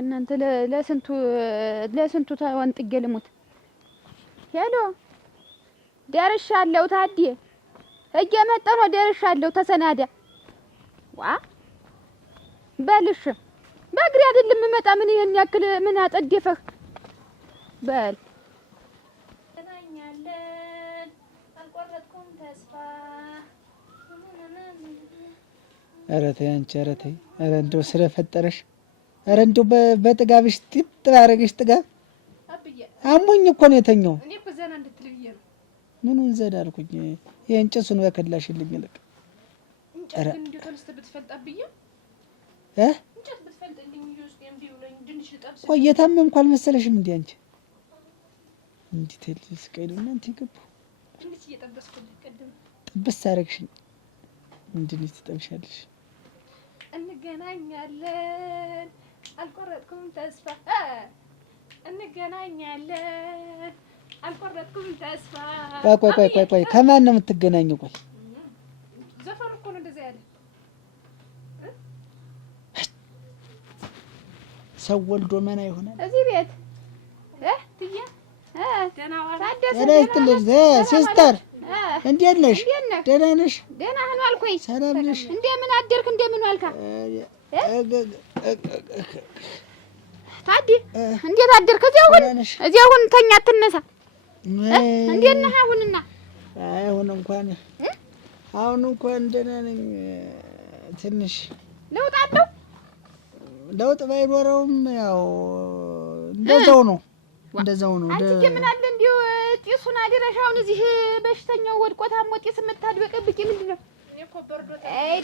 እናንተ ለስንቱ ተወንጥጌ ልሙት። ሄሎ ደርሻለሁ ታዴ እየመጣሁ ነው ደርሻለሁ ተሰናዳ ዋ በልሽ በእግሬ አይደለም የምመጣ ምን ይሄን ያክል ምን አጠደፈህ በል ተናኛለን አልቆረጥኩም ተስፋ ኧረ ተይ አንቺ ኧረ ተይ ኧረ እንደው ስለፈጠረሽ ኧረ እንደው በጥጋብሽ ጥጥ ባረግሽ ጥጋብ አሞኝ እኮ ነው የተኛው እኔ እኮ ዘና እንድትልብዬ ነው ምኑን ዘና አልኩኝ የእንጨቱን በከላሽልኝ ልቅ እንጨት ግን እንደው ተነስተህ ብትፈልጣብኝ እንጨት ብትፈልጥልኝ ይውስ የምቢ ብሎኝ ድንሽ ልጠብስ ቆየታም አልመሰለሽም እንዴ አንቺ እንዴ ተልስ ቀይሉ እናንተ ይገቡ ድንሽ እየጠበስኩልህ ቀደም ጥብስ አረግሽኝ ምንድን ትጠብሻለሽ እንገናኛለን አልቆረጥኩም ተስፋ እንገናኛለን አልቆረጥኩም ተስፋ ቆይ ከማን ነው የምትገናኘው ቆይ ዘፈኑ እኮ ነው እንደዛ ያለ ሰው ወልዶ መና ይሆናል እዚህ ቤት ትዬ ደህና ዋል ሲስተር እንዴት ነሽ ደህና ነሽ ደህና ነው አልኩኝ ሰላም ነሽ እንደምን አደርክ እንደምን ዋልካ ታዲ እንዴት አደርክ እዚያው ሁን ተኛ አትነሳ እንዴት ነህ አሁንና አሁን እንኳን ደህና ነኝ ትንሽ ለውጥ አለው ለውጥ ባይኖረውም ያው እንደዛው ነው አንቺ ምን አለ እንዲው ጢሱን አድረሻውን እዚህ በሽተኛው ወድቆ ታሞ ጢስ የምታድበቀብቂ ምንድነው አይ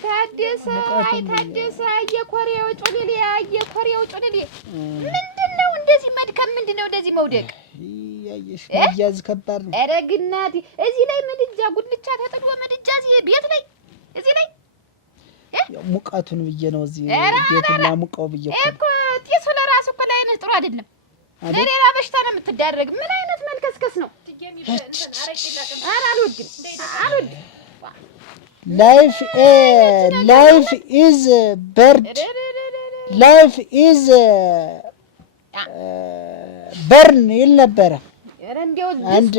ታደሰ የኮሪያው ጩልሌ ምንድነው እንደዚህ መድከም ምንድነው እንደዚህ መውደቅ ያየሽ ያዝ ከባድ ነው ኧረ ግናቲ እዚህ ላይ ምድጃ ጉልቻ ተጥሎ ምድጃ እዚህ ቤት ላይ እዚህ ላይ ሙቀቱን ብዬ ነው እዚህ ቤቱን ላሙቀው ብዬ እኮ ጢሱ ለራሱ እኮ ለዓይንህ ጥሩ አይደለም ለሌላ በሽታ ነው የምትዳረግ ምን አይነት መልከስከስ ነው ኧረ አልወድም life is bird life is burn ይል ነበረ አንድ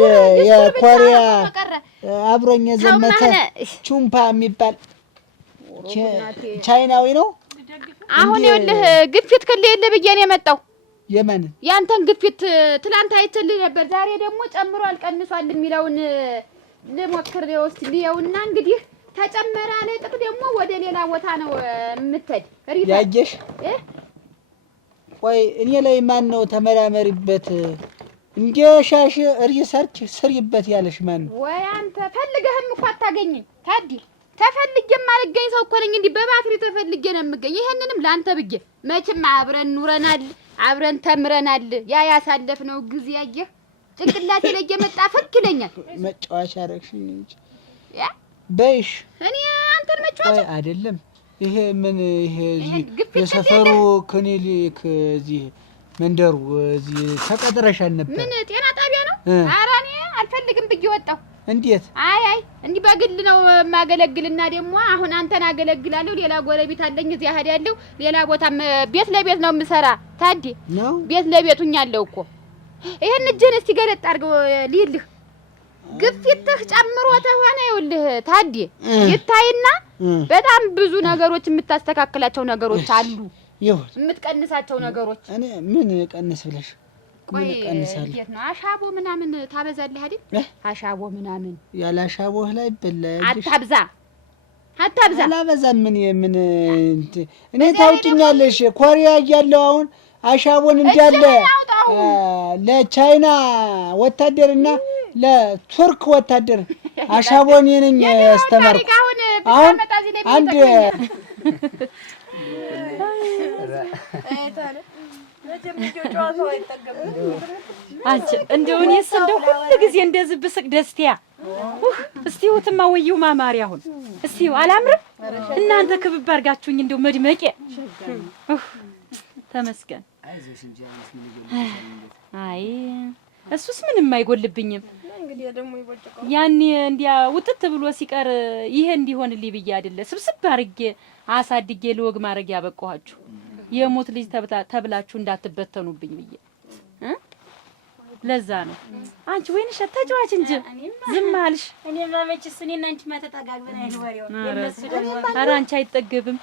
የኮሪያ አብሮኝ የዘመተ ቹምፓ የሚባል ቻይናዊ ነው አሁን ይኸውልህ ግፊት ከለ የለ ብዬ ነው የመጣው የማን ያንተን ግፊት ትላንት አይተልህ ነበር ዛሬ ደግሞ ጨምሯል ቀንሷል የሚለውን ልሞክር ይወስልየውና እንግዲህ ተጨመረ አለ ጥቅ ደግሞ ወደ ሌላ ቦታ ነው የምትሄድ ያየሽ ቆይ እኔ ላይ ማን ነው ተመራመሪበት እንዲሻሽ ሪሰርች ስሪበት ያለሽ ማን ነው ወይ አንተ ፈልገህም እኮ አታገኝኝ ታዲ ተፈልጌም አልገኝ ሰው እኮ ነኝ እንዴ በባትሪ ተፈልጌ ነው የምገኝ ይሄንንም ላንተ ብዬ መቼም አብረን ኑረናል አብረን ተምረናል ያ ያሳለፍነው ጊዜ ያየህ ጭንቅላቴ ላይ እየመጣ ፈክ ይለኛል መጫወቻ አረግሽኝ እንጂ በይሽ እኔ አንተን መጫወቻ አይደለም ይሄ ምን ይሄ የሰፈሩ ክሊኒክ እዚህ መንደሩ እዚህ ተቀጥረሻል ነበር ምን ጤና ጣቢያ ነው ኧረ እኔ አልፈልግም ብዬ ወጣሁ እንዴት አይ እንዲህ በግል ነው ማገለግልና ደግሞ አሁን አንተን አገለግላለሁ ሌላ ጎረቤት አለኝ እዚያ ሄዳለሁ ሌላ ቦታ ቤት ለቤት ነው የምሰራ ታዲ ነው ቤት ለቤቱኛለሁ እኮ ይሄን እጅን እስቲ ገለጥ አድርገው ልይልህ ግፊትህ ጨምሮ ተሆነ ይኸውልህ ታዲ ይታይና በጣም ብዙ ነገሮች የምታስተካክላቸው ነገሮች አሉ የምትቀንሳቸው ነገሮች እኔ ምን ቀንስ ብለሽ ምን ቀንሳለህ እንዴት ነው አሻቦ ምናምን ታበዛለህ አይደል አሻቦ ምናምን ያለ አሻቦ ላይ በላይ አታብዛ አላበዛም ምን እኔ ታውቂኛለሽ ኮሪያ እያለሁ አሁን አሻቦን እንዳለ ለቻይና ወታደርና ለቱርክ ወታደር አሻቦን የነኝ ያስተማርኩ አሁን አንድ አንቺ እንደው እኔስ እንደው ሁሉ ጊዜ እንደዚህ ብስቅ ደስቲያ እስቲውትማ ወይው ማማሪ አሁን እስቲው አላምርም እናንተ ክብብ አድርጋችሁኝ እንደው መድመቄ ተመስገን አይ እሱስ ምንም አይጎልብኝም እንግዲህ ደግሞ ይወጭቀው ያኔ እንዲያ ውጥት ብሎ ሲቀር ይሄ እንዲሆንልኝ ብዬ አይደለ ስብስብ አርጌ አሳድጌ ለወግ ማረግ ያበቃኋችሁ የሞት ልጅ ተብላችሁ እንዳትበተኑብኝ ብዬ ለዛ ነው። አንቺ ወይንሽ ተጫዋች እንጂ ዝም አልሽ። እኔማ መችስ እኔና አንቺ ተጠጋግበን አይወሬው የነሱ ደግሞ ኧረ አንቺ አይጠገብም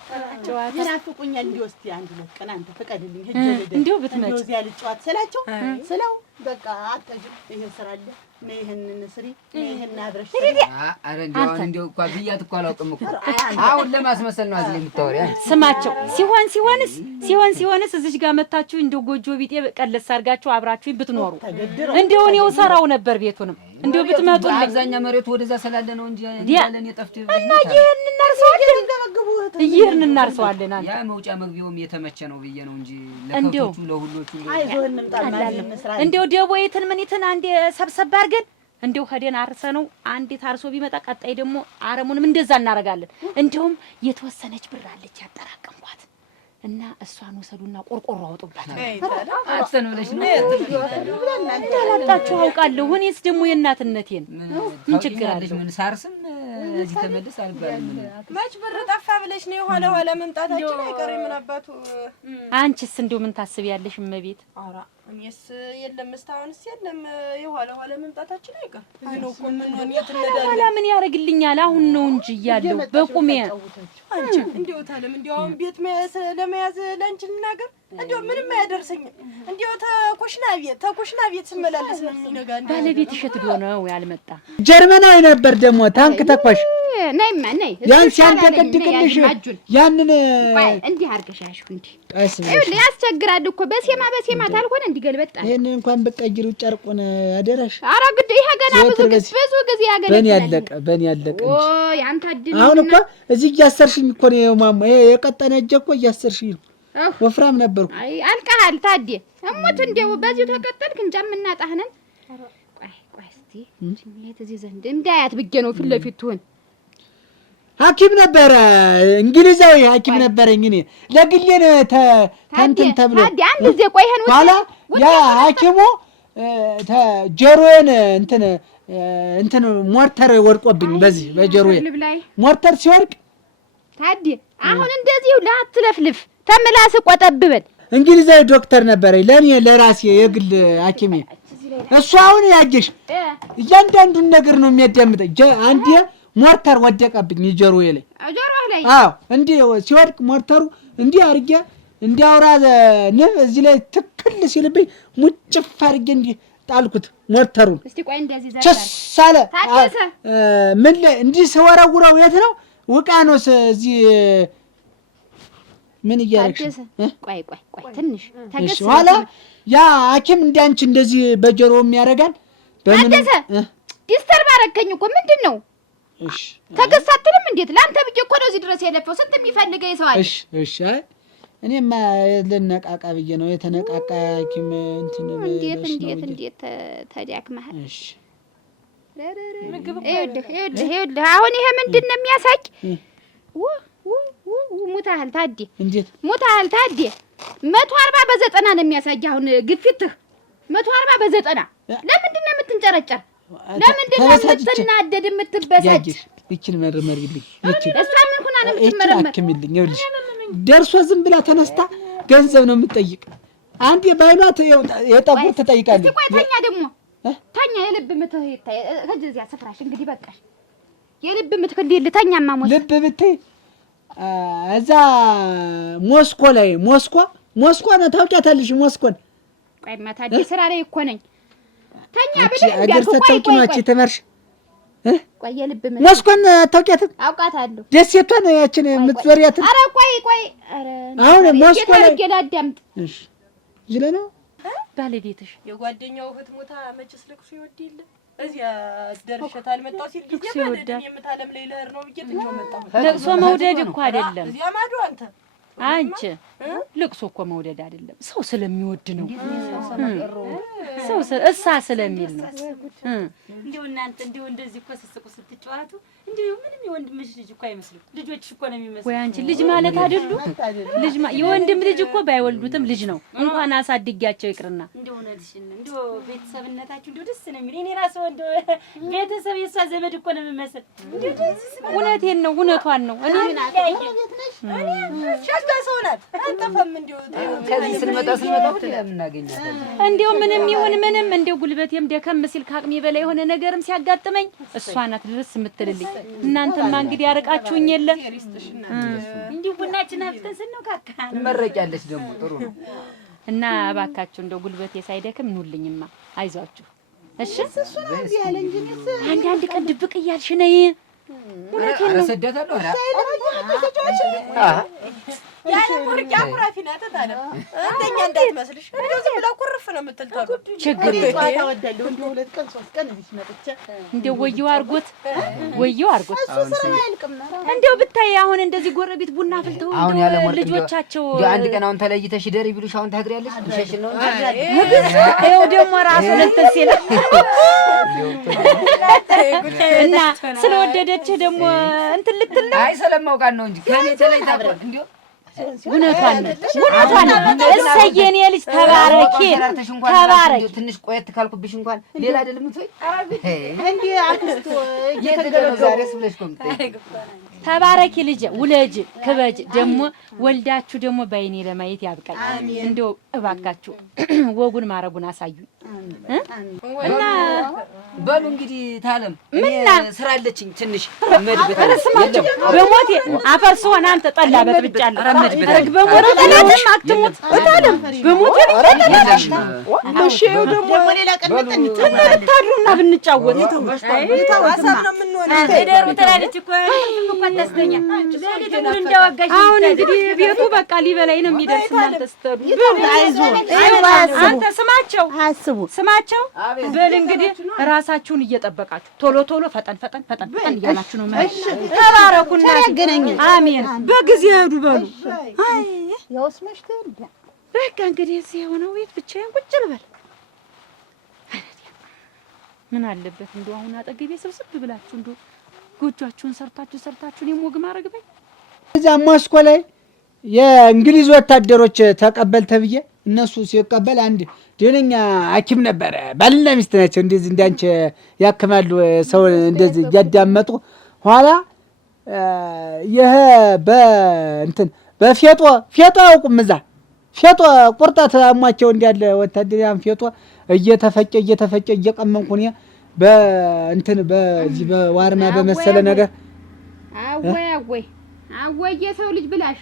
ጨዋታ ይናፍቁኛል። እንዲያው እስኪ አንድ ቀን አንተ ፈቀድልኝ እንዲያው ብትመጪ እዚያ ልጫወት ስላቸው ስለው በቃ አትጅም ይሄ ስራ አለ ነው ይሄንን ስሪ ይሄን አድርሽ አረ እንዲያው እኮ ብያት እኮ አላውቅም እኮ አሁን ለማስመሰል ነው አዝል የምታወሪያ ስማቸው ሲሆንስ እዚህ ጋር መታችሁ እንደው ጎጆ ቢጤ ቀለስ አድርጋችሁ አብራችሁ ብትኖሩ እንደው እኔው ሰራው ነበር ቤቱንም እንደው ብትመጡልኝ አብዛኛ መሬቱ ወደዛ ስላለ ነው እንጂ ያለን የጠፍት እና ይሄን እናርሰዋለን አንተ ያ መውጫ መግቢያውም የተመቸ ነው ብዬ ነው እንጂ ለከብቶቹ ለሁሎቹ አይዞን እንጣማለን መስራት እንደው ደቦይትን ምንይትን አንዴ ሰብሰብ አድርገን እንደው ሄደን አርሰነው አንዴ ታርሶ ቢመጣ ቀጣይ ደግሞ አረሙንም እንደዛ እናረጋለን። እንደውም የተወሰነች ብር አለች ያጠራቀምኳት እና እሷን ወሰዱና ቆርቆሮ አውጡባት አጥተን ብለሽ ነው እንዳላጣችሁ አውቃለሁ። እኔስ ደግሞ የእናትነቴን ምን ችግር አለ? ምን ሳርስም እዚህ ተመለስ አልባልም። መች ብር ጠፋ ብለሽ ነው የኋላ መምጣታችን አይቀርም። ምን አባቱ አንቺስ እንደው ምን ታስቢያለሽ እመቤት? አራ እኔስ የለም እስካሁንስ የለም የኋላ መምጣታችን አይቀር። እዚህ ነው እኮ ምን ሆነ የትነዳለ ኋላ ምን ያደርግልኛል? አሁን ነው እንጂ እያለሁ በቁሜ አንቺ እንደው ታለም እንደው አሁን ቤት ለመያዝ ለአንቺ ልናገር እንደው ምንም አያደርሰኝም። እንደው ተኩሽና ቤት ስመላለስ ነው የሚነጋ። ባለቤትሽ የት ነው ያልመጣ? ጀርመናዊ ነበር ደግሞ ታንክ ተኳሽ ነይማ ነይ ያን ሲያንቀጠቅጥልሽ ያንን እንዲህ አርገሻሽው እንዲህ ቀስ ይኸውልህ ያስቸግራል እኮ በሴማ ታልሆነ እንዲገልበጣ ይሄን እንኳን በቀይሩ ጨርቁን አደረሽ። ኧረ ግድ ይሄ ገና ብዙ ጊዜ ያገለግላል። በኔ ያለቀ ኦ ያንተ አድል አሁን እኮ እዚህ እያሰርሽኝ እኮ ነው ማማ። ይሄ የቀጠነ እጄ እኮ እያሰርሽኝ ነው። ወፍራም ነበርኩ። አይ አልቀሃል ታዴ እሞት እንደው በዚሁ ተቀጠልክ እንጃ ምናጣህነን። ቆይ እስቲ የት እዚህ ዘንድ እንዳያት ብዬ ነው ፊት ለፊት ትሆን ሐኪም ነበረ እንግሊዛዊ ሐኪም ነበረኝ እኔ ለግሌ ተንተን ተብሎ ታዴ አንድ ጊዜ ቆይ ይሄን ኋላ ያ ሐኪሙ ጆሮዬን እንትን ሞርተር ወድቆብኝ በዚህ በጆሮዬ ሞርተር ሲወድቅ ታዴ አሁን እንደዚህ ላትለፍልፍ ተምላስ ቆጠብበል። እንግሊዛዊ ዶክተር ነበረኝ ለኔ ለራሴ የግል ሐኪሜ። እሱ አሁን ያየሽ እያንዳንዱን ነገር ነው የሚያዳምጠኝ። አንዴ ሞርተር ወደቀብኝ ጆሮዬ ላይ አዎ እንዲህ ሲወድቅ ሞርተሩ እንዲህ አርጌ እንዲያውራ ንብ እዚህ ላይ ትክል ሲልብኝ ሙጭፍ አርጌ እንዲህ ጣልኩት ሞርተሩን። እስቲ ቆይ እንደዚህ ዘርጋር ሳለ ምን ላይ እንዲህ ሰወራውራው የት ነው ውቃኖስ እዚህ ምን እያረግሽ? ቆይ ትንሽ ተገስ ኋላ ያ ሐኪም እንዳንቺ እንደዚህ በጆሮ የሚያረጋል በምን ዲስተርብ አረከኝ እኮ ምንድነው? እሺ ተገሳትልም እንዴት ላንተ ብዬ እኮ ነው እዚህ ድረስ የለፈው። ስንት የሚፈልገኝ ሰው አለ። እሺ እኔማ ለነቃቃ ብዬ ነው የተነቃቃ ሐኪም እንትን እንዴት ተዳክመሃል? እሺ ይኸውልህ አሁን ይሄ ምንድን ነው የሚያሳይ? ሙታህል ታዴ እንዴት ሙታህል ታዴ 140/90 ነው የሚያሳይ። አሁን ግፊትህ 140/90 ለምንድን ነው የምትንጨረጨር? ለምንድን ነው የምትናደድ የምትበሳጭ? ይችን መርመሪልኝ እሷ ምን ሆና ነው የምትመረመር? አክሚልኝ ይኸውልሽ ደርሶ ዝም ብላ ተነስታ ገንዘብ ነው የምትጠይቅ። አንዴ ባይሏት የጠጉር ትጠይቃለች። ቆይ ተኛ ደግሞ ተኛ የልብ ምት ከዚያ ስፍራሽ እንግዲህ በቃሽ። የልብ ምት ከልል ተኛማ ሞት ልብ ብትይ እዛ ሞስኮ ላይ ሞስኮ ነው ታውቂያታለሽ? ሞስኮን ቆይ ማታዲ ስራ ላይ እኮ ነኝ። ተኛ ብለህ አገር ሰጣውቂናች ተመርሽ ቆይ የልብ ምት ሞስኮን ታውቂያት? አውቃታለሁ። ደሴቷን ያችን የምትዞሪያት። ኧረ ቆይ ኧረ አሁን ሞስኮ ላይ ገላዳምጥ እሺ ይለና ባለቤትሽ የጓደኛው እህት ሞታ መችስ ልቅሶ ይወድ የለ እዚያ ደርሸታል መጣው ሲል ጊዜ ባለደኝ የምታለም ላይ ለህር ነው ብዬ ጥንጆ መጣሁ። ለቅሶ መውደድ እኮ አይደለም እዚያ ማዶ አንቺ ልቅሶ እኮ መውደድ አይደለም፣ ሰው ስለሚወድ ነው። ሰው እሳ ስለሚል ነው። እንደው እናንተ እንደው እንደዚህ እኮ ስስቁ ስትጫወቱ እንደው ምንም የወንድምሽ ልጅ እኮ አይመስልም። ልጆችሽ እኮ ነው የሚመስለው። ወይ አንቺ ልጅ ማለት አይደሉ? ልጅ የወንድም ልጅ እኮ ባይወልዱትም ልጅ ነው። እንኳን አሳድጊያቸው ይቅርና እንደው እውነትሽን እንደው ቤተሰብነታችሁ እንደው ደስ ነው የሚል። እኔ ራሱ እንደው ቤተሰብ የሷ ዘመድ እኮ ነው የምመስል። እንደው እውነቴን ነው፣ እውነቷን ነው። እኔ ሰው ናት አጠፋም እንዲሁ ከዚህ ስንመጣ ለምናገኛታለን እንዲሁ ምንም ይሁን ምንም እንዲሁ ጉልበቴም ደከም ሲል ከአቅሜ በላይ የሆነ ነገርም ሲያጋጥመኝ እሷ ናት ድረስ የምትልልኝ። እናንተማ እንግዲህ ያርቃችሁኝ የለ እንዲሁ ቡናችን አፍተን ስንወካካ ትመረቂያለሽ ደግሞ ጥሩ ነው። እና እባካችሁ እንደው ጉልበቴ ሳይደክም ኑልኝማ፣ አይዟችሁ እሺ። አንዳንድ ቀን ድብቅ እያልሽ ነይ። እውነቴን ነው። ረሰደታለሁ ያለ ወርቅ አኩራፊ ናት ታዲያ እንደኛ እንዳትመስልሽ እንደው ዝም ብላ ኩርፍ ነው የምትልታው። ችግር ታወዳለሁ እንደው 2 ቀን 3 ቀን እዚህ መጥቼ እንደው ወየው አርጎት እንደው ብታይ አሁን እንደዚህ ጎረቤት ቡና አፍልተው ልጆቻቸው አንድ ቀን አሁን ተለይተሽ ደሪ ቢሉሽ አሁን ታድሪያለሽ። ልሽሽ ነው ይኸው ደግሞ ራሱን እንትን ሲል እና ስለወደደች ደግሞ እንትን ልትል ነው። አይ ስለማውቃት ነው እንጂ ከኔ ተለይታ እንደው እውነቷን ነው። እሰይ የኔ ልጅ ተባረኪ ተባረኪ። ትንሽ ቆየት ካልኩብሽ እንኳን ሌላ አይደለም እንት እንዴ አክስቶ ዛሬስ ብለሽ ቆምጠይ ተባረኪ ልጅ ውለጅ ክበጅ። ደግሞ ወልዳችሁ ደግሞ በአይኔ ለማየት ያብቃኝ። እንደው እባካችሁ ወጉን ማረጉን አሳዩኝ እና በሉ እንግዲህ ታለም ስራ አለችኝ ትንሽ መድብታ ስማቸው በሞቴ አፈር ስሆን አንተ ጠላ በጥብጫለሁ ረግ በሞቴ ጠላትም አትሙት ታለም በሞቴ ጠላትሽ እሺ ደግሞ ሌላ ቀን መጣን ታድሩና ብንጫወት አሳብ ነው የምንሆነው። ደሩ ተላለች እኮ ተስተኛ ለሊት ሙሉ እንዳወጋሽ። አሁን እንግዲህ ቤቱ በቃ ሊበላይ ነው የሚደርስ። እናንተ ስትሉ አንተ ስማቸው ስማቸው በል እንግዲህ ራሳችሁን እየጠበቃችሁ ቶሎ ቶሎ ፈጠን እያላችሁ ነው ማለት። ተባረኩና ያገናኝ። አሜን። በጊዜ ሄዱ በሉ። አይ ያውስ መሽተል በቃ እንግዲህ እዚህ የሆነው ቤት ብቻዬን ቁጭ ልበል። ምን አለበት እንደው አሁን አጠገቤ ስብስብ ብላችሁ እንደው ጎጆአችሁን ሰርታችሁ የሞግ ማረግ በይ። እዛ ሞስኮ ላይ የእንግሊዝ ወታደሮች ተቀበል ተብዬ እነሱ ሲቀበል አንድ ደነኛ ሐኪም ነበረ። ባልና ሚስት ናቸው። እንደዚህ እንዳንቺ ያክማሉ ሰው እንደዚህ እያዳመጡ ኋላ ይሄ በእንትን በፌጦ አውቁም እዛ ፌጦ ቁርጣት አሟቸው እንዳለ ወታደር ያን ፌጦ እየተፈጨ እየቀመንኩ እኔ በእንትን በዚህ በዋርማ በመሰለ ነገር አወይ የሰው ልጅ ብላሽ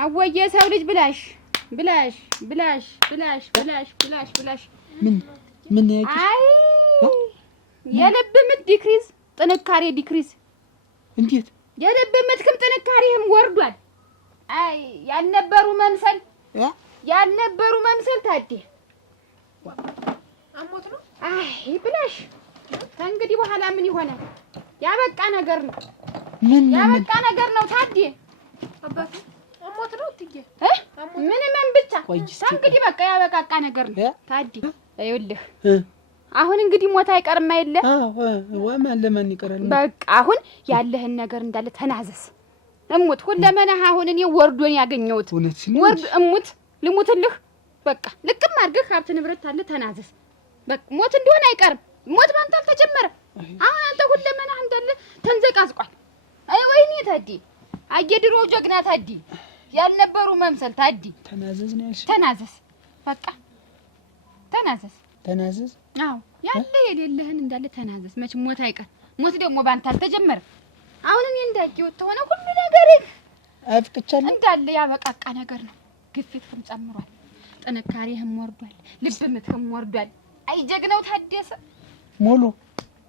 አወይ የሰው ልጅ ብላሽ ምን ያቺ አይ የልብ ምት ዲክሪዝ ጥንካሬ ዲክሪዝ እንዴት የልብ ምትክም ጥንካሬህም ወርዷል። አይ ያልነበሩ መምሰል ታዴ አሞት ነው። አይ ብላሽ ከእንግዲህ በኋላ ምን ይሆናል? ያበቃ ነገር ነው። ያበቃ ነገር ነው ታዴ። አባቱ አሞት ነው ትዬ ምንም ብቻ ከእንግዲህ በቃ ያበቃ ነገር ነው ታዴ። ይኸውልህ አሁን እንግዲህ ሞት አይቀርም አይደለ? ወማን ለማን ይቀራል? በቃ አሁን ያለህን ነገር እንዳለ ተናዘዝ። እሙት ሁለመናህ አሁን እኔ ወርዶን ያገኘሁት ወርድ እሙት ልሙትልህ በቃ ልቅም አድርገህ ሀብት ንብረት አለ ተናዘዝ። በቃ ሞት እንዲሆን አይቀርም። ሞት ባንተ አልተጀመረ። አሁን አንተ ሁለመናህ እንዳለ ተንዘቃዝቋል። አይ ወይኔ ታዲ አየድሮ ጀግና ታዲ ያልነበሩ መምሰል ታዲ ተናዘዝ ነው ያልሽ? ተናዘዝ በቃ ተናዘዝ። አዎ ያለ የሌለህን እንዳለ ተናዘዝ። መች ሞት አይቀር። ሞት ደግሞ ባንተ አልተጀመረ። አሁን እኔ እንዳቂው ተሆነ ሁሉ ነገር አፍቅቻለሁ እንዳለ ያበቃቃ ነገር ነው። ግፊትህም ጨምሯል፣ ጥንካሬህም ወርዷል፣ ልብ ምትህም ወርዷል። አይ ጀግናው ታደሰ ሙሉ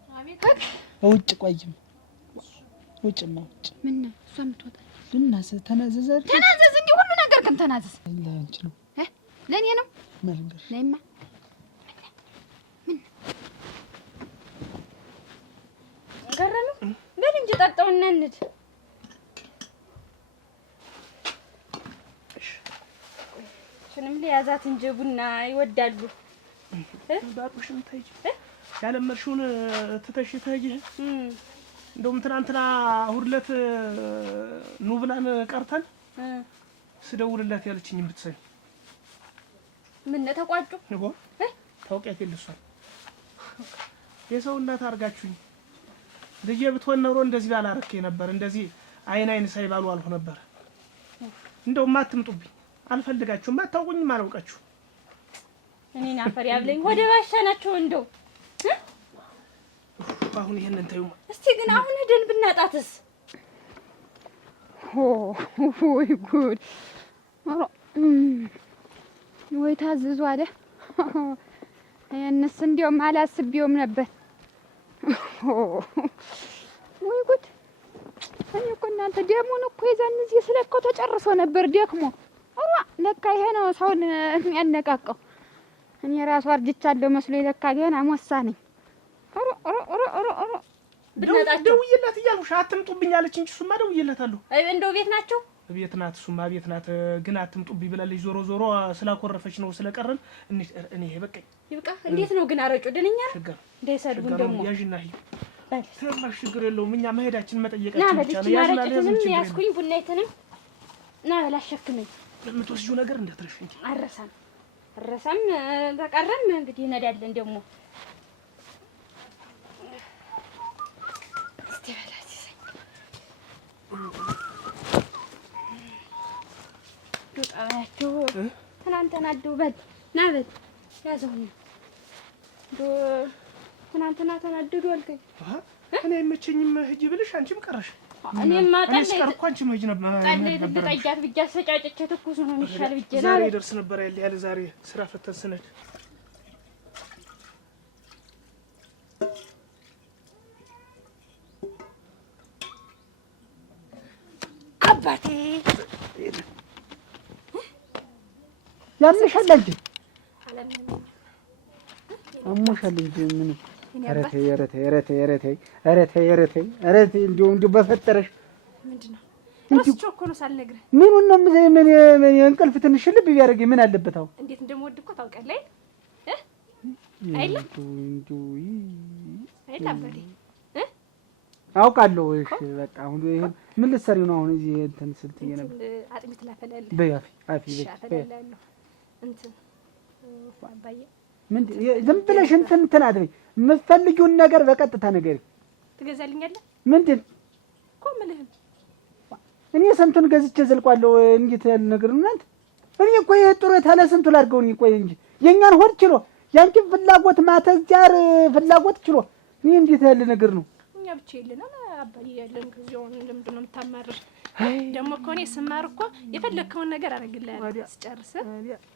አቤት ውጭ ቆይም ውጭማ ውጭ ምን ነው እሷ የምትወጣ ተናዘዝ እንጂ ሁሉ ነገር ግን ተናዘዝ። ለአንቺ ነው ለእኔ ነው መንገር ነይማ ገረሉ ምን እንጂ ጠጣውና እንሂድ። ሽንም ሊያዛት እንጂ ቡና ይወዳሉ። ባጡሽን ታይጂ ያለመርሹን ትተሽ ታይጂ እንደውም ትናንትና ሁርለት ኑ ብላን ቀርተን ስደውልላት ያለችኝ ብትሰይ ምን ተቋጩ ነው ታውቂያት የለሷል የሰው እናት አርጋችሁኝ ልጄ ብትሆን ኖሮ እንደዚህ ባላረከኝ ነበር። እንደዚህ አይን ሳይባሉ አልሆ ነበር። እንደውም አትምጡብኝ። አልፈልጋችሁም። አታውቁኝም፣ አላውቃችሁ። እኔን አፈር ያብለኝ ወደ ባሻ ናቸው እንደው አሁን ይሄንን ተይው። እስቲ ግን አሁን ሄደን ብናጣትስ? ወይ ጉድ! ወይ ታዝዙ አለ። እነሱ እንዲያውም አላስቤውም ነበር። ወይ ጉድ! እኔ እኮ እናንተ ደሙን እኮ የዛን እዚህ ስለኮ ተጨርሶ ነበር ደክሞ። ለካ ይሄ ነው ሰውን የሚያነቃቀው። እኔ ራሱ አርጅቻለሁ መስሎኝ ለካ ገና ሞሳ ነኝ። ደውዬላት እያልኩሽ አትምጡብኝ አለች እንጂ እሱማ ደውዬላታለሁ። እንደው ቤት ናቸው? ቤት ናት። እሱማ ቤት ናት፣ ግን አትምጡብኝ ብላለች። ዞሮ ዞሮ ስላኮረፈች ነው ስለቀረን እኔ በቃኝ። ይብቃ። እንዴት ነው ግን አረጩ ደነኛ ችግር እንዳይሰድቡን ደግሞ ያዥና ሂድ። ተማሽ ችግር የለውም። እኛ መሄዳችን መጠየቃችን ብቻ ነው። ያዝናለንም ያስኩኝ ቡናይተንም ና በላሸክመኝ የምትወስጂው ነገር እንዳትረሽ እንጂ አረሳም ተቀረም እንግዲህ እንሄዳለን ደግሞ እስቲ በላች ዱቃያቸው ትናንትና በል ና በል ያዘውኝ ትናንትና ተናደዱ አልከኝ። እኔ አይመቸኝም ሂጂ ብልሽ አንቺም ቀረሽ። እኔማ ቀርኩ አንቺም ሂጂ ነበር። ጠይቂያት ብቻ ሰጫጭቼ ትኩስ ነው የሚሻል ብቻ ነው። ዛሬ ይደርስ ነበር ያለ ዛሬ ስራ ፈተን ስነድ አባቴ ያምሻል እንጂ አሞሻል እንጂ ምን ኧረ እንዲሁ በፈጠረሽ ምንድነው? ወስጆ እኮ ነው ሳልነግርህ። ምኑን ነው ምን እንቅልፍ ትንሽ ልብ ቢያደርገኝ ምን አለበት? አሁን እንዴት እንደምወድ እኮ ታውቃለህ አይደል? አይደል አባቴ አውቃለሁ። እሺ በቃ አሁን ይሄ ምን ልትሰሪው ነው? አሁን እዚህ እንትን ስልትዬ ነበር አጥሚት ላፈላለህ። በያፊ ላፈላለህ እንትን አባዬ ምን ዝም ብለሽ እንትን አትበይ። የምትፈልጊውን ነገር በቀጥታ ንገሪ። ትገዛልኛለህ? ምንድን እኮ የምልህም እኔ ስንቱን ገዝቼ ዘልቋለሁ። እንዴት ያለ ነገር ነው እናንተ? እኔ እኮ የጡረታ ለስንቱ ላድርገው? እኔ ቆይ እንጂ የኛን ሆድ ችሎ ያንቺን ፍላጎት ማተዛር ፍላጎት ችሎ እኔ እንዴት ያለ ነገር ነው? እኛ ብቻ የለንም አባዬ ያለን ጊዜውን ለምንድን ነው የምታማርር? ደግሞ እኮ እኔ ስማር እኮ የፈለግከውን ነገር አደርግልሃለሁ ስጨርስ።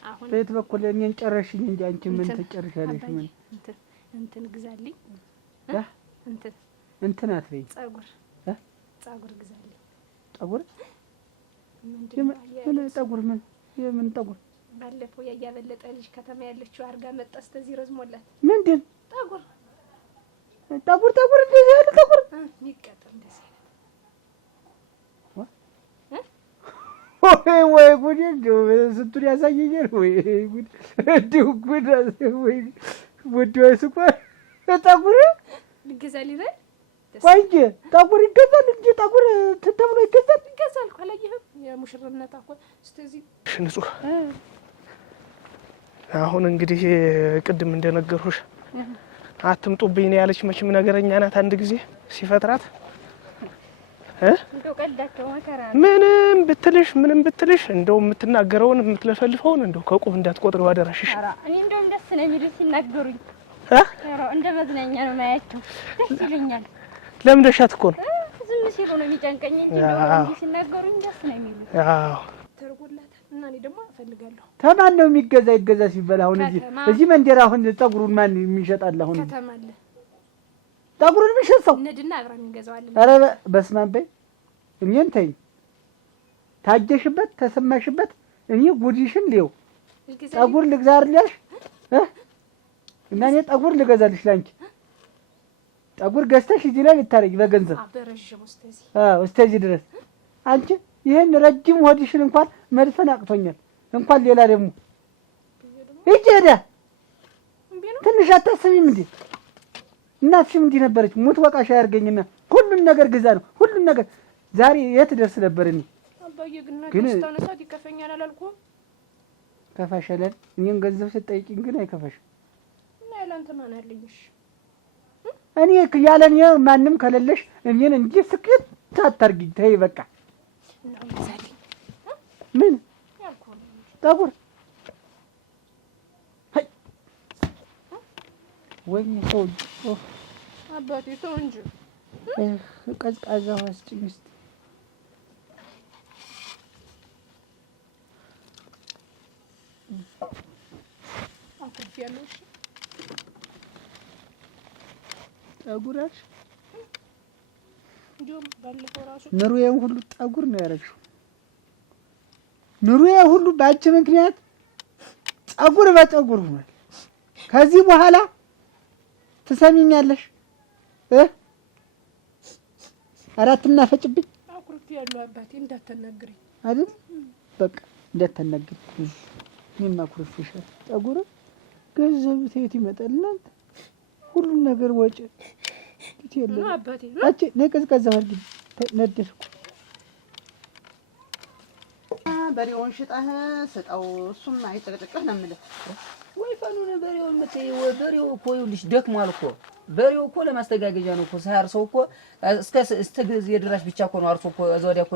አሁን በየት በኩል እኔን ጨረሽኝ እንጂ አንቺ ምን ትጨርሻለሽ? ምን እንትን ግዛልኝ እንትን አትበይ። ፀጉር ግዛልኝ። ጠጉር ምን ጠጉር? ምን የምን ጠጉር? ባለፈው ያያበለጠ ልጅ ከተማ ያለችው አርጋ መጣ። እስከዚህ ረዝሞላት ምንድን ጠጉር እንደዚህ ያለ ጠጉር ይቀጥል እንደዚህ ወይ ጉድ! እንደው ስንቱን ያሳየኛል። ወይ ጉድ! እንደው ጉድ! ወይ ጉድ! ስኳር ጠጉር ልገዛልኝ በል። ቆይ እንጂ ጠጉር ይገዛል እንጂ ጠጉር ተብሎ ይገዛል እኮ አላየህም? የሙሽርነት እኮ እስከዚህ ንጹህ። አሁን እንግዲህ ቅድም እንደነገርኩሽ አትምጡብኝ ነው ያለች። መቼም ነገረኛ ናት። አንድ ጊዜ ሲፈጥራት እንደው ቀልዳቸው መከራ ምንም ብትልሽ እንደው የምትናገረውን የምትለፈልፈውን እንደው ከቁብ እንዳትቆጥሪው አደራሽሽ። እኔ እንደውም ደስ ነው የሚሉት ሲናገሩኝ። እንደ መዝናኛ ነው ማያቸው፣ ደስ ይለኛል። ለምደሻት እኮ ነው ዝም ሲሉ ነው የሚጨንቀኝ እንጂ እንደው ሲናገሩኝ ደስ ነው የሚሉት። አዎ ተርጎላታል እና እኔ ደግሞ እፈልጋለሁ። ተማን ነው የሚገዛ ሲባል አሁን እዚህ መንደር አሁን ጠጉሩን ማን የሚሸጣል? አሁን ከተማ አለ ጠጉሩን የሚሸጥ ሰው ነድና አብረን እንገዛዋለን። ኧረ በስመ አብ በይ። እኔን ተይኝ። ታጀሽበት ተሰማሽበት። እኔ ጉዲሽን ሊው ጠጉር ልግዛልሽ እና እኔ ጠጉር ልገዛልሽ ላንቺ ጠጉር ገዝተሽ እዚህ ላይ ልታረጊ በገንዘብ አበረሽም እስከዚህ ድረስ አንቺ ይሄን ረጅም ሆድሽን እንኳን መድፈን አቅቶኛል። እንኳን ሌላ ደግሞ እጄ ሄዳ ትንሽ አታስቢም እንዴ? እናትሽም እንዲህ ነበረች። ሙት ወቃሽ ያርገኝና ሁሉን ነገር ግዛ ነው ሁሉን ነገር። ዛሬ የት ደርስ ነበር? እኔ አባዬ ግን ስታነሳት ይከፈኛል አላልኩም? ከፋሻለን። እኔን ገንዘብ ስትጠይቂኝ ግን አይከፋሽም። እና ያላንተ ማን አለኝሽ? እኔ ያለን ማንም ከሌለሽ እኔን እንጂ ስቅት አታርጊኝ። ተይ በቃ። ምን ጠጉር ወይኔ ሰው አባቴ ተው እንጂ ቀዝቃዛ ውሃ ስጭኝ እስኪ። አኩርፊያለሁ። ጠጉራሽ እንዲያውም ባለፈው እራሱ ኑሮዬን ሁሉ ጠጉር ነው ያደረግሽው። ኑሮዬ ሁሉ በአንቺ ምክንያት ጠጉር በጠጉር ሆኗል። ከዚህ በኋላ ትሰሚኛለሽ? አራት እናፈጭብኝ አኩርፊያለሁ አባቴ እንዳታናግረኝ አይደል? በቃ እንዳታናግረኝ። እኔማ አኩርፌሻለሁ። ጠጉር ገንዘብ ተየት ይመጣል? እናንተ ሁሉም ነገር ወጪ ነው አባቴ። አንቺ ነይ ቀዝቀዝ አድርጊ። ነደድኩ። በሬውን ሽጠህ ስጠው፣ እሱም አይጨቅጭቅህ ነው የምልህ። ወይ ፈኑን በሬውን መተይ በሬው እኮ ይኸውልሽ ደክሟል እኮ በሬው እኮ ለማስተጋገጃ ነው እኮ ሳያርሰው እኮ እስከ ጊዜ ድረስ ብቻ እኮ ነው አርሶ እኮ እዛ ወዲያ እኮ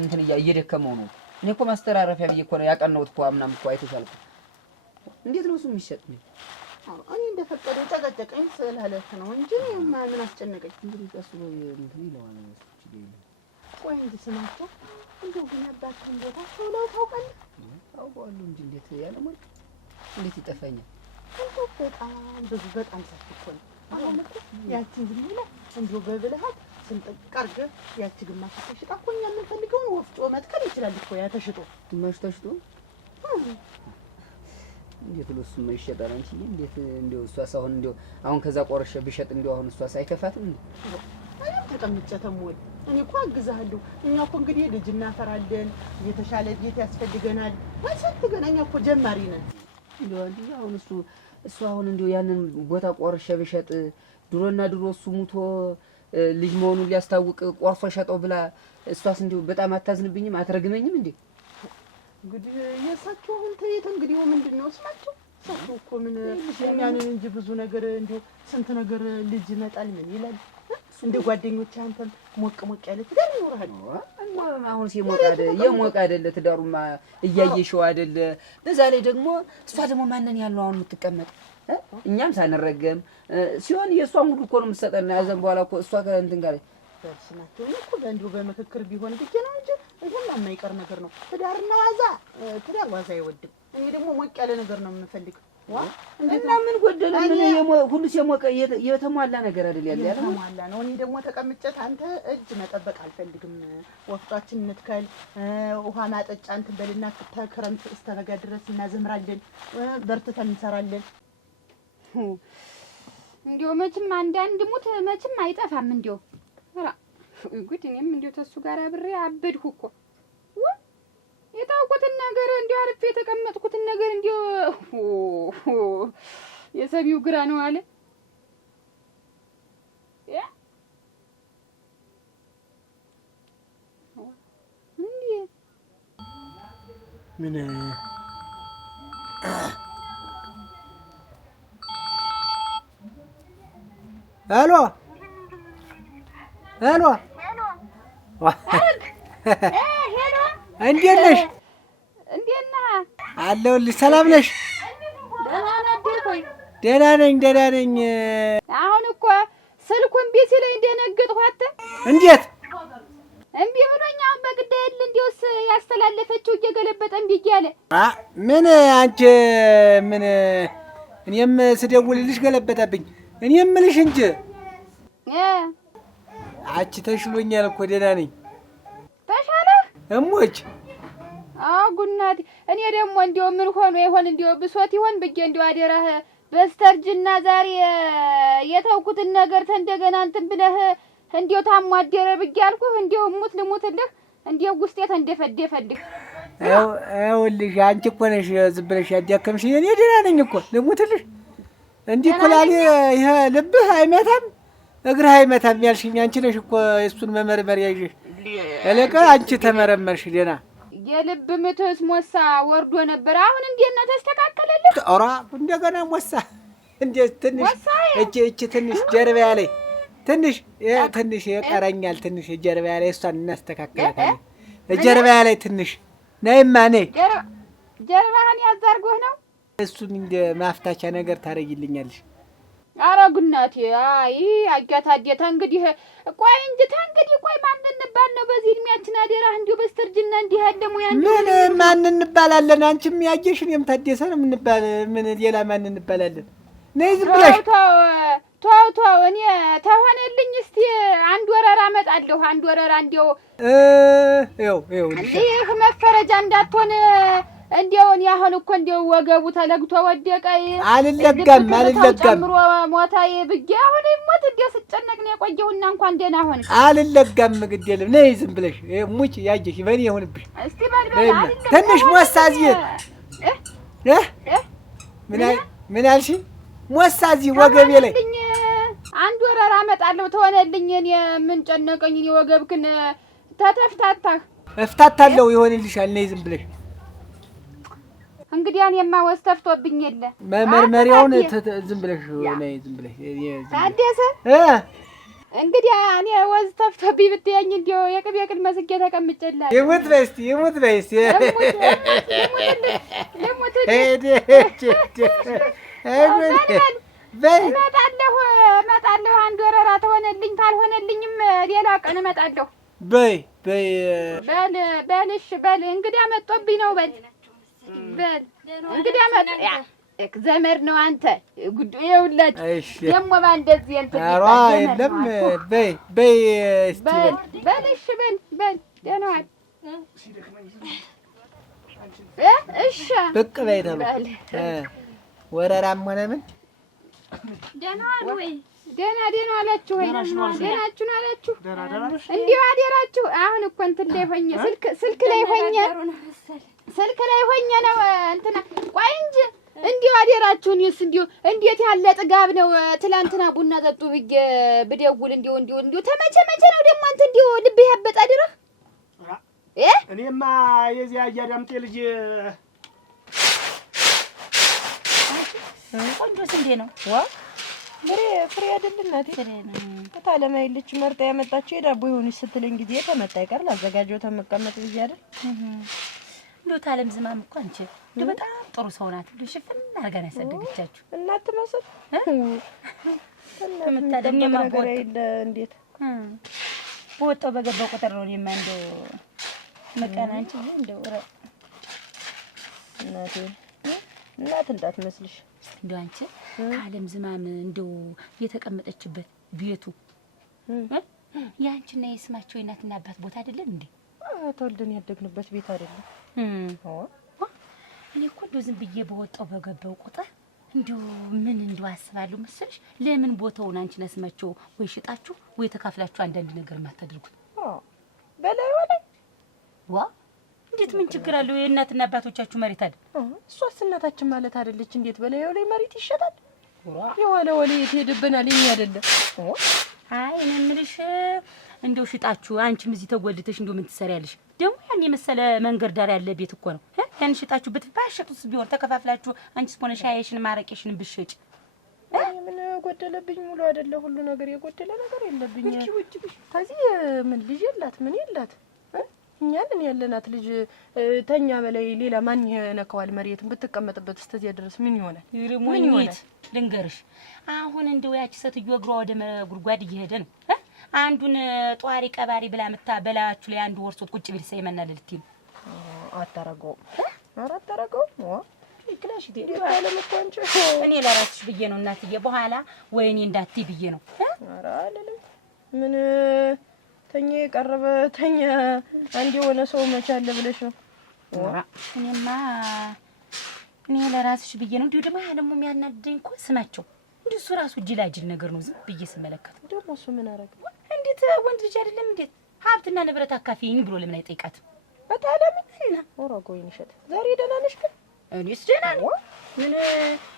እንትን እየደከመው ነው። እኔ እኮ ማስተራረፊያ ብዬ እኮ ነው ያቀናሁት እኮ አምናም እኮ አይተሻል እኮ። እንዴት ነው እሱ የሚሸጥ ነው? እኔ እንደፈቀደ ጨቀጨቀኝ ስላለህ ነው እንጂ ምን አስጨነቀኝ? እንግዲህ ቀስ ብሎ እንትን ይለዋል። ቆይ እንጂ ስማቸው እንደው ግን አባትህን ቦታ ሰውለው ታውቃለህ? አውቀዋለሁ እንጂ እንዴት ያለ ማለት እንዴት ይጠፋኛል? እንደው በጣም ሰፊ እኮ ነው። አሁን እኮ ያችን ዝም ብለህ እንደው በብልሃት ስንጥቅ አድርገህ ያቺ ግማሽ ተሽጣ እኮ እኛ የምንፈልገውን ወፍጮ መትከል ይችላል እኮ ያ ተሽጦ ግማሽ ተሽጦ እንዴት ነው እሱማ ይሸጣል? አንቺ እንዴት እንደው እሷ ሳይሆን እንደው አሁን ከዛ ቆርሼ ብሸጥ እንደው አሁን እሷ ሳይከፋትም እንዴ? ተቀምጬ ተሞል እኔ እኮ አግዛለሁ። እኛ እኮ እንግዲህ ልጅ እናፈራለን፣ የተሻለ ቤት ያስፈልገናል። ወሰት ገና እኛ እኮ ጀማሪ ነን። እንደው አሁን እሱ አሁን እንደው ያንን ቦታ ቆርሼ ብሸጥ ድሮና ድሮ እሱ ሙቶ ልጅ መሆኑን ሊያስታውቅ ቆርሶ ሸጠው ብላ እሷስ እንደው በጣም አታዝንብኝም? አትረግመኝም እንዴ? እንግዲህ የእሳቸው አሁን ተይት እንግዲህ ምንድን ነው ስማቸው? እሳቸው እኮ ምን ያንን እንጂ ብዙ ነገር እንደው ስንት ነገር ልጅ ይመጣል ምን ይላል። እንደ ጓደኞች አንተም ሞቅ ሞቅ ያለ ትዳር ይኖርሃል። አሁን የሞቀ አይደለ ትዳሩማ እያየሽው አይደለ? በዛ ላይ ደግሞ እሷ ደግሞ ማንን ያለው አሁን የምትቀመጥ እኛም ሳንረገም ሲሆን የእሷን ሁሉ እኮ ነው የምትሰጠን። ያዘን በኋላ እኮ እሷ ከእንትን ጋር ስናቸው እኮ በእንዲሁ በምክክር ቢሆን ብቻ ነው እንጂ ይሄን የማይቀር ነገር ነው። ትዳርና ትዳር ዋዛ አይወድም። እኔ ደግሞ ሞቅ ያለ ነገር ነው የምፈልገው። እና ምን ጎደለ? ምን ሁሉስ የሞቀ የተሟላ ነገር አይደል ያለ የተሟላ ነው። እኔ ደግሞ ተቀምጨት አንተ እጅ መጠበቅ አልፈልግም። ወፍጫችን እንትከል፣ ውሃ ማጠጫ እንትን በልና ከክረምት እስከ በጋ ድረስ እናዘምራለን፣ በርትተን እንሰራለን። እንዲያው መቼም አንዳንድ ሙት መቼም አይጠፋም። እንዲያው ኧረ ጉድ! እኔም እንዲያው ተሱ ጋር አብሬ አበድኩ እኮ የታውቁትን ነገር እንዲያው አርፌ የተቀመጥኩትን ነገር እንዲያው የሰሚው ግራ ነው አለ። ምን ሄሎ ሄሎ እንዴት ነሽ? እንዴት ነህ? አለሁልሽ። ሰላም ነሽ? ደህና ነኝ። አሁን እኮ ስልኩን እምቢ ሲለኝ ደነገጥኩ። እንዴት እምቢ ብሎኝ አሁን በግድ አይደል እንዲያውስ ያስተላለፈችው እየገለበጠ እምቢ እያለ ምን አንቺ ምን እኔም ስደውልልሽ ገለበጠብኝ። እኔ የምልሽ እንጂ አንቺ ተሽሎኛል እኮ ደህና ነኝ። ተሻለህ እሞች? አዎ ጉናት። እኔ ደግሞ እንዲያው ምን ሆኖ ይሆን እንዲያው ብሶት ይሆን ብዬ እንዲያው አደራህ በስተርጅና ዛሬ የተውኩትን ነገር እንደገና እንትን ብለህ እንዲያው ታሞ አደረ ብዬ አልኩህ። እንዲያው ሙት ልሙትልህ እንዲያው ውስጤ ተንደፈደፈልህ። ይኸውልሽ አንቺ እኮ ነሽ ዝም ብለሽ ያዳከምሽኝ። እኔ ደህና ነኝ እኮ ልሙትልሽ። እንዲህ ኩላሌ ይሄ ልብህ አይመታም እግርህ አይመታም ያልሽኝ አንቺ ነሽ እኮ እሱን መመርመሪያ ይዤሽ። እለቀ አንቺ ተመረመርሽ ደህና። የልብ ምትስ ሞሳ ወርዶ ነበር። አሁን እንዴት ነው ተስተካከለልህ? ኧረ እንደገና ሞሳ እንዴት ትንሽ እቺ ትንሽ ጀርባያ ላይ ትንሽ ይቀረኛል። ትንሽ ጀርባያ ላይ እሷን እናስተካክላታለን። ጀርባያ ላይ ትንሽ ነይማ ነይ። ጀርባህን ያዛርጎህ ነው። እሱን እንደ ማፍታቻ ነገር ታረጊልኛለሽ። ኧረ ጉናቴ አይ አጋታዴታ እንግዲህ ቆይ እንጂ ተንግዲህ ቆይ ማን እንባል ነው በዚህ እድሜያችን አደራህ እንዲሁ በስተርጅና እንዲህ ያለ ሙያ ምን ማን እንባላለን? አንቺም ያየሽ እኔም ታደሰ ነው የምንባል። ምን ሌላ ማን እንባላለን? ነይ ዝም ብለሽ ተው እኔ ተሆነልኝ እስቲ አንድ ወረራ እመጣለሁ። አንድ ወረራ እንዲያው ይኸው ይህ መፈረጃ እንዳትሆን እንዲያው እኔ አሁን እኮ እንዲያው ወገቡ ተለግቶ ወደቀ። አልለጋም ጨምሮ ሞታዬ ብዬ አሁን ሞት እንዲያው ስጨነቅ ነው የቆየሁና እንኳን ደህና ሆን። አልለጋም ግድ የለም ነይ ዝም ብለሽ ሙች ያየሽ በእኔ ይሁንብሽ። እስቲ በልበል ትንሽ ሞሳዚ ምን አልሽ? ሞሳዚ ወገቤ ላይ አንድ ወረራ እመጣለሁ ተሆነልኝ። እኔ ምን ጨነቀኝ? እኔ ወገብክን ተተፍታታህ እፍታታለሁ ይሆንልሻል። ነይ ዝም ብለሽ እንግዲህ እኔማ ወዝ ተፍቶብኝ የለ መመርመሪያውን ዝም ብለሽ ነይ ዝም ብለሽ ታደሰ እንግዲህ እኔ ወዝ ተፍቶብኝ ብትያኝ እንዲያው የቅቤ ቅል መስጌ ተቀምጬልሃል። ይሙት በይ እስኪ ይሙት በይ እስኪ እመጣለሁ አንድ ወረራ ተሆነልኝ። ካልሆነልኝም ሌላ ቀን እመጣለሁ። በል እሺ በል እንግዲህ አመጣብኝ ነው በል እንግዲህ ዘመድ ነው አንተ ጉዱ ይውላችሁ ደግሞ ባንደዚህ እንትን የለም በይ እስቲ በል እሺ በል ደህና ዋል እሺ ብቅ በይ ተባለ ወረራም ሆነ ምን ደህና ዋል ወይ ደህና ዋላችሁ ወይ ደህናችሁ አላችሁ እንዲሁ አደራችሁ። አሁን እኮ እንትን ላይ ሆኜ ስልክ ላይ ሆኜ ነው እንትና ቆይ እንጂ እንዲሁ አደራችሁን ይስ እንዲሁ እንዴት ያለ ጥጋብ ነው። ትላንትና ቡና ጠጡ ብዬ ብደውል እንዲሁ ተመቸ ነው ደግሞ አንተ እንዲሁ ልብህ ያበጣ ድረህ እኔማ የዚያ አያዳምጤ ልጅ ቆንጆስ እንዴ ነው ፍሬ አይደል እናቴ ታለማይልች መርጣ ያመጣችው የዳቦ ይሁን ስትለኝ ጊዜ ተመጣ ይቀር ላዘጋጀው ተመቀመጥ ብዬ አይደል እንደው ታለም ዝማም እኮ አንቺ እንደው በጣም ጥሩ ሰው ናት። እንደው ሽፍን አድርጋ ነው ያሳደገቻችሁ። እናት መስል ተመታደኛ ነገር አይደለ እንዴት በወጣው በገባው ቁጥር ነው እኔማ እንደው መቀና አንቺ እንደው እናት እንዳትመስልሽ እንደው አንቺ ታለም ዝማም እንደው የተቀመጠችበት ቤቱ ያንቺና የስማቸው እናትና አባት ቦታ አይደለም እንዴ? ተወልደን ያደግንበት ቤት አይደለም። እኔ እኮ እንደው ዝም ብዬ በወጣው በገባው ቁጥር እንደው ምን እንደው አስባለሁ መሰለሽ፣ ለምን ቦታውን አንቺ ነስማቸው ወይ ሽጣችሁ ወይ ተካፍላችሁ አንዳንድ ነገር ማታደርጉት? በላይ ወለ እንዴት ምን ችግር አለው? የእናትና አባቶቻችሁ መሬት አይደል? እሷስ እናታችን ማለት አይደለች? እንዴት በላይ ወለ መሬት ይሸጣል? የዋለ ወለ የትሄድብናል? የኛ አይደለም። አይ እኔ የምልሽ እንደው ሽጣችሁ አንቺም እዚህ ተጎልተሽ እንደው ምን ትሰሪያለሽ? ደግሞ ያን የመሰለ መንገድ ዳር ያለ ቤት እኮ ነው። ያን ሽጣችሁ ባሸጡስ ቢሆን ተከፋፍላችሁ አንቺስ ሆነ ሻይሽን ማረቄሽን ብትሸጪ ምን ጎደለብኝ? ሙሉ አይደለ ሁሉ ነገር የጎደለ ነገር የለብኝ። ከዚህ ምን ልጅ የላት ምን የላት እኛን ያለናት ልጅ ተኛ በላይ ሌላ ማን ይነካዋል? መሬትን ብትቀመጥበት እስከዚያ ድረስ ምን ይሆናል? ምን ይሆናል? ልንገርሽ አሁን እንደው ያቺ ሴትዮ እግሯ ወደ ጉድጓድ እየሄደ ነው። አንዱን ጧሪ ቀባሪ ብላ መታ በላያችሁ ላይ አንዱ ወርሶት ቁጭ ቢል ሳይመናል ልትይ አታረገውም። ኧረ አታረገውም። ክላሽ እኔ ለራስሽ ብዬ ነው እናትዬ፣ በኋላ ወይኔ እንዳትይ ብዬ ነው። ኧረ አይደለም ምን ተኛ የቀረበ ተኛ አንድ የሆነ ሰው መቻለ ብለሽ ነው? እኔማ እኔ ለራስሽ ብዬ ነው። እንዲሁ ደግሞ ያለሙ የሚያናድደኝ እኮ ስማቸው እንዲሁ እሱ ራሱ ጅላጅል ነገር ነው። ዝም ብዬ ስመለከት ደግሞ እሱ ምን አደረገ? እንዴት ወንድ ልጅ አይደለም እንዴት ሀብትና ንብረት አካፊኝ ብሎ ለምን አይጠይቃትም? በጣም አይና ወራጎኝ ይሸጥ ዛሬ ደህና ነሽ ግን? እኔስ ደህና ነኝ። ምን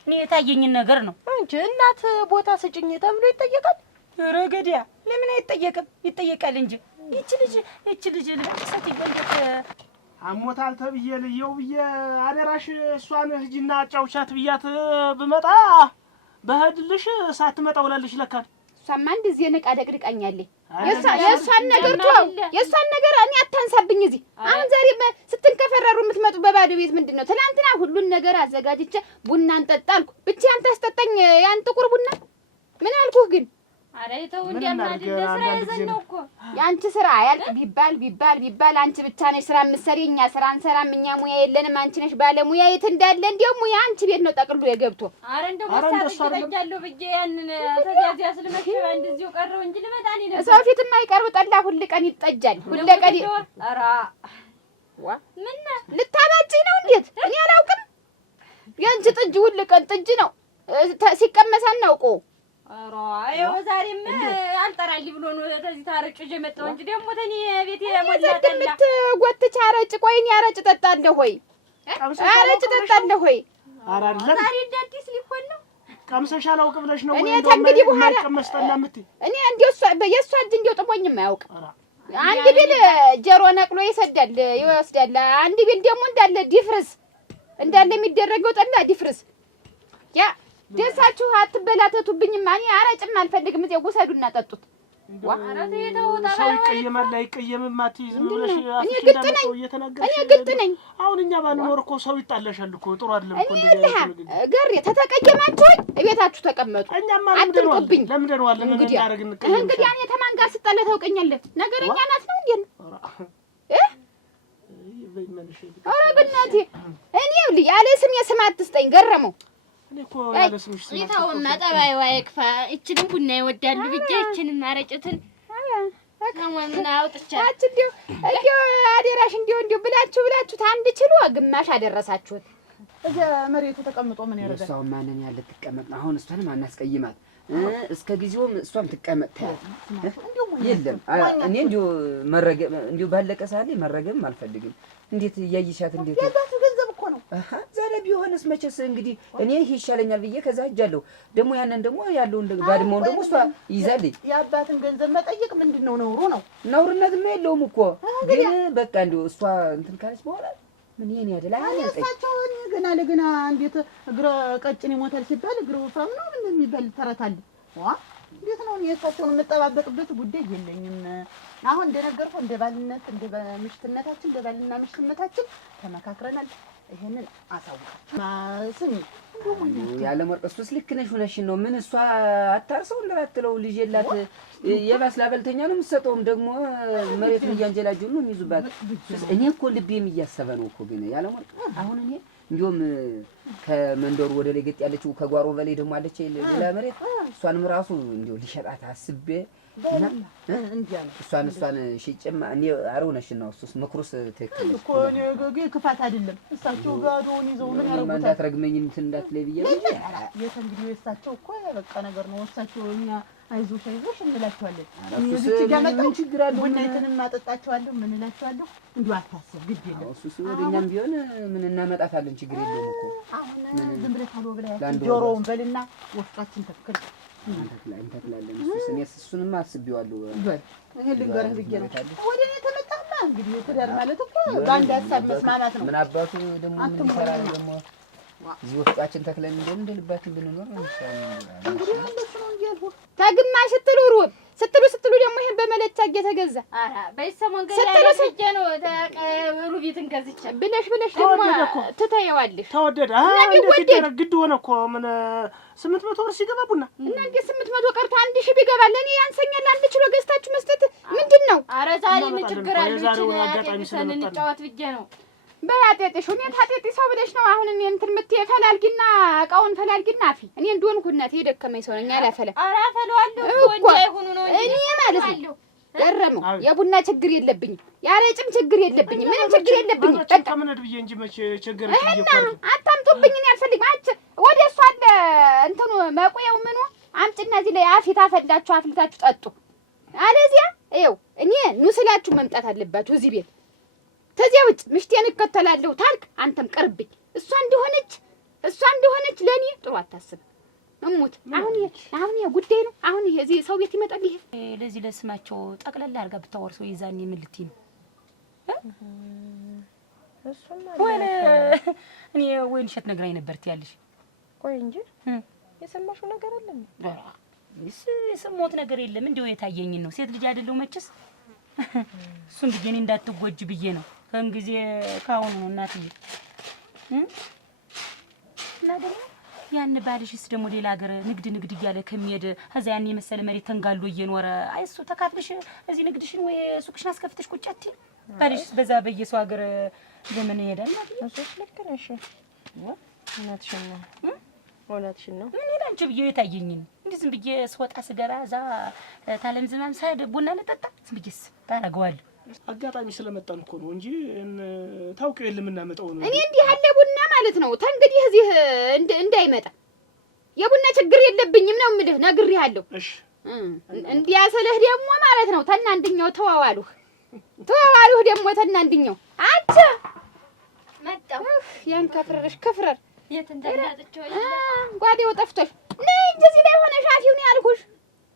እኔ የታየኝን ነገር ነው። አንቺ እናት ቦታ ስጭኝ ተብሎ ይጠየቃል? ረገዲያ ለምን አይጠየቅም? ይጠየቃል እንጂ ይቺ ልጅ ልብሰት ይገለጥ አሞታል ተብዬ ልየው ብዬ አደራሽ እሷን ሂጂና አጫውቻት ብያት ብመጣ በህድልሽ ሳትመጣ ውላለሽ። ለካ እሷ እሷማ እንደዚህ የነቃ ደቅድቃኛለች። የእሷን ነገር የእሷን ነገር እኔ አታንሳብኝ እዚህ አሁን ዛሬ ስትንከፈረሩ የምትመጡ በባዶ ቤት ምንድን ነው? ትናንትና ሁሉን ነገር አዘጋጅቼ ቡና እንጠጣ አልኩ። ብቻዬን ታስጠጣኝ ያን ጥቁር ቡና ምን አልኩህ ግን? ኧረ ተው እንዲያማድ ስራ ይዘን ነው እኮ ያንቺ ስራ ያልቅ ቢባል አንቺ ብቻ ነሽ ስራ የምትሰሪ። እኛ ስራ አንሰራም። እኛ ሙያ የለንም። አንቺ ነሽ ባለሙያ። የት እንዳለ እንደው ሙያ አንቺ ቤት ነው ጠቅሎ የገብቶ። ኧረ እንደው ማሳረጃለሁ ብዬ ያንን ተዛዚያ ስለመከራ እንደዚሁ ቀረው እንጂ ልመጣኒ ነበር። ሰው ፊት የማይቀርብ ጠላ ሁሉ ቀን ይጠጃል። ሁሉ ቀን ኧረ ምን ልታባጪ ነው? እንዴት እኔ አላውቅም። ያንቺ ጥጅ ሁሉ ቀን ጥጅ ነው ሲቀመስ አናውቀው። ኧረ ይኸው ዛሬም አልጠራልኝ ብሎ ነው ተዚህ ታረጭ የመጣው እንጂ ደግሞ ተኔ ቤት የሞላጠላ የምትጎትች አረጭ። ቆይ እኔ አረጭ ጠጣለሁ ሆይ አረጭ ጠጣለሁ ሆይ። ኧረ አይደለም ዛሬ እንዳዲስ ሊሆን ነው። ቀምሰሽ አላውቅም ብለሽ ነው እኔ ተንግዲህ በኋላ ቀመስጠላ የምትይ እኔ እንደው የእሷ እጅ እንደው ጥሞኝም አያውቅም። አንድ ቢል ጀሮ ነቅሎ ይሰዳል ይወስዳል። አንድ ቢል ደግሞ እንዳለ ዲፍርስ እንዳለ የሚደረገው ጠላ ዲፍርስ ያ ደሳችሁ አትበላተቱብኝማ። እኔ አረጭም አልፈልግም። እዚህ ውሰዱና ጠጡት። ሰው ይቀየማል አይቀየምም አትይዝም ብለሽ እኔ ግልጥ ነኝ። አሁን እኛ ባንኖር እኮ ሰው ይጣለሻል እኮ ጥሩ አይደለም እኮ እንደዚህ አይነት ገሬ ተተቀየማችሁኝ እቤታችሁ ተቀመጡ። አትልቁብኝ። ለምደነዋል ምን እናደርግ እንቀየም። እንግዲህ እኔ ተማን ጋር ስጣለ ታውቀኛለህ። ነገረኛ ናት ነው እንዴ? ኧረ በእናቴ እኔ ያለ ስም የስም አትስጠኝ ገረመው። እኔ እኮ ያለ ስምሽ ስም ይታውና ጠባይዋ ይክፋ። እቺንም ቡና ይወዳሉ ብቻ እቺንም አረጭትን ከማን አውጥቻት እንደው አደራሽ እንደው ብላችሁ አንድ ችሎ ግማሽ አደረሳችሁት። እዛ መሬቱ ተቀምጦ ምን ያደርጋል? እሷው ማንን ያለ ትቀመጥ አሁን እሷንም አናስቀይማት እስከ ጊዜውም እሷም ትቀመጥ የለም። እኔ እንዲሁ ባለቀ ሳለ መረገም አልፈልግም። እንዴት እያይሻት እንዴት ያዛቱ ገንዘብ እኮ ነው። ዛሬ ቢሆንስ መቼስ እንግዲህ እኔ ይሄ ይሻለኛል ብዬ ከዛ ሄጃለሁ። ደግሞ ያንን ደግሞ ያለውን ባድማውን ደግሞ እሷ ይዛልኝ። የአባትን ገንዘብ መጠየቅ ምንድነው ነውሩ ነው? ነውርነትማ የለውም እኮ ግን በቃ እንዲሁ እሷ እንትን ካለች በኋላ ምን ይሄን ያደላ እሳቸው ገና ለገና እንዴት እግረ ቀጭን ይሞታል ሲባል እግረ ወፍራም ነው ምን የሚባል ተረት አለ። እንዴት ነው እሳቸውን የምጠባበቅበት ጉዳይ የለኝም። አሁን እንደነገርኩህ እንደ ባልነት እንደ ምሽትነታችን እንደ ባልና ምሽትነታችን ተመካክረናል። ይሄንን አሳውቃችሁ ስሚ ያለ ወርቀስቶስ ልክ ነሽ ሆነሽን ነው። ምን እሷ አታርሰው እንደራትለው ልጅ የላት የባስላ በልተኛ ነው የምትሰጠውም ደግሞ መሬቱን እያንጀላጀሉ ነው የሚይዙባት። እኔ እኮ ልቤም እያሰበ ነው እኮ ግን ያለ ወርቅ አሁን እኔ እንዲሁም ከመንደሩ ወደ ላይ ገጥ ያለችው ከጓሮ በላይ ደግሞ አለች ሌላ መሬት እሷንም ራሱ እንዲሁ ሊሸጣት አስቤ እና እሷን ሽጭማ እኔ አረው ነሽ ነው እሱስ መክሩስ ትክክል እኮ እኔ ክፋት አይደለም። እሳቸው ጋዶን ይዘው ምን ያረጉታል? እንዳትረግመኝ እንትን እንዳትለይ ብዬ ነው። የትንግዲህ እሳቸው እኮ በቃ ነገር ነው። እሳቸው እኛ አይዞሽ እንላቸዋለን። እሱስ ምን ችግር አለው? ቡናችንን እናጠጣቸዋለሁ ምን እላቸዋለሁ። እንዲሁ አታስብ ግድ የለም። እሱስ ወደኛም ቢሆን ምን እናመጣታለን ችግር የለውም እኮ። አሁን ዝም ብለህ ታሎ ብለህ ጆሮውን በልና ወፍቃችን ተክል እንተክላለን። እሱንማ አስቤዋለሁ። ይሄ ልንገርህ ብዬሽ ነው። ወደ እኔ ተመጣማ እንግዲህ ትዳር ማለት እኮ በአንድ ሀሳብ መስማማት ነው። ምን አባቱ ደግሞ ምን ይሰራል ደግሞ እዚህ ወፍቃችን ተክለን እንደ ልባችን ብንኖር ነው ይሻላል። እንግዲህ እንደሱ ነው እንጂ ተግማሽ ስትሉ ደግሞ ይሄን በመለቻ እየተገዛ አራ በሰሞን ገና ሰጀ ነው ተቀበሉ ቤትን ገዝቼ ብለሽ ደግሞ ትተየዋለሽ። ተወደደ እንዴት ግድ ሆነ እኮ ምን 800 ብር ሲገባ ቡና እና እንዴ 800 ቀርቶ 1000 ቢገባ ለኔ ያንሰኛል። 1 ኪሎ ገዝታችሁ መስጠት ምንድነው? አረ ዛሬ ምን ችግር አለ? እቺን እንጫወት ብዬ ነው። በያጤጥሽ እኔ ታጤጥ ሰው ብለሽ ነው አሁን እኔ እንትን የምትይ ፈላልጊና እቃውን ፈላልጊና አፊ እኔ እንደሆንኩ እናቴ የደከመኝ ሰው ነኝ። አላፈለ ኧረ አፈለዋለሁ ወንድ አይሆኑ ነው እኔ ማለት ነው። ገረመው የቡና ችግር የለብኝም፣ ያረጭም ችግር የለብኝም፣ ምንም ችግር የለብኝም። በቃ ከመነድ ብዬ እንጂ መቼ ችግር ይየቆር አታምጡብኝ። እኔ አልፈልግም። ወደ እሷ አለ እንትኑ መቆየው ምኑ አምጪና እዚህ ላይ አፊት አፈላችሁ አፍልታችሁ ጠጡ። አለዚያ ይኸው እኔ ኑ ስላችሁ መምጣት አለባችሁ እዚህ ቤት። ተዚያ ውጭ ምሽቴን እከተላለሁ ታልክ አንተም ቀርብኝ። እሷ እንደሆነች ለኔ ጥሩ አታስብ። እሙት አሁን ጉዳይ ነው። አሁን እዚህ ሰው ቤት ይመጣል። ይሄ ለዚህ ለስማቸው ጠቅለላ አድርጋ ብታወርሰው ይዛኔ ምን ልትይ ነው? እሱማ እኔ ወይን እሸት ነግራኝ ነበር ትያለሽ። ቆይ እንጂ የሰማሽው ነገር አለ እንዴ? የሰማሁት ነገር የለም። እንደው የታየኝን ነው። ሴት ልጅ አይደለው መችስ እሱን ብዬ እኔ እንዳትጎጅ ብዬ ነው። ከእንጊዜ ካሁኑ ነው እናትዬ። እና ደግሞ ያን ባልሽስ ደግሞ ሌላ ሀገር ንግድ እያለ ከሚሄድ ከዛ ያን የመሰለ መሬት ተንጋሎ እየኖረ አይ እሱ ተካፍለሽ እዚህ ንግድሽን ወይ ሱቅሽን አስከፍተሽ ቁጭ አትይ። ባልሽስ በዛ በየሰው ሀገር ዘመን ይሄዳል ማለት ነው። እሱስ ልክ ነሽ። እውነትሽን ነው። እውነትሽን ነው። ምን ይላንቺ ብዬ የታየኝን እንዲህ ዝም ብዬ ስወጣ ስገባ እዛ ታለም ዝማም ሳይድ ቡና ልጠጣ ዝም ብዬስ ታረገዋለሁ። አጋጣሚ ስለመጣን እኮ ነው እንጂ ታውቂው የለም እናመጣው ነው። እኔ እንዲህ ያለ ቡና ማለት ነው ተንግዲህ እዚህ እንዳይመጣ የቡና ችግር የለብኝም ነው የምልህ፣ ነግሬሃለሁ። እሺ እንዲያሰለህ ደግሞ ማለት ነው ተናንድኛው ተዋዋሉህ ደግሞ ተናንድኛው አንተ መጣሁ ያን ከፍረሽ ከፍረር የት እንደላጥቸው ጓዴው ጠፍቶሽ ነይ እንጂ እዚህ ላይ ሆነሽ አፊውን ያልኩሽ።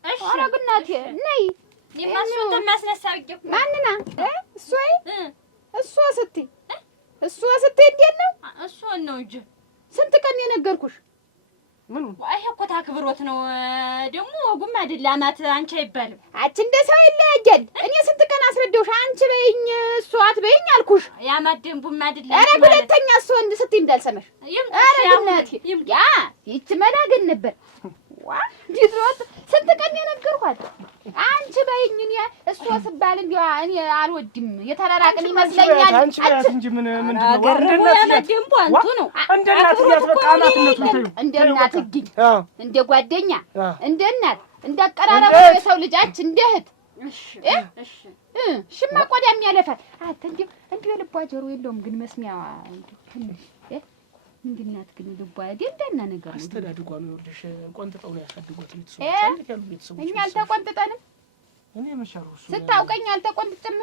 እሺ ኧረ ግናቴ ነይ የማስወጣ የሚያስነሳው ይገብ ማንና እሷ ስትይ እንዴት ነው እሱ ነው እንጂ ስንት ቀን የነገርኩሽ? ምን ይሄ እኮ ታክብሮት ነው ደግሞ ጉም አይደል አማት አንቺ አይባልም። አንቺ እንደ ሰው ይለያያል። እኔ ስንት ቀን አስረዳሁሽ። አንቺ በይኝ እሷ አትበይኝ አልኩሽ። ያማት ደንቡም አይደል። ኧረ ሁለተኛ እሷ ስትይ እንዳልሰማሽ። ኧረ እናቴ ያ ይቺ መላገን ነበር ዋ ዲዝሮት ስንት ቀን የነገርኳት። አንቺ በይኝ እሷ ስባል እንዴ እኔ አልወድም። የተራራቅን ይመስለኛል። አንቺ ያት እንጂ ምንድነው ገርቦ ያመደምቡ አንቱ ነው እንደ እናት ያስበቃ እናትነቱን ተይው። እንደ እናት ግኝ እንደ ጓደኛ እንደ እናት እንደ አቀራረቡ የሰው ልጅ እንደ እህት ሽማ ቆዳ የሚያለፋት አንተ እንዴ ልቧ ጆሮ የለውም ግን መስሚያዋ ትንሽ ምንድን ናት ግን ልቧ ደንዳና ነገር ነው። አስተዳድጓ ነው ወርደሽ ቆንጥጠው ነው ያሳድጓት ቤተሰቦች። እኛ አልተቆንጥጠንም። እኔ መሻሩ እሱ ስታውቀኝ አልተቆንጥጥም።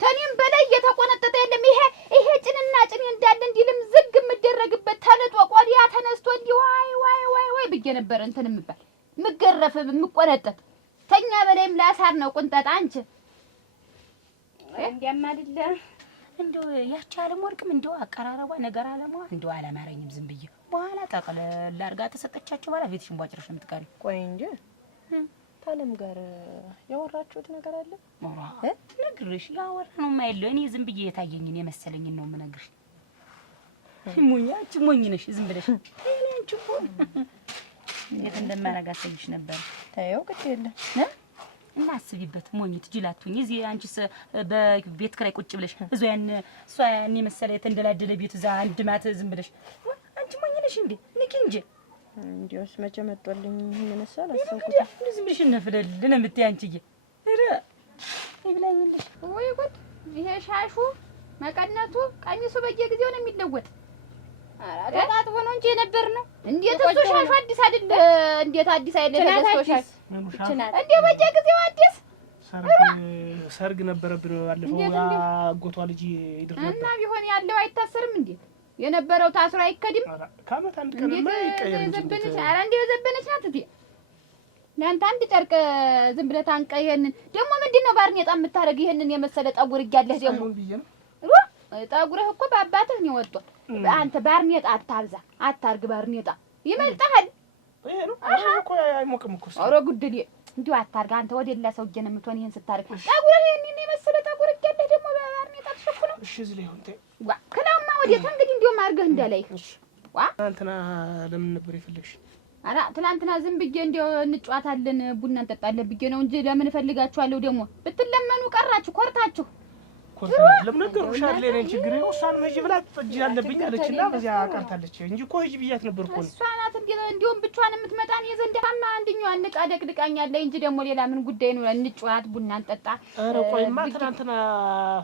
ተኔም በላይ እየተቆነጠጠ የለም። ይሄ ጭንና ጭኔ እንዳለ እንዲልም ዝግ የምደረግበት ተልጦ ቆዲያ ተነስቶ እንዲህ ዋይ ብዬ ነበር እንትን የምባል የምገረፍ የምቆነጠጥ ተኛ በላይም ላሳር ነው ቁንጠጣ። አንቺ እንዲያማ አይደለ እንደው ያቺ አለም ወርቅም እንደው አቀራረቧ ነገር አለሟ እንደው አላማረኝም። ዝም ብዬ በኋላ ጠቅለል አድርጋ ተሰጠቻቸው በኋላ ቤትሽን ቧጭረሽ ነው የምትቀሪው። ቆይ እንጂ ታለም ጋር ያወራችሁት ነገር አለ? ነግርሽ ያወራ ነው የማይለው እኔ ዝም ብዬ የታየኝን የመሰለኝን ነው የምነግርሽ። ሙኛች ሞኝ ነሽ ዝም ብለሽ አንቺ እኮ እንዴት እንደማረጋ አሳይሽ ነበር። ታየው ግድ የለም እና አስቢበት። ሞኝ ትጅላቱኝ እዚህ አንቺስ በቤት ክራይ ቁጭ ብለሽ እሷ ያን የመሰለ የተንደላደለ ቤት እዛ አንድ ማት ዝም ብለሽ አንቺ ሞኝ ነሽ እንዴ? ንቂ እንጂ እንዲያውስ መቼ መጥቶልኝ ይሄን መሰል አሰብኩት። ዝም ብለሽ ነፍለልን የምትይ አንቺዬ ኧረ ይብላኝልሽ። ወይ ጉድ! ይሄ ሻሹ መቀነቱ ቀሚሱ በየጊዜው ነው የሚለወጥ። ኧረ ተጣጥቦ ነው እንጂ የነበር ነው። እንዴት እሱ ሻሹ አዲስ አይደል? እንዴት አዲስ አይደል? ተገዝቶሻል እንዴ? በየጊዜው አዲስ ሰርግ ነበረብን ባለፈው አጎቷ ልጅ ይድር ነበር እና ቢሆን ያለው አይታሰርም እንዴ? የነበረው ታስሮ አይከድም። ካመት አንድ ቀንማ ይቀየር እንጂ ኧረ እንዴ ዘበነች ናት እንዴ? እናንተ አንድ ጨርቅ ዝም ብለህ ታንቀ ይሄንን ደግሞ ምንድነው ባርኔጣ የምታረግ? ይሄንን የመሰለ ጠጉር እያለህ ደግሞ ጠጉርህ እኮ በአባትህ ነው ወጥቶ። አንተ ባርኔጣ አታብዛ፣ አታርግ ባርኔጣ ይመልጣል። ይሄ ነው እኮ አይሞቅም እኮ። ኧረ ጉድሌ እንዲሁ አታርግ አንተ። ወደላ ሰውዬ ነው የምትሆን ይሄን ስታርግ። ጠጉርህ ይሄንን የመሰለ ጠጉር እያለህ ደግሞ በባርኔጣ ተሸፍነው። እሺ እዚህ ላይ ሆንተ ዋ ክላውማ ወዴት እንግዲህ እንዲሁም አድርገህ እንዳላይ። ዋ አንተና ለምን ነበር የፈለግሽ? ኧረ ትናንትና ዝም ብዬ እንዲያው እንጫዋታለን ቡና እንጠጣለን ብዬ ነው እንጂ ለምን እፈልጋችኋለሁ ደግሞ ብትለመኑ ቀራችሁ ኮርታችሁ። ለምን ነገርኩሽ አይደል? እኔን ችግር ነው እሷን መጂ ብላ ጥጅ ያለብኝ አለችና በዚያ ቀርታለች እንጂ እኮ ሂጂ ብያት ነበር እኮ። እሷ ናት እንዲሁም ብቻዋን የምትመጣን የዘንዳማ አንደኛዋ ንቃ ደቅድቃኛለች እንጂ ደግሞ ሌላ ምን ጉዳይ ነው? እንጫዋት ቡና እንጠጣ። ኧረ ቆይማ ትናንትና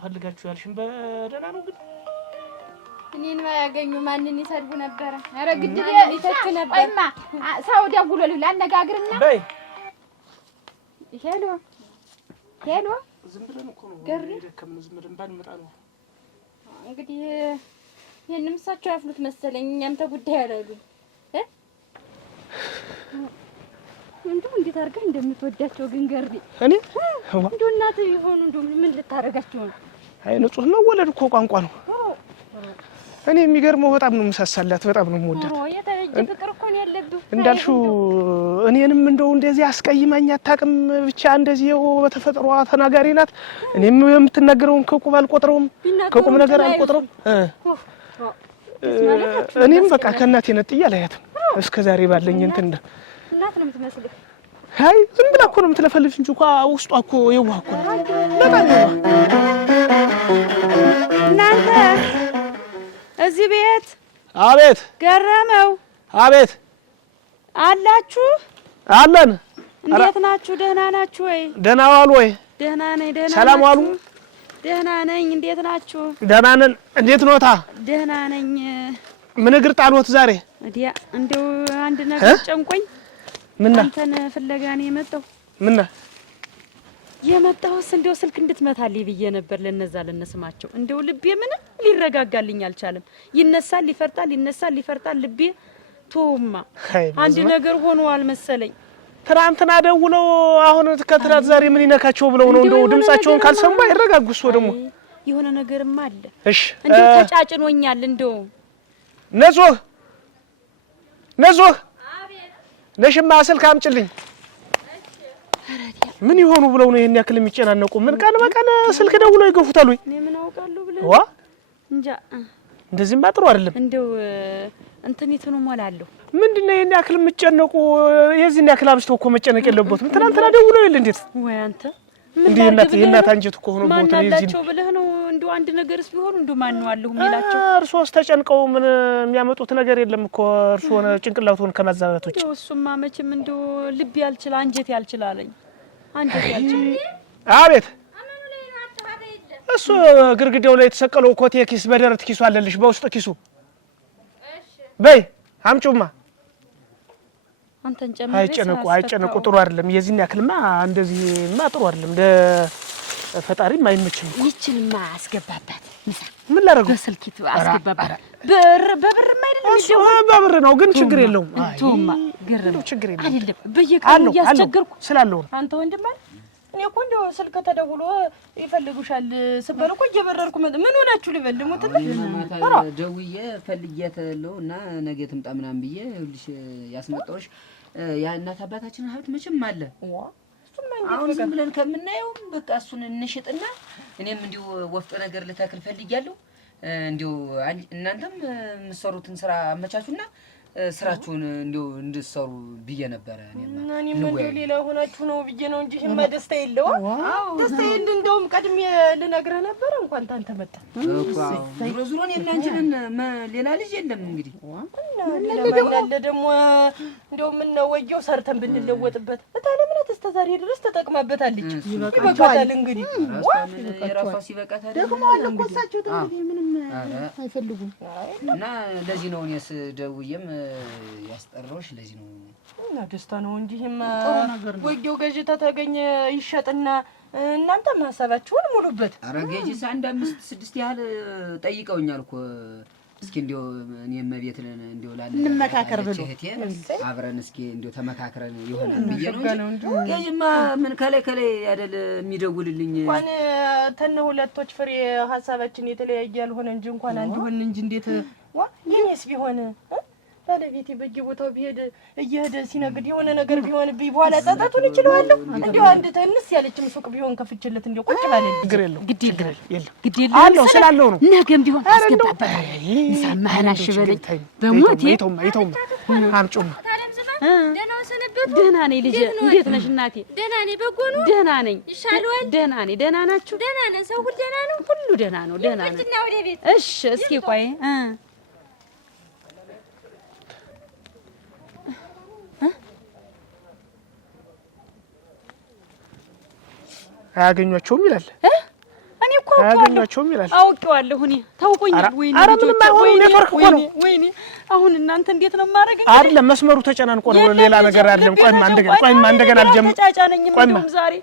ፈልጋችሁ ያልሽኝ በደህና ነው ግን እኔን ባያገኙ ማንን ይሰድቡ ነበር? ኧረ ግድ ይተች ነበር። ቆይማ ሰው ደውሎልኝ ላነጋግርና በይ ሄሎ ዝም ብለን እኮ ነው የደከምን። ዝም ብለን ባንመጣ ነው እንግዲህ ይሄንም እሳቸው ያፍሉት መሰለኝ። እኛም ተጉዳይ ያላሉኝ እንደው እንዴት አድርገህ እንደምትወዳቸው ግን ገርቢ እኔ እንደው እናትህ ይሆኑ እንደው ምን ልታረጋቸው ነው? አይ ንጹህ ነው ወለድ እኮ ቋንቋ ነው። እኔ የሚገርመው በጣም ነው የምሳሳላት፣ በጣም ነው የምወዳት። የተለየ ፍቅር እኮ ነው ያለብህ እንዳልሽው እኔንም እንደው እንደዚህ አስቀይማኝ አታውቅም። ብቻ እንደዚህ በተፈጥሯ ተናጋሪ ናት። እኔም የምትናገረውን ከቁብ አልቆጥረውም፣ ከቁም ነገር አልቆጥረውም። እኔም በቃ ከእናቴ ነጥዬ አላያትም እስከዛሬ ባለኝ እንትን እናት ነው የምትመስልህ። አይ ዝም ብላ እኮ ነው የምትለፈልፍ እንጂ እኮ ውስጧ እኮ የዋህ እኮ ነው። በጣም የዋህ። እናንተ እዚህ ቤት አቤት። ገረመው አቤት። አላችሁ? አለን። እንዴት ናችሁ? ደህና ናችሁ ወይ? ደህና ዋሉ ወይ? ደህና ነኝ። ደህና ሰላም ዋሉ? ደህና ነኝ። እንዴት ናችሁ? ደህና ነን። እንዴት ኖታ? ደህና ነኝ። ምን እግር ጣልዎት ዛሬ? እዲያ እንደው አንድ ነገር ጨንቆኝ ምና አንተን ፍለጋ ነው የመጣው። ምና የመጣሁስ እንደው ስልክ እንድትመታልኝ ብዬ ነበር ለነዛ ለነስማቸው። እንደው ልቤ ምንም ሊረጋጋልኝ አልቻለም። ይነሳል ይፈርጣል፣ ይነሳል ይፈርጣል ልቤ። ቶማ አንድ ነገር ሆኗል መሰለኝ። ትናንትና ደውለው አሁን ከትናንት ዛሬ ምን ይነካቸው ብለው ነው እንደው ድምጻቸውን ካልሰማ ይረጋጉስ ደግሞ የሆነ ነገርም አለ። እሺ እንደው ተጫጭኖኛል። እንደው ነጹህ ነሽማ ስልክ አምጪልኝ። ምን ይሆኑ ብለው ነው ይሄን ያክል የሚጨናነቁ? ምን ቀን በቀን ስልክ ደውለው ይገፉታል ወይ? እኔ ምን አውቃለሁ ብለህ ዋ እንጃ። እንደዚህማ ጥሩ አይደለም። እንደው እንትን ይተኑ ሞላለሁ። ምንድነው ይሄን ያክል የምትጨነቁ? የዚህን ያክል አብዝተው እኮ መጨነቅ የለበትም። ትናንትና ደውለው ይል እንዴት ወይ አንተ እንዴ የእናት አንጀት እኮ ሆኖ ቦታ ማናላቸው ብለህ ነው? እንደው አንድ ነገርስ ቢሆኑ እንደው ማን ነው አለሁ የሚላቸው? እርሶስ ተጨንቀው ምን የሚያመጡት ነገር የለም እኮ እርሶን ጭንቅላቱን ከማዛባቶች። እሱማ መቼም እንደው ልብ ያልችል አንጀት ያልችላለኝ አንጀት ያልችል። አቤት እሱ ግርግዳው ላይ የተሰቀለው ኮቴ ኪስ በደረት ኪሱ አለልሽ በውስጥ ኪሱ። በይ አምጪውማ። አንተን ጨምሬ አይጨነቁ ጥሩ አይደለም። የዚህን ያክልማ እንደዚህማ ጥሩ አይደለም። ፈጣሪም አይመችም። ይችልማ አስገባባት ምሳ ምን ላደርገው? በስልኪቱ አስገባባት። በብርማ አይደለም እሱ በብር ነው ግን ችግር የለውም። ቶማ ገረም ችግር የለውም አይደለም። በየቀኑ ያስቸገርኩ ስላለው አንተ ወንድም አይደል? እኔ እኮ እንደው ስልክ ተደውሎ ይፈልጉሻል ስበል እኮ እየበረርኩ ምን ሆናችሁ ልበልሙት ደውዬ ፈልጌያለሁ እና ነገ ትምጣ ምናምን ብዬ ልሽ ያስመጣሁሽ ያ እናት አባታችን ሀብት መቼም አለ። አሁን ዝም ብለን ከምናየው በቃ እሱን እንሽጥና እኔም እንዲሁ ወፍጮ ነገር ልተክል ፈልጊያለሁ። እንዲሁ እናንተም የምትሰሩትን ስራ አመቻቹና ስራችሁን እንዲሁ እንድትሰሩ ብዬ ነበረ። እኔም እንደው ሌላ ሆናችሁ ነው ብዬ ነው እንጂ ህማ ደስታ የለው። ደስታ የለ እንደውም ቀድሜ ልነግርህ ነበር። እንኳን ታንተ መጣ ዙሮ እኔና አንቺ ነን፣ ሌላ ልጅ የለም። እንግዲህ ለማናለ ደግሞ እንደው ምን ነው ወየው ሰርተን ብንለወጥበት እታለምነት እስከ ዛሬ ድረስ ተጠቅማበታለች። ይበቃታል እንግዲህ የራሷ ሲበቃታል ደግሞ አለ እኮ እሳቸው እንግዲህ ምንም አይፈልጉም እና ለዚህ ነው እኔስ ደውዬም ያስጠራሁሽ ለዚህ ነው። እና ደስታ ነው እንጂ ወየው ገዥ ተገኘ ይሸጥና እናንተም ሀሳባችሁን ሙሉበት። ኧረ ገዥስ አንድ 5-6 ያህል ጠይቀውኛል እኮ። እስኪ እንደው እኔም ቤት እንደው እንመካከር ብሎ አብረን እስኪ እንደው ተመካክረን ይሆናል ብዬ ነው እንጂ ገዥማ ምን ከላይ አይደል የሚደውልልኝ። እንኳን ተነ ሁለቶች ፍሬ ሀሳባችን የተለያየ ያልሆነ እንጂ እንኳን አንድ ሆነ እንጂ እንዴት የኔስ ቢሆን ባለቤቴ በየቦታው ቢሄድ እየሄደ ሲነግድ የሆነ ነገር ቢሆንብኝ በኋላ ጸጸቱን እችለዋለሁ። እንደው አንድ ትንስ ያለችም ሱቅ ቢሆን ከፍችለት እንደው ቁጭ ባለ ችግር የለውም። ግድ የለም አለው ስላለው ነው። ነገም ቢሆን አስገባበት ይሳማህናሽ በለኝ በሞት ይተውም አምጪውም። ደህና ነኝ ልጄ። እንዴት ነሽ እናቴ? ደህና ነኝ። በጎ ነው? ደህና ነኝ። ይሻለዋል? ደህና ነኝ። ደህና ናችሁ? ደህና ነን። ሰው ሁሉ ደህና ነው? ሁሉ ደህና ነው። ደህና ነው። ወጥና ወደ ቤት። እሺ እስኪ ቆይ አያገኟቸውም ይላል። እኔ እኮ አያገኟቸውም ይላል። አውቄዋለሁ። እኔ ታውቆኛል። ወይኔ ኧረ ምንም አይሆንም። ኔትወርክ እኮ ነው። ወይኔ አሁን እናንተ እንዴት ነው ማረግ? አይደለም መስመሩ ተጨናንቆ ነው፣ ሌላ ነገር አይደለም። ቆይማ እንደገና አልጀምር። ተጫጫነኝም እንደውም ዛሬ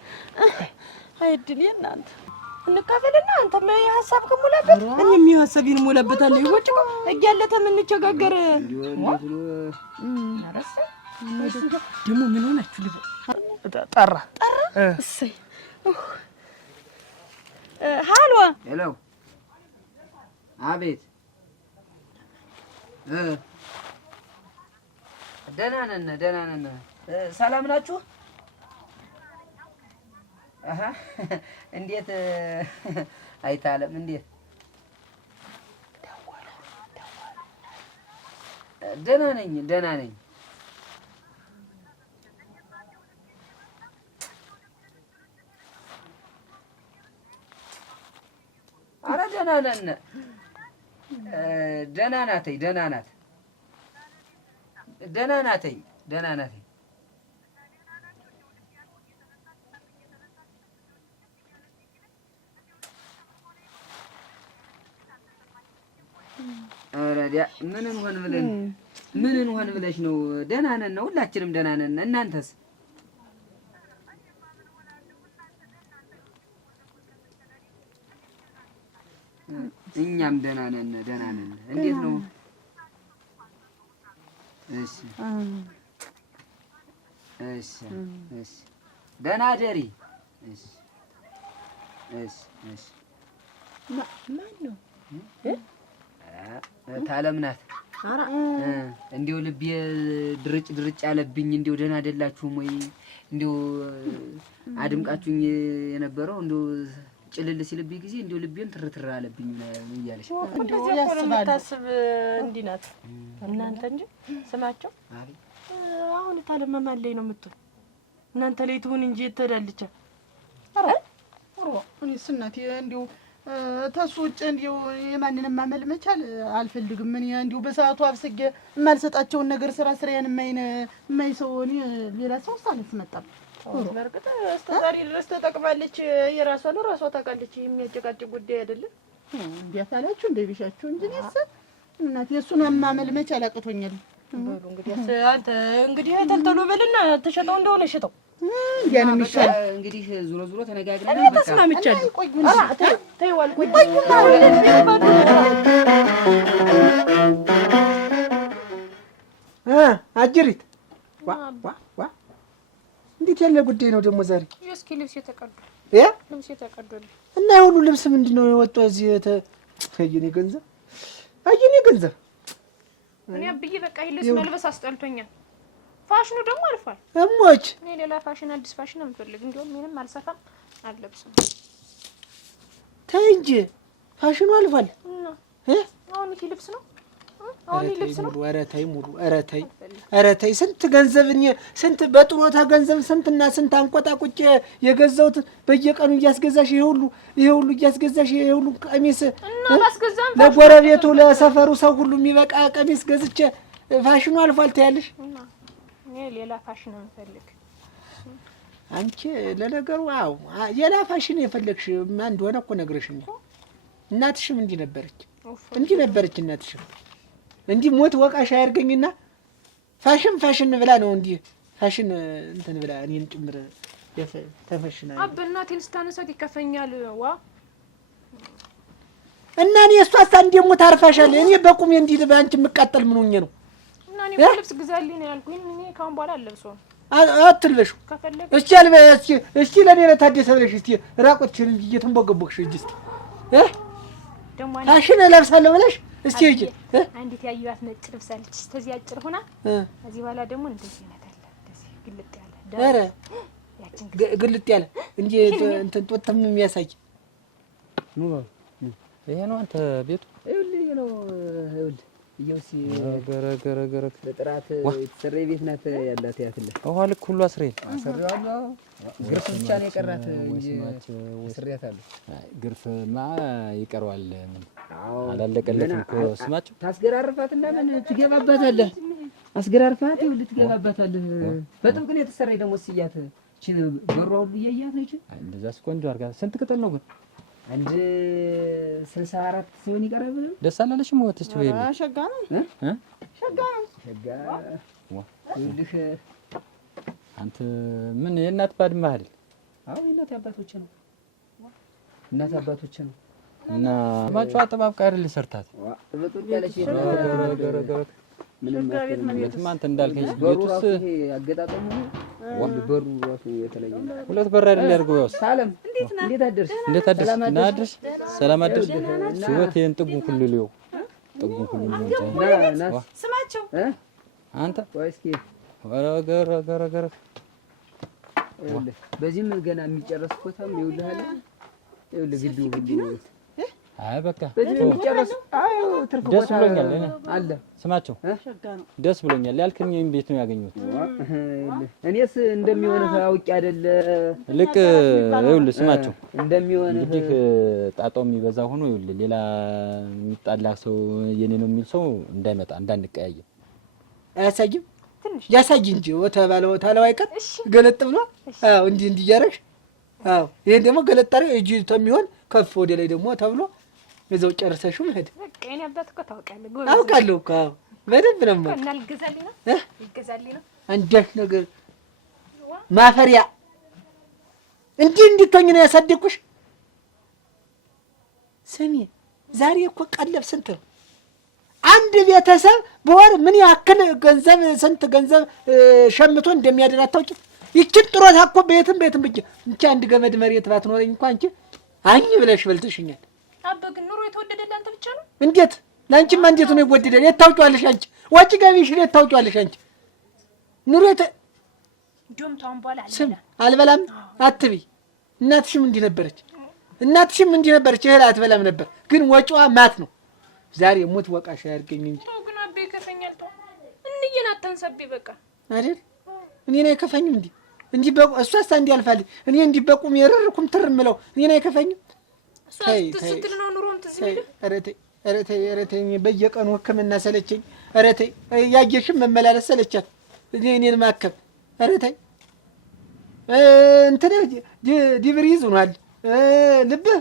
አይድል እናንተ እንካፈልና አንተም የሀሳብ ከሙላበት እኔም የሀሳቤን ሙላበታለሁ። ይወጭ እያለተ የምንቸጋገር ደግሞ ምን ሆናችሁ ልበ ጠራ እሰይ ሃሎ ሄሎ አቤት ደህና ነን። ሰላም ናችሁ? አሃ እንዴት አይታለም? እንዴት ደህና ነኝ። ኧረ ደህና ነን። ደህና ናት። ኧረ ምን እንሆን ብለሽ ነው? ደህና ነን ነው፣ ሁላችንም ደህና ነን። እናንተስ? እኛም ደህና ነን። እንዴት ነው? እሺ ደህና ደሪ። እሺ ማን ነው? ታለም ናት። እንዲሁ ልቤ ድርጭ ያለብኝ። እንዲሁ ደህና አይደላችሁም ወይ? እንዲሁ አድምቃችሁኝ የነበረው እንዲሁ ጭልል ሲልብኝ ጊዜ እንዲሁ ልቤም ትርትር አለብኝ እያለሽ የምታስብ እንዲህ ናት እናንተ እንጂ ስማቸው። አሁን ታለመማል ላይ ነው የምትሆን እናንተ ላይ ትሁን እንጂ የተዳልቻ። እኔስ እናቴ እንዲሁ ተሱ ውጭ እንዲሁ የማንንም ማመል መቻል አልፈልግም። እኔ እንዲሁ በሰዓቱ አብስጌ የማልሰጣቸውን ነገር ስራዬን የማይ ሰው እኔ ሌላ ሰው ሳልስ መጣም። በርግጥ እስከ ዛሬ ድረስ ተጠቅማለች። የራሷን ራሷ ታውቃለች። የሚያጨቃጭቅ ጉዳይ አይደለም። እንዴት አላችሁ እንደ ቢሻችሁ እንጂ እኔስ እናቴ እሱን ማመል መቻል አቅቶኛል። በሉ እንግዲህ አንተ እንግዲህ ተልተሎ በልና ተሸጠው እንደሆነ ሽጠው ያንም ይሻል። እንግዲህ ዙሮ ተነጋግረን ተስማምቻለሁ። ተይዋል ቆይ አጅሪት ዋ እንዴት ያለ ጉዳይ ነው ደግሞ ዛሬ? እስኪ ልብስ የተቀደለ እና የሁሉ ልብስ ምንድነው የወጣው እዚህ? አየኔ ገንዘብ እኔ አብዬ በቃ ይልስ መልበስ አስጠልቶኛል። ፋሽኑ ደግሞ አልፏል። እሞች እኔ ሌላ ፋሽን አዲስ ፋሽን እንፈልግ። እንደውም ምንም አልሰፋም አልለብስም። ተይ እንጂ ፋሽኑ አልፏል። አሁን ይሄ ልብስ ነው። ኧረ ተይ ስንት ገንዘብ ስንት በጥሮታ ገንዘብ ስንትና ስንት አንቆጣቁጭ የገዛሁት በየቀኑ እያስገዛሽ ይሄ ሁሉ እያስገዛሽ ይሄ ሁሉ ቀሚስ ለጎረቤቱ ለሰፈሩ ሰው ሁሉ የሚበቃ ቀሚስ ገዝቼ ፋሽኑ አልፏል ትያለሽ? እኔ ሌላ ፋሽን እንፈልግ። አንቺ ለነገሩ አዎ ሌላ ፋሽን የፈለግሽ ማን እንደሆነ እኮ ነግረሽኝ። እናትሽም እንዲህ ነበረች እናትሽም እንዲህ ሞት ወቃሽ አያርገኝና ፋሽን ብላ ነው እንዲህ ፋሽን እንትን ብላ እኔን ጭምር ተፈሽና እናቴን ስታነሳት ይከፈኛል። እና እኔ እሷስ እንደሞት አርፋሻል። እኔ በቁሜ እንዲህ በአንቺ የምቃጠል ምን ሆኜ ነው? እና እኔ ልብስ ግዛልኝ ነው ያልኩኝ። እኔ ካሁን በኋላ አልለብሰውም። አትልበሽው። እስኪ ለኔ ለታደሰ ብለሽ እስኪ ራቆትሽን እንጂ እየተንቦገቦግሽ እስኪ ፋሽን እለብሳለሁ ብለሽ እስቲ እጂ አንዲት ያዩት ነጭ ልብስ አለች። እስከዚህ አጭር ሆና እዚህ በኋላ ደግሞ እንደዚህ አይነት አለ። እንደዚህ ግልጥ ያለ ኧረ ግልጥ ያለ እንጂ እንትን ጦትም የሚያሳይ ይሄ ነው አንተ ቤቱ። ይኸውልህ ነው ይኸውልህ ገረገረ ለጥራት የተሰራ ቤት ናት ያላት ያትልህ ውሃ ልክ ሁሉ አስሬዋለሁ። ግርፍ ብቻ ነው የቀራት እንጂ ስሪያታለሁ። ግርፍማ ይቀርዋል። ምን አላለቀለትም እኮ ስማቸው። ታስገራርፋትና ምን ትገባባታለህ? አስገራርፋት ይኸውልህ ትገባባታለህ። በጥብቅ ነው የተሰራይ ደግሞ ስያት እቺ በሯ ሁሉ እያያት ነች። እንደዛስ ቆንጆ አድርጋ። ስንት ቅጠል ነው ግን? አንድ 64 ሲሆን ይቀርብ። ደስ አላለሽም? ወጥተሽ ወይ ሸጋ ነው ሸጋ ይኸውልህ አንተ ምን የእናት ባድማ አይደል? አዎ የእናት አባቶች ነው። እናት አባቶች ነው እና ማጫ አጠባብቃ አይደል ሰርታት በጥብቅ ያለች ምንም ቤትም አንተ እንዳልከኝ ቤቱስ አገጣጣሙ በሩ ራሱ የተለየ ሁለት በር አይደል ያርገው። ያው ሰላም እንዴት አደርሽ? ሰላም አደርሽ? ሰላም አደርሽ? ሲወት የእንጥጉ ሁሉ ሊው ጥጉ ሁሉ ና ስማቸው አንተ ቆይ እስኪ ገረ በዚህም ገና የሚጨርስ ቦታም ይኸውልህ አለ ይኸውልህ ግቢው ሁሉ አይ በቃ በዚህ የሚጨርስ አይ ትርፍ ቦታ ደስ ብሎኛል አለ ስማቸው ደስ ብሎኛል ያልከኝ ቤት ነው ያገኘሁት እኔስ እንደሚሆን አውቄ አይደለ ልክ ይኸውልህ ስማቸው እንደሚሆን እንግዲህ ጣጣው የሚበዛ ሆኖ ይኸውልህ ሌላ የሚጣላ ሰው የኔ ነው የሚል ሰው እንዳይመጣ እንዳንቀያየም አያሳይም ያሳይ እንጂ ወተባለው ታለው አይቀር ገለጥ ብሎ አዎ እንዲህ እያደረግሽ አዎ ይሄን ደግሞ ገለጥ አድርገሽ እጅ ተሚሆን ከፍ ወደ ላይ ደግሞ ተብሎ እዛው ጨርሰሽው መሄድ በቃ እኔ አባት እኮ ታውቃለህ አውቃለሁ እኮ በደንብ ነው እና ልገዛልኝ ነው ልገዛልኝ ነው አንዳች ነገር ማፈሪያ እንድትሆኝ ነው ያሳደግኩሽ ስሚ ዛሬ እኮ ቀለብ ስንት ነው አንድ ቤተሰብ በወር ምን ያክል ገንዘብ ስንት ገንዘብ ሸምቶ እንደሚያድር አታውቂም ይችን ጥሮታ እኮ ቤትም ብቻ እንቺ አንድ ገመድ መሬት ባትኖረኝ እንኳን አንቺ አኝ ብለሽ በልተሽኛል አባ ግን ኑሮ የተወደደልህ አንተ ብቻ ነው እንዴት ላንቺማ እንዴት ነው ይወደደል የታውቂዋለሽ አንቺ ወጪ ገቢሽ የታውቂዋለሽ አንቺ ኑሮ ዶም ታውን በኋላ አልበላም አትቢ እናትሽም እንዲህ ነበረች እህል አትበላም ነበር ግን ወጪዋ ማት ነው ዛሬ ሞት ወቃሽ ያርገኝ እንጂ ተው ግን አቤ ከፈኛል ተው እንየና አታንሳቤ በቃ አይደል እኔ ነኝ ከፈኝም እንጂ እሷስ አንዴ አልፋለች እኔ እንዲህ በቁም የረርኩም ትርምለው እኔ ነኝ ከፈኝም ስትል ነው ኑሮን ትዝ ይልህ ኧረ ተይ በየቀኑ ህክምና ሰለቸኝ ኧረ ተይ ያየሽም መመላለስ ሰለቻት እኔን ማከም ኧረ ተይ እንትን ዲብሪ ይዙናል ልብህ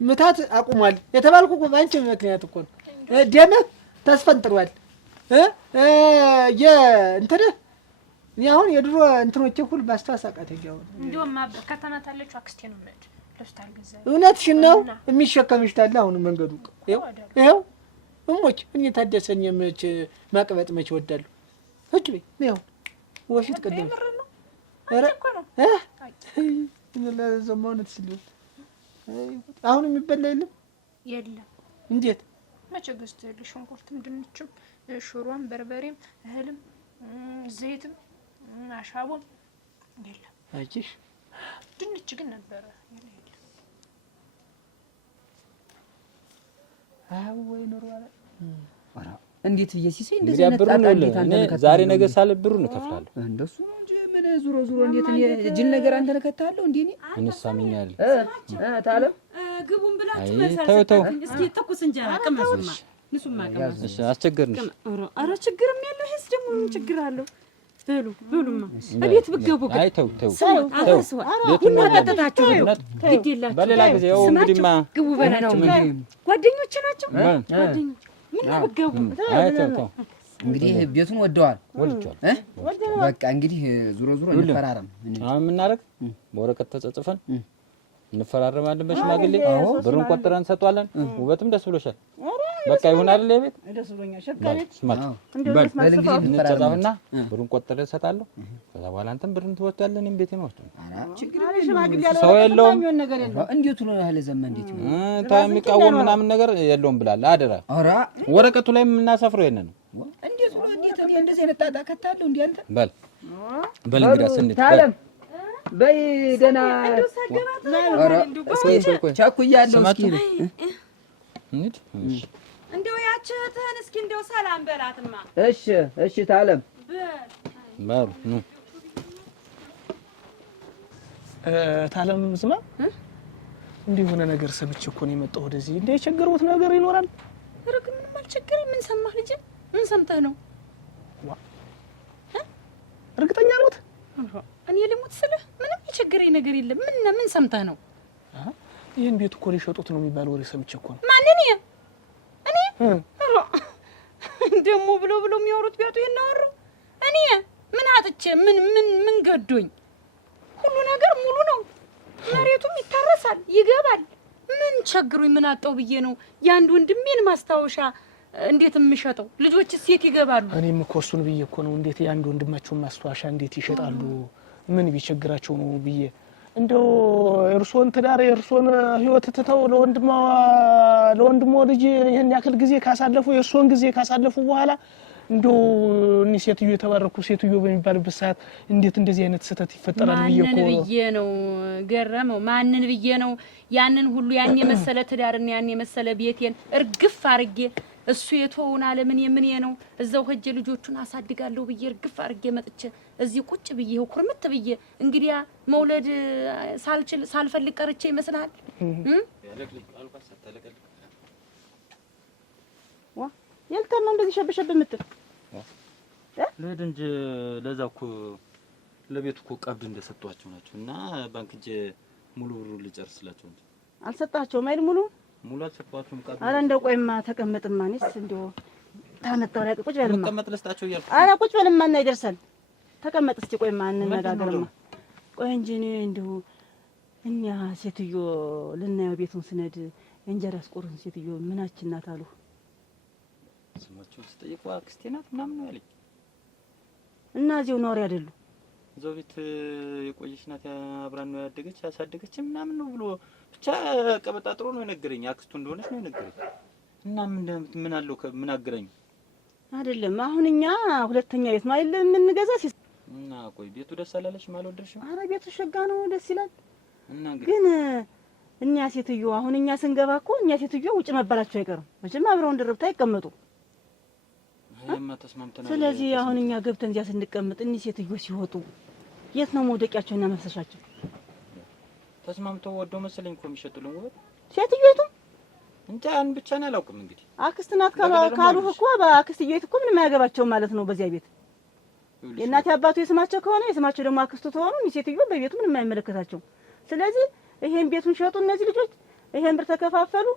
ምታት አቁሟል የተባልኩ እኮ ባንቺ ምክንያት እኮ ነው ደምህ ተስፈንጥሯል እንትን እኔ አሁን የድሮ እንትኖቼ ሁሉ ማስታወስ አቃተኝ አሁን እንደውም ከተማ ታለችው አክስቴ ነው ማለት ለስታል ገዛ እውነትሽን ነው የሚሸከምሽ ታለ አሁን መንገዱ ይኸው እሞች እኔ ታደሰኝ መች ማቅበጥ መች ወዳለሁ እጅ በይ ነው ወፊት ቀደም ኧረ እኔ ለዘማውነት ሲል አሁን የሚበላ የለም እንዴት መቼ ገዝተህ ሽንኩርትም ድንችም ሽሮም በርበሬም እህልም ዘይትም አሻቦም የለም አይሽ ድንች ግን ነበረ አው ወይ ኑሮ አለ እንዴት ብዬ ሲሰይ እንደዚህ አይነት ዛሬ ነገ ሳለ ብሩን እከፍላለሁ እንደሱ ነው እንጂ ምን ዙሮ እንዴት እኔ ጅል ነገር አንተ ነከታለሁ እንዴ እኔ ሳምኛል ታለም ግቡን ብላችሁ መሰለኝ እስኪ ተኩስ እንጀራ ቀመሱማ ንሱማ ቀመሱ እሺ አስቸገርንሽ ኧረ ችግርም ያለው ይሄስ ደግሞ ምን ችግር አለው በሉማ እንዴት ብገቡ አይ ተው ቡና ጠጥታችሁ ግዴላችሁ በሌላ ጊዜ ያው እንግዲህማ ግቡ በላቸው ጓደኞች ናቸው ጓደኞች ምን ብገቡ አይ ተው እንግዲህ ቤቱን ወደዋል በቃ እንግዲህ ዙሮ እንፈራረም አሁን የምናደርግ በወረቀት ተጽፈን እንፈራረማለን በሽማግሌ ብሩን ቆጥረን እንሰጣለን ውበትም ደስ ብሎሻል በቃ ይሁን አይደል የቤት ደስ ብሎኛል ሸካኔት ስማት በል እንግዲህ እንጨዛውና ብሩን ቆጥረን እንሰጣለሁ ከዛ በኋላ አንተም ብሩን ትወስዳለህ እኔም ቤቴን ወስድ ሰው የለውም እንዴት ነው ያለ ዘመን እንዴት ነው የሚቃወም ምናምን ነገር የለውም ብላል አደራ ወረቀቱ ላይ የምናሰፍረው የነ ነው እንዴት ነው እንደዚህ አይነት ጣጣ ከታለው እንዴ አንተ በል እንግዲህ እንዴት ታለም በይ ደና ቻኩያለሁ እስኪ እንዴ እንደው ያችህን እስኪ እንደው ሰላም በላትማ እሺ ታለም ባሩ ነው ታለም ዝማ እንዲህ ሆነ ነገር ሰምቼ እኮ ነው የመጣው ወደዚህ እንደ የቸገሩት ነገር ይኖራል ርግ ምንም አልቸገረኝ ምን ሰማህ ልጅ ምን ሰምተህ ነው እርግጠኛ ነዎት እኔ ልሙት ስለ ምንም የቸገረኝ ነገር የለም ምን ሰምተህ ነው ይሄን ቤት እኮ ሊሸጡት ነው የሚባል ወሬ ሰምቼ እኮ ነው ማን እኔ ደሞ ብሎ የሚያወሩት ቢያጡ ይናወሩ እኔ ምን አጥቼ ምን ገዶኝ ሁሉ ነገር ሙሉ ነው መሬቱም ይታረሳል ይገባል ምን ቸግሩኝ ምን አጣው ብዬ ነው ያንድ ወንድሜን ማስታወሻ እንዴት የምሸጠው ልጆች ሴት ይገባሉ እኔም እኮ እሱን ብዬ እኮ ነው እንዴት ያንድ ወንድማቸው ማስታወሻ እንዴት ይሸጣሉ ምን ቢቸግራቸው ነው ብዬ እንደው እርሶን ትዳር የእርሶን ህይወት ትተው ለወንድሞ ልጅ ይሄን ያክል ጊዜ ካሳለፉ የእርሶን ጊዜ ካሳለፉ በኋላ እንደው እኒ ሴትዮ የተባረኩ ሴትዮ በሚባልበት ሰዓት እንዴት እንደዚህ አይነት ስህተት ይፈጠራል ብዬ ነው ገረመው። ማንን ብዬ ነው ያንን ሁሉ ያን የመሰለ ትዳርና ያን የመሰለ ቤቴን እርግፍ አርጌ እሱ የተወውን ዓለምን የምን ነው እዛው ሄጄ ልጆቹን አሳድጋለሁ ብዬ እርግፍ አርጌ መጥቼ እዚህ ቁጭ ብዬ ኩርምት ብዬ እንግዲያ መውለድ ሳልፈልግ ቀርቼ ይመስልሃል? የልተን ነው እንደዚህ ሸበሸብ የምትል ለሄድ እንጂ ለዛ እኮ ለቤቱ እኮ ቀብድ እንደሰጧቸው ናቸው እና ባንክ እጄ ሙሉ ብሩ ልጨርስላቸው እንጂ አልሰጣቸውም አይደል? ሙሉ አልሰጧቸውም ቀብድ። ኧረ እንደው ቆይማ ተቀመጥማ እኔስ እንደው ታመጣው ላይ ቁጭ በልማ ተቀመጥ ልስጣቸው እያልኩ ኧረ ቁጭ በልማ እና ይደርሳል። ተቀመጥ እስቲ ቆይማ እንነጋገርማ። ቆይ እንጂ እኔ እንደው እኛ ሴትዮ ልናየው ቤቱን ስነድ እንጀራ አስቆርን ሴትዮ ምናችን ናት አሉ። ስማቸውን ስጠይቅ አክስቴ ናት ምናምን ነው ያለኝ። እና እዚሁ ኖር አይደሉ? እዛው ቤት የቆየች ናት አብራን ነው ያደገች ያሳደገች ምናምን ነው ብሎ ብቻ ቀበጣጥሮ ነው የነገረኝ። አክስቱ እንደሆነች ነው የነገረኝ። እና ምን አለው ምን አገረኝ አይደለም። አሁን እኛ ሁለተኛ ቤት ነው አይደል የምንገዛ እና ቆይ ቤቱ ደስ አላለሽም አልወደድሽም? ኧረ ቤቱ ሸጋ ነው ደስ ይላል። እና ግን እኛ ሴትዮ አሁን እኛ ስንገባ እኮ እኛ ሴትዮ ውጭ መባላቸው አይቀርም መቼም አብረው እንደረብታ አይቀመጡ። ስለዚህ አሁን እኛ ገብተን እዚያ ስንቀመጥ እኒ ሴትዮ ሲወጡ የት ነው መውደቂያቸውና መፍሰሻቸው? ተስማምተው ወደው መሰለኝ እኮ የሚሸጡልን ውበት ሴትዮቱ እንጃ አንድ ብቻ ነው አላውቅም። እንግዲህ አክስት ናት ካሉ እኮ በአክስትየቱ እኮ ምንም አያገባቸው ማለት ነው። በዚያ ቤት የእናቴ አባቱ የስማቸው ከሆነ የስማቸው ደግሞ አክስቱ ተሆኑ እኒ ሴትዮ በቤቱ ምንም አይመለከታቸው። ስለዚህ ይሄን ቤቱን ሸጡ እነዚህ ልጆች ይሄን ብር ተከፋፈሉ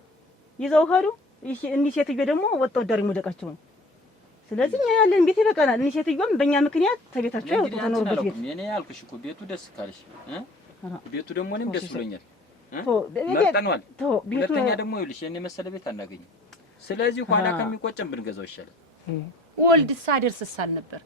ይዘው ሄዱ። እኒ ሴትዮ ደግሞ ወጣው ዳሪ መውደቃቸው ነው። ስለዚህ እኛ ያለን ቤት ይበቃናል። እኒ ሴትዮም በእኛ ምክንያት ተቤታቸው ያወጡ ተኖርበት ቤት እኔ ያልኩሽ እኮ ቤቱ ደስ ካለሽ ቤቱ ደግሞ እኔም ደስ ብሎኛል። መርጠናል። ሁለተኛ ደግሞ ይኸውልሽ የኔ መሰለ ቤት አናገኝም። ስለዚህ ኋላ ከሚቆጨም ብንገዛው ይሻላል። ወልድሳ ደርስሳል ነበር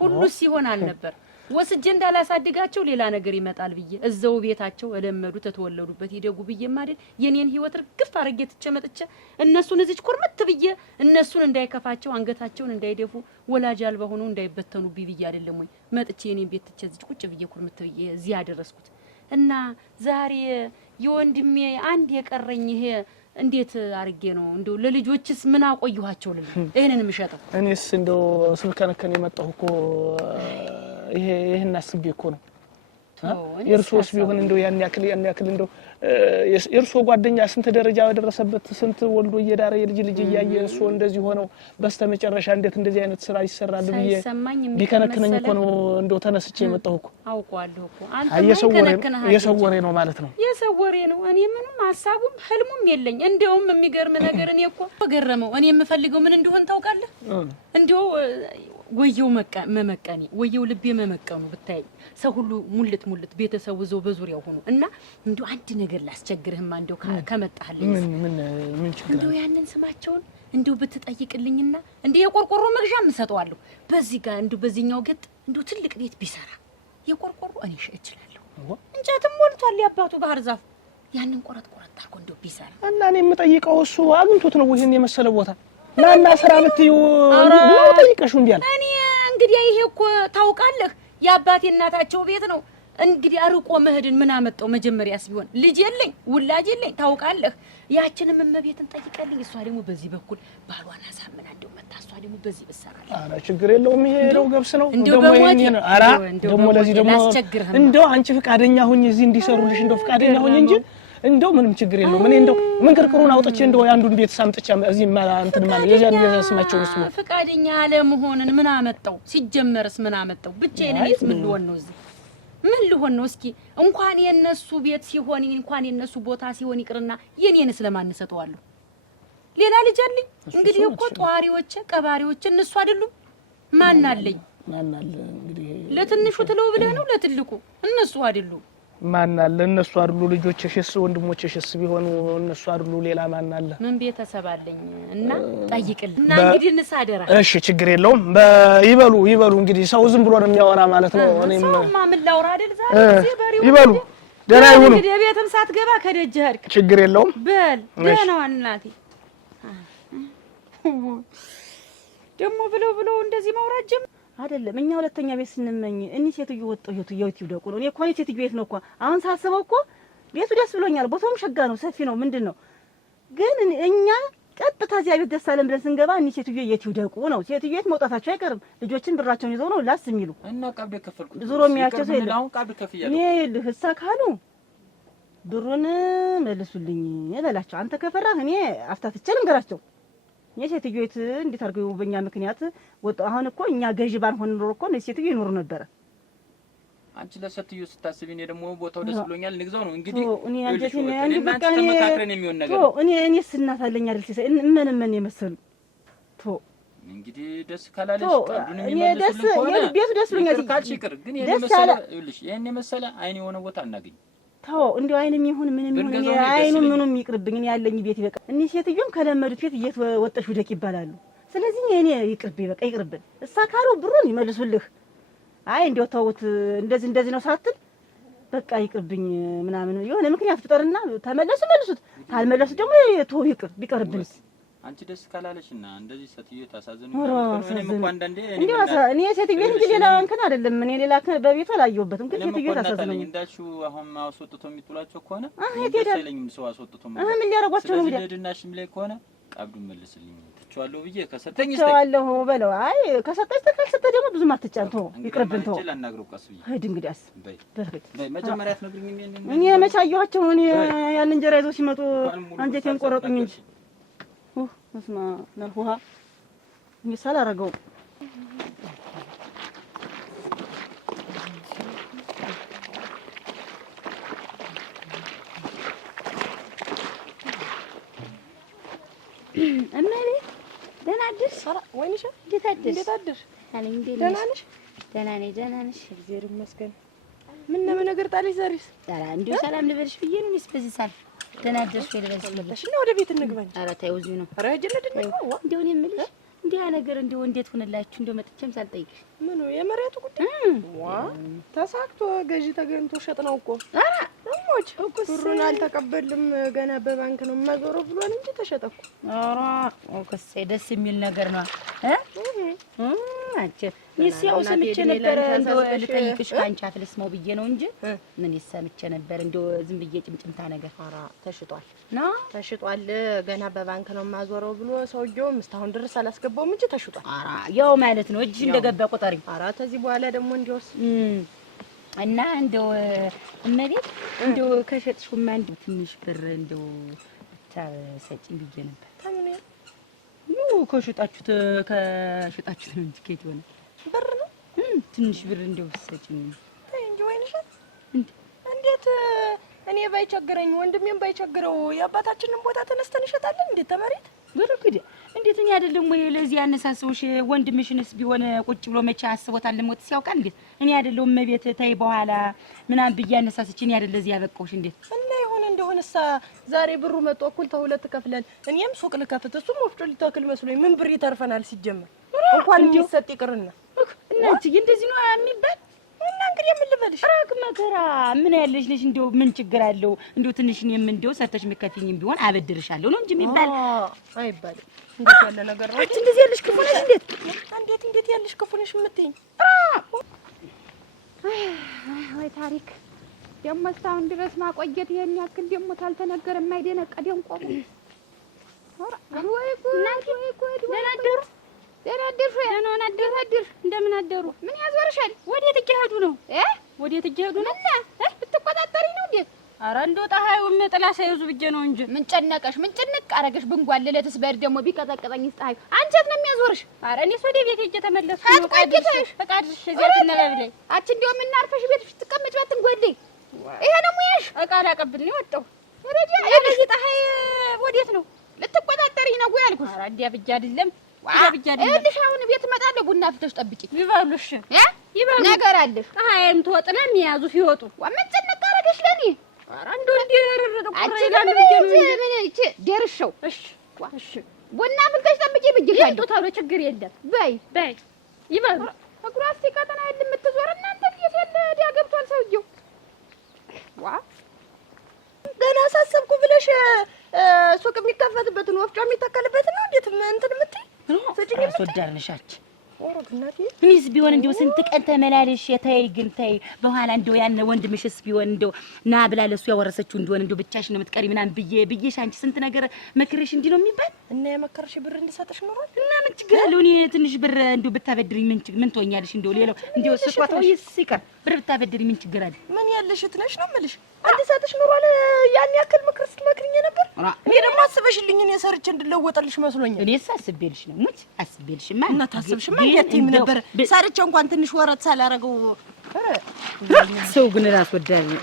ሁሉ ሲሆን አልነበር ወስጄ እንዳላሳድጋቸው ሌላ ነገር ይመጣል ብዬ እዛው ቤታቸው እለመዱት ተተወለዱበት ይደጉ ብዬ ማለት የኔን ህይወት ርግፍ አርጌ ተጨመጥቼ እነሱን እዚች ኩርመት ብዬ እነሱን እንዳይከፋቸው አንገታቸውን እንዳይደፉ ወላጅ አልባ ሆነው እንዳይበተኑ ብዬ አይደለም ወይ መጥቼ የኔን ቤት ተጨ እዚች ቁጭ ብዬ ኩርመት ብዬ እዚህ ያደረስኩት። እና ዛሬ የወንድሜ አንድ የቀረኝ ይሄ እንዴት አርጌ ነው እንደው ለልጆችስ ምን አቆየኋቸው ልል እኔን ምሸጠው? እኔስ እንደው ስልከነከን የመጣሁ እኮ ይሄን አስቤ እኮ ነው። የእርሶስ ቢሆን እንደው ያን ያክል እንደው የእርሶ ጓደኛ ስንት ደረጃ ያደረሰበት ስንት ወልዶ እየዳረ የልጅ እያየ እርሶ እንደዚህ ሆነው በስተመጨረሻ እንዴት እንደዚህ አይነት ስራ ይሰራል ብዬ ቢከነከነኝ እኮ ነው እንደው ተነስቼ የመጣሁ እኮ። አውቀዋለሁ እኮ አንተ የሰው ወሬ ነው ማለት ነው። የሰው ወሬ ነው። እኔ ምንም ሐሳቡም ህልሙም የለኝ። እንደውም የሚገርም ነገር እኔ እኮ ገረመው። እኔ የምፈልገው ምን እንደሆነ ታውቃለህ? እንደው ወየው መመቀኔ ወየው ልቤ መመቀኑ ብታይ ሰው ሁሉ ሙልት ቤተሰቡ ዘው በዙሪያው ሆኖ እና እንደው አንድ ነገር ላስቸግርህማ እንደው ከመጣህልኝ ምን ችግር እንደው ያንን ስማቸውን እንደው ብትጠይቅልኝና እንደው የቆርቆሮ መግዣም እሰጠዋለሁ። በዚህ ጋር እንደው በዚህኛው ገጥ እንደው ትልቅ ቤት ቢሰራ የቆርቆሮ እኔ እችላለሁ። እንጨትም ሞልቷል ያባቱ ባህር ዛፍ ያንን ቆረጥ አድርጎ እንደው ቢሰራ እና እኔ የምጠይቀው እሱ አግኝቶት ነው ይሄን የመሰለ ቦታ ናና ስራ ብትዩ ነው ጠይቀሽው እንዲያል። እኔ እንግዲህ ይሄ እኮ ታውቃለህ የአባቴ እናታቸው ቤት ነው። እንግዲህ አርቆ መሄድን ምን አመጣው? መጀመሪያስ ቢሆን ልጅ የለኝ ውላጅ የለኝ ታውቃለህ። ያችንም እመቤትን ጠይቀልኝ። እሷ ደግሞ በዚህ በኩል ባሏን አሳምና እንደው መጣ እሷ ደግሞ በዚህ እሰራለሁ። ኧረ ችግር የለውም። ይሄ ነው ገብስ ነው ደግሞ ይሄን ኧረ ደግሞ ለዚህ ደግሞ እንደው አንቺ ፍቃደኛ ሁኚ እዚህ እንዲሰሩልሽ እንደው ፍቃደኛ ሁኚ እንጂ እንደው ምንም ችግር የለውም። እኔ እንደው መንቀርቀሩን አውጥቼ እንደው አንዱን ቤት ሳምጥቻ እዚህ እንትን ማለት የዛን የስማቸው ነው ፍቃደኛ አለመሆንን ምን አመጣው? ሲጀመርስ ምን አመጣው? ብቻዬን እኔስ ምን ልሆን ነው? እዚህ ምን ልሆን ነው? እስኪ እንኳን የነሱ ቤት ሲሆን እንኳን የነሱ ቦታ ሲሆን ይቅርና የኔንስ ለማን ሰጠዋለሁ? ሌላ ልጅ አለኝ። እንግዲህ እኮ ጧሪዎች ቀባሪዎች እነሱ አይደሉም? ማን አለኝ? እንግዲህ ለትንሹ ትለው ብለህ ነው? ለትልቁ እነሱ አይደሉም? ማን አለ? እነሱ አይደሉ ልጆችሽስ ወንድሞችሽስ ቢሆኑ እነሱ አይደሉ? ሌላ ማን አለ? ምን ቤተሰብ አለኝ እና ጠይቅልኝ እና እንግዲህ እንሳደራ። እሺ ችግር የለውም። ይበሉ እንግዲህ ሰው ዝም ብሎ ነው የሚያወራ ማለት ነው። እኔም ሰውማ ምን ላውራ አይደል? ዛሬ እዚህ በሪው ደህና ይሁኑ። እንግዲህ ቤትም ሳትገባ ከደጅ ሄድክ። ችግር የለውም። በል ደህና ዋል እናቴ። ደግሞ ብለው እንደዚህ ማውራት ጀመር አይደለም። እኛ ሁለተኛ ቤት ስንመኝ እኒ ሴትዮ ወጣው የት ይውደቁ ነው። እኔ እኮ ሴትዮ ቤት ነው እኮ አሁን ሳስበው እኮ ቤቱ ደስ ብሎኛል። ቦታውም ሸጋ ነው፣ ሰፊ ነው። ምንድነው ግን እኛ ቀጥታ እዚያ ቤት ደስ አለን ብለን ስንገባ እኒ ሴትዮ የት ይውደቁ ነው። ሴትዮ ቤት መውጣታቸው አይቀርም። ልጆችን ብራቸውን ይዘው ነው ላስ የሚሉ እና ቀብደ ከፈልኩ ዙሮ የሚያቸው ሰው የለም። አሁን ቀብደ ከፍያለሁ። እኔ ልህሳ ካሉ ብሩን መልሱልኝ እበላቸው። አንተ ከፈራህ እኔ አፍታትቼ ልንገራቸው። የሴትዮ ቤት እንዴት አድርገው በእኛ ምክንያት ወጣ። አሁን እኮ እኛ ገዢ ባንሆን ኖሮ እኮ ነው ሴትዮ ይኖር ነበር። አንቺ ለሴትዮ ስታስቢ እኔ ደግሞ ቦታው ደስ ብሎኛል ንግዛው ነው እንግዲህ እኔ አንጀቴ ነው አንድ በቃ ተመካክረን የሚሆን ነገር እኔ ስናት አለኝ አይደል ሲሰይ ምን የመሰሉ ቶ እንግዲህ ደስ ካላለሽ ቀብዱን እኔ ደስ ቤቱ ደስ ብሎኛል ካልሽ ይቅር። ግን ይሄን የመሰለ አይን የሆነ ቦታ አናገኝ። ታው እንደው አይንም ይሁን ምንም ይሁን አይኑ ምኑም ይቅርብኝ። እኔ ያለኝ ቤት ይበቃ። እኔ ሴትዮም ከለመዱት ቤት እየተወጣሽ ወደቅ ይባላሉ። ስለዚህ እኔ ይቅርብኝ በቃ ይቅርብን። እሳ ካሉ ብሩን ይመልሱልህ። አይ እንደው ተውት እንደዚህ ነው ሳትል በቃ ይቅርብኝ ምናምን የሆነ ምክንያት ፍጠርና ተመለሱ መልሱት። ካልመለሱ ደግሞ ተው ይቅር ቢቀርብንስ አንቺ ደስ ካላለሽና እንደዚህ ሴትዮ ታሳዝኑ ነው። እኔም እኮ አንዳንዴ እኔ ሴትዮ ቤት እንጂ ሌላ እንከን አይደለም። እኔ ሌላ በቤቱ አላየሁበትም። ግን ሴትዮ ታሳዝነኝ እንዳልሽው አሁን አስወጥቶ የሚጥሏቸው ከሆነ ደስ አይለኝም። ሰው አስወጥቶ ምን ሊያረጓቸው ነው? ለድናሽም ላይ ከሆነ ቀብዱን መልስልኝ ትቼዋለሁ ብዬ ከሰጠኝ ትቼዋለሁ በለው። አይ ከሰጠኝ ተከሰተ ደግሞ ብዙም አትጫንቶ ይቅርብን ተው። ላናግረው ቀስ ብዬ ሂድ እንግዲያስ በይ መጀመሪያ አትነግሪኝ? እኔ መች አየኋቸው? እኔ ያን እንጀራ ይዘው ሲመጡ አንጀቴን ቆረጡኝ እንጂ እስማ ነልሁሃ ሚሳል አረጋው እማዬ ደህና አደርሽ? ወይንሽ እንዴት አደርሽ? አለኝ ደህና ነሽ? ደህና ነኝ። እግዚአብሔር ይመስገን። ምን ነገር ጣልሽ ዛሬስ? ኧረ እንደው ሰላም ልበልሽ ብዬሽ ነው። እኔስ በዚህ ሰዓት ደህና አደርሽ ወይ ልበልሽ? እና ወደ ቤት እንግባ። ኧረ ተይው እዚሁ ነው። ኧረ ጀለድ ነው። እንደው እኔ የምልሽ እንዲያ ነገር እንደው እንዴት ሆነላችሁ? እንደው መጥቼም ሳልጠይቅሽ ምኑ የመሬቱ ጉዳይ ዋ ተሳክቶ ገዢ ተገኝቶ ሸጥነው እኮ። ኧረ ደሞች ብሩን አልተቀበልም ገና በባንክ ነው የማዞረው ብሏል እንጂ ተሸጠኩ። ኧረ ኦከስ ደስ የሚል ነገር ነው አንቺ ይስያው ሰምቼ ነበር። እንደው ልጠይቅሽ ካንቺ አፍ ልስማው ብዬ ነው እንጂ ምን ይሰምቼ ነበር እንደው ዝም ብዬ ጭምጭምታ ነገር። ኧረ ተሽጧል ነው ተሽጧል ገና በባንክ ነው የማዞረው ብሎ ሰውየውም እስካሁን ድረስ አላስገባውም እንጂ ተሽጧል። ኧረ ያው ማለት ነው እጅ እንደገባ ቆጠሪ። ኧረ ከዚህ በኋላ ደግሞ እንዲያውስ እና እንደው እመቤት እንደው ከሸጥሽውማ እንደው ትንሽ ብር እንደው ታሰጪኝ ብዬ ነበር። ታምን ከሸጣችሁት ነው እንጂ ከየት ሆነ ብር ነው ትንሽ ብር እንደው ሰጪኝ እንጂ ወይንሻት እንዴት እኔ ባይቸግረኝ ወንድሜም ባይቸግረው የአባታችንን ቦታ ተነስተን እንሸጣለን እንዴት ተመሬት ብር ግድ እንዴት እኔ አይደለም ወይ ለዚህ ያነሳሰውሽ? ወንድምሽንስ ቢሆን ቁጭ ብሎ መቼ አስቦታል ለሞት ሲያውቃል? እንዴት እኔ አይደለም መቤት ተይ በኋላ ምናምን ብዬ አነሳስቼ እኔ አይደል ለዚህ ያበቃውሽ? እንዴት እና ይሁን እንደሆነሳ ዛሬ ብሩ መጥቶ እኩል ተሁለት ከፍለን እኔም ሱቅ ልከፍት እሱም ወፍጮ ሊተክል መስሎኝ ምን ብር ይተርፈናል? ሲጀመር እንኳን የሚሰጥ ይቅርና እናንቺ እንደዚህ ነው የሚባል እና እንግዲህ ምን ልበልሽ? ራክ መከራ ምን ያለሽ ነሽ? እንደው ምን ችግር አለው? እንደው ትንሽ እኔም እንደው ሰርተሽ መከፊኝም ቢሆን አበድርሻለሁ ነው እንጂ የሚባል አይባልም። እንዴት ያለ ነገር ነው? አንቺ እንደዚህ ያለሽ ክፉ ነሽ? እንዴት ያለሽ ክፉ ነሽ የምትይኝ? ወይ ታሪክ ደግሞ እስካሁን ድረስ ማቆየት ይሄን ያክል ደግሞ ታልተነገረ የማይደነቀ ደንቆሮ ወይ ጉድ ወይ ጉድ። ደህና አደሩ ደህና አደሩ እንደምን አደሩ? ምን ያዞርሻል? ወዴት እየሄዱ ነው? ወዴት እየሄዱ ነው? እና ብትቆጣጠሪ ነው እንዴ? ኧረ እንደው ፀሐዩም ጥላ ሳይዙ ብዬ ነው እንጂ ምን ጨነቀሽ? ምን ጭንቅ አረገሽ? ብንጓለለትስ በር ደግሞ ቢቀጠቅጠኝ ፀሐዩ አንቺት ነው የሚያዞርሽ? ኧረ እኔስ ወደ ቤት ሄጄ ተመለስኩ ነው። ፈቃድሽ እዚያ ትነበብለኝ አንቺ እንደው ምን አርፈሽ ቤትሽ ትቀመጭ ባትንጓለይ። ይሄ ነው ሙያሽ? ዕቃ ላቀብል ነው የወጣሁ። ወረዲ እዚህ ፀሐይ ወዴት ነው? ልትቆጣጠሪ ነው ያልኩሽ። ኧረ እንዲያ ብቻ አይደለም ይኸውልሽ አሁን ቤት እመጣለሁ። ቡና አፍልተሽ ጠብቂ። ይበሉሽ ይበሉ ነገር አለሽ። ፀሐይም ትወጥና የሚያዙ ሲወጡ ምን ጭንቅ አረገሽ ለኔ? ኧረ እንደው እንደ ረረደ አንቺ ምን እቺ ደርሽው? እሺ ቡና አፍልተሽ ጠብቂ ብዬሻለሁ። ይጡ ታሎ ችግር የለም። በይ ይበሉ። እግሯ እስኪ ቀጠና የለም የምትዞር እናንተ እንዴት ያለ ዲያ ገብቷል ሰውዬው ዋ ብለሽ ሱቅ የሚከፈትበትን ወፍጮ የሚተከልበትን ነው እንዴት እንትን የምትይ? ስጭኝ አስወዳርንሻች ወሩድ እናቴ እኔስ ቢሆን እንደው ስንት ቀን ተመላለሽ ተይ ግን ተይ በኋላ እንደው ያን ወንድምሽስ ቢሆን እንደው ና ብላ ለሱ ያወረሰችው እንደሆነ እንደው ብቻሽ ነው የምትቀሪ ምናምን ብዬሽ አንቺ ስንት ነገር መክረሽ እንዲህ ነው የሚባል እና የመከረሽ ብር እንድሰጥሽ ኖሯል እና ምን ችግር አለው? እኔ ትንሽ ብር እንደው ብታበድሪኝ ምን ትሆኛለሽ? እንደው ሌላው እንደው ስጧት ወይ ሲቀር ብር ብታበድሪኝ ምን ችግር አለ? ምን ያለሽ ትነሽ ነው የምልሽ እንድሰጥሽ ኖሯል። ያን ያክል ምክር ስትመክሪኝ ነበር። እኔ ደግሞ አስበሽልኝ እኔ ሰርቼ እንድለወጥልሽ መስሎኛል። እኔስ አስቤልሽ ነው ሙት አስቤልሽማ እና ታስብሽማ እንዴትም ነበር ሰርቼ እንኳን ትንሽ ወረት ሳላረገው ሰው ግን ራስ ወዳጅ ነው።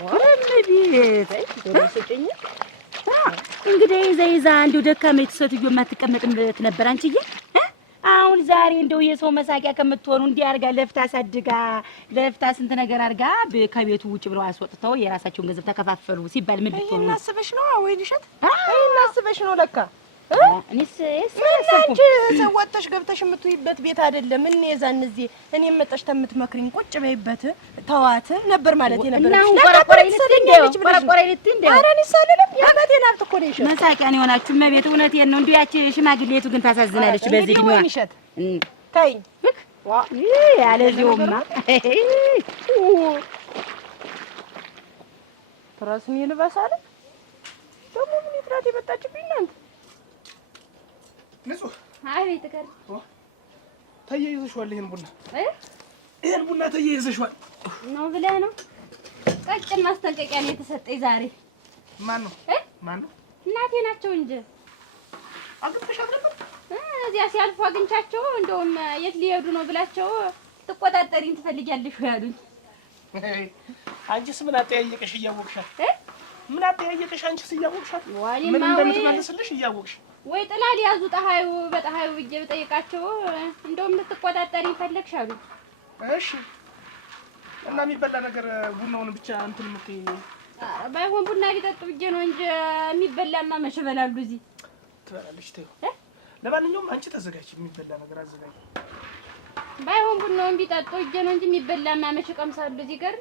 እንግዲህ ይዛ እንደው ደካማ የተሰትዮ የማትቀመጥበት ነበር አንቺዬ። አሁን ዛሬ እንደው የሰው መሳቂያ ከምትሆኑ እንዲህ አድርጋ ለፍታ ስንት ነገር አድርጋ ከቤቱ ውጭ ብለው አስወጥተው የራሳቸውን ገንዘብ ተከፋፈሉ ሲባል ምን ልትሆኑ ነው? እናስበሽ ነው ወይ ልሽት እናስበሽ ነው ለካ እኔስ አንቺ ሰው ወጥተሽ ገብተሽ የምትይበት ቤት አይደለም። እኔ የዛን እዚህ እኔ መጣሽ ተምትመክሪኝ ቁጭ በይበት ተዋት ነበር ማለት የነበር እና ቆረቆረይ ልትንደው ኧረ እኔ ሳልልም የአባቴን ሀብት እኮ ነው ይሸጥ መሳቂያ ነው የሆናችሁ መቤት እውነቴን ነው። እንዲሁ ያቺ ሽማግሌቱ ግን ታሳዝናለች። በዚህ ግኛ ተይኝ ዋ ያለዚውማ ትራስን ይልበስ አለ ደግሞ ምን ይጥራት የመጣችብኝ እናንተ ንጹህ አቤት ጋር ተያይዘሽዋል። ይሄን ቡና ተያይዘሽዋል ነው ብለህ ነው? ቀጭን ማስጠንቀቂያ ነው የተሰጠኝ ዛሬ። ማን ነው? እናቴ ናቸው እንጂ አግብተሻል ነበር? እዚያ ሲያልፉ አግኝቻቸው እንደውም የት ሊሄዱ ነው ብላቸው ትቆጣጠሪኝ ትፈልጊያለሽ ያሉኝ። አንቺስ ምን አጠያየቀሽ እያወቅሻት? ምን አጠያየቀሽ አንቺስ እያወቅሻት? ምን እንደምትመልስልሽ እያወቅሽ ወይ ጥላ ሊያዙ በፀሐዩ ብዬ ብጠይቃቸው እንደውም ልትቆጣጠሪኝ ፈለግሽ አሉኝ። እሺ እና የሚበላ ነገር ቡናውን ብቻ እንትን የምትይ ባይሆን ቡና ቢጠጡ ብዬ ነው እንጂ የሚበላማ መች እበላሉ እዚህ ትበላለች። ተይው ለማንኛውም አንቺ ተዘጋጅ፣ የሚበላ ነገር አዘጋጅ። ባይሆን ቡናውን ቢጠጡ ብዬ ነው እንጂ የሚበላማ መች ቀምሳሉ እዚህ ጋር።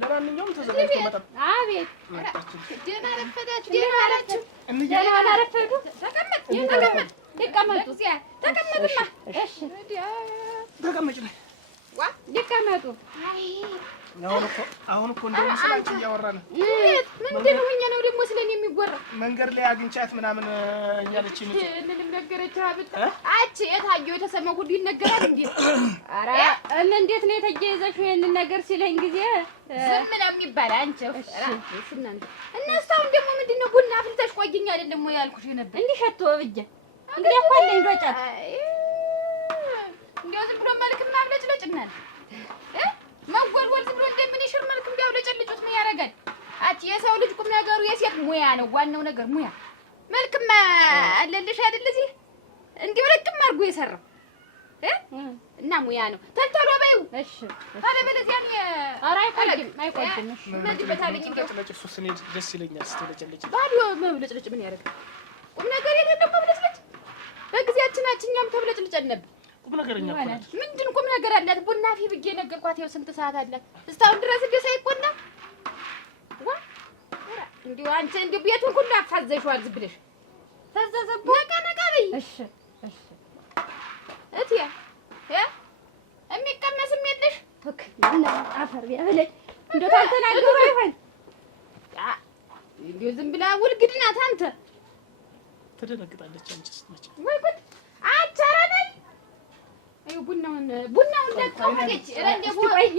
ለማንኛውም ተዘጋጅ። ተመጣጣ አቤት ደህና ረፈዳችሁ፣ ደህና ዋላችሁ። ደህና አረፈዱ። ተቀመጥ ይቀመጡ። ተቀመጥማ። እሺ ተቀመጭ ነይ። ይቀመጡ። አሁን እኮ እንደውም ስላንቺ እያወራን ነው። ምንድን ነው ሆኜ ነው ደግሞ ስለኔ የሚወራ? መንገድ ላይ አግኝቻት ምናምን እያለች ምንም ነገረች አብጣ አቺ የታየው የተሰማው ሁሉ ይነገራል እንዴ? ኧረ እንዴት ነው የተያይዘሽው ይሄንን ነገር ሲለኝ ጊዜ ዝም ነው የሚባል አንቺ እናንተ እነሱም ደግሞ ምንድን ነው ቡና አፍልተሽ ቆይኝ አይደለም ወይ ያልኩሽ ነበር። እንዲሸቶ ብዬ እንግዲህ እኮ አለኝ ዶጫት እንደው ዝም ብሎ መልክ ማብለጭለጭ እናንተ መጎልጎል ዝም ብሎ እንደምን ይሽር መልክ እንዲያብለጭልጩት ምን ያደርጋል? አቺ የሰው ልጅ ቁም ነገሩ የሴት ሙያ ነው። ዋናው ነገር ሙያ መልክማ አለልሽ አይደል? እዚህ እንዲሁ ለቅም አድርጎ የሰራው እና ሙያ ነው። ተልተሎ በይው እሺ። አለበለዚያ እኔ ኧረ አይቆይም እሺ። ምን ይበታልኝ እንዴ? ለጭሱ እኔ ደስ ይለኛል ስትለጨለጭ። ባዶ መብለጭለጭ ምን ያደርጋል? ቁም ነገር የለም መብለጭለጭ። በጊዜያችን እኛም ተብለጭልጨን ነበር። ቁም ነገረኛ እኮ ናት። ምንድን ቁም ነገር አላት? ቡና ፊ ብዬ ነገርኳት። ይኸው ስንት ሰዓት አላት እስካሁን ድረስ እንደ ሳይቆና ዋ እንዲሁ አንቺ እንዲሁ ቤቱን ሁሉ አፋዘሽዋል ዝም ብለሽ ተዘዘቡ ነቃ በይ። እሺ እትዬ የሚቀመስም የለሽ ቶክ እና አፈር ቢያበለኝ እንደው ታልተናገሩ አይሆን እንዲሁ ዝም ብላ ውልግድ ናት። አንተ ትደነግጣለች። አንቺስ ነች ወይ ጉድ አቻራነኝ አዩ ቡናውን ለቀው ሄደች። ረንዴ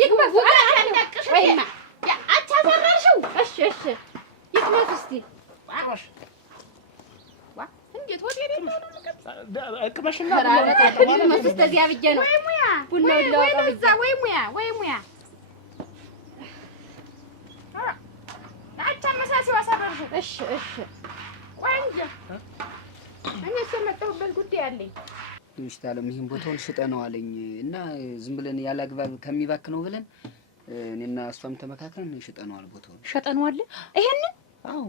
ይግባሱ አላንዳቅሽ ወይማ ያ አቻዘራሽው። እሺ ይግባሱ እስቲ ዋሽ ዋ እንዴት ወዴ ነው አቅመሽና መስስ ተዚያ ብዬ ነው ወይ ሙያ ቡናውን ለቀው እዛ ወይ ሙያ አቻ መሳሲው አሳረርሽው። እሺ ቆንጆ እኔ ሰመጣሁበት ጉዳይ አለኝ። ይሽታለም ይሄን ቦታውን ሽጠነው አለኝ እና ዝም ብለን ያላግባብ ከሚባክነው ብለን እኔና እሷም ተመካከልን ሽጠነዋል። ቦታውን ሸጠነዋል። ይሄን አዎ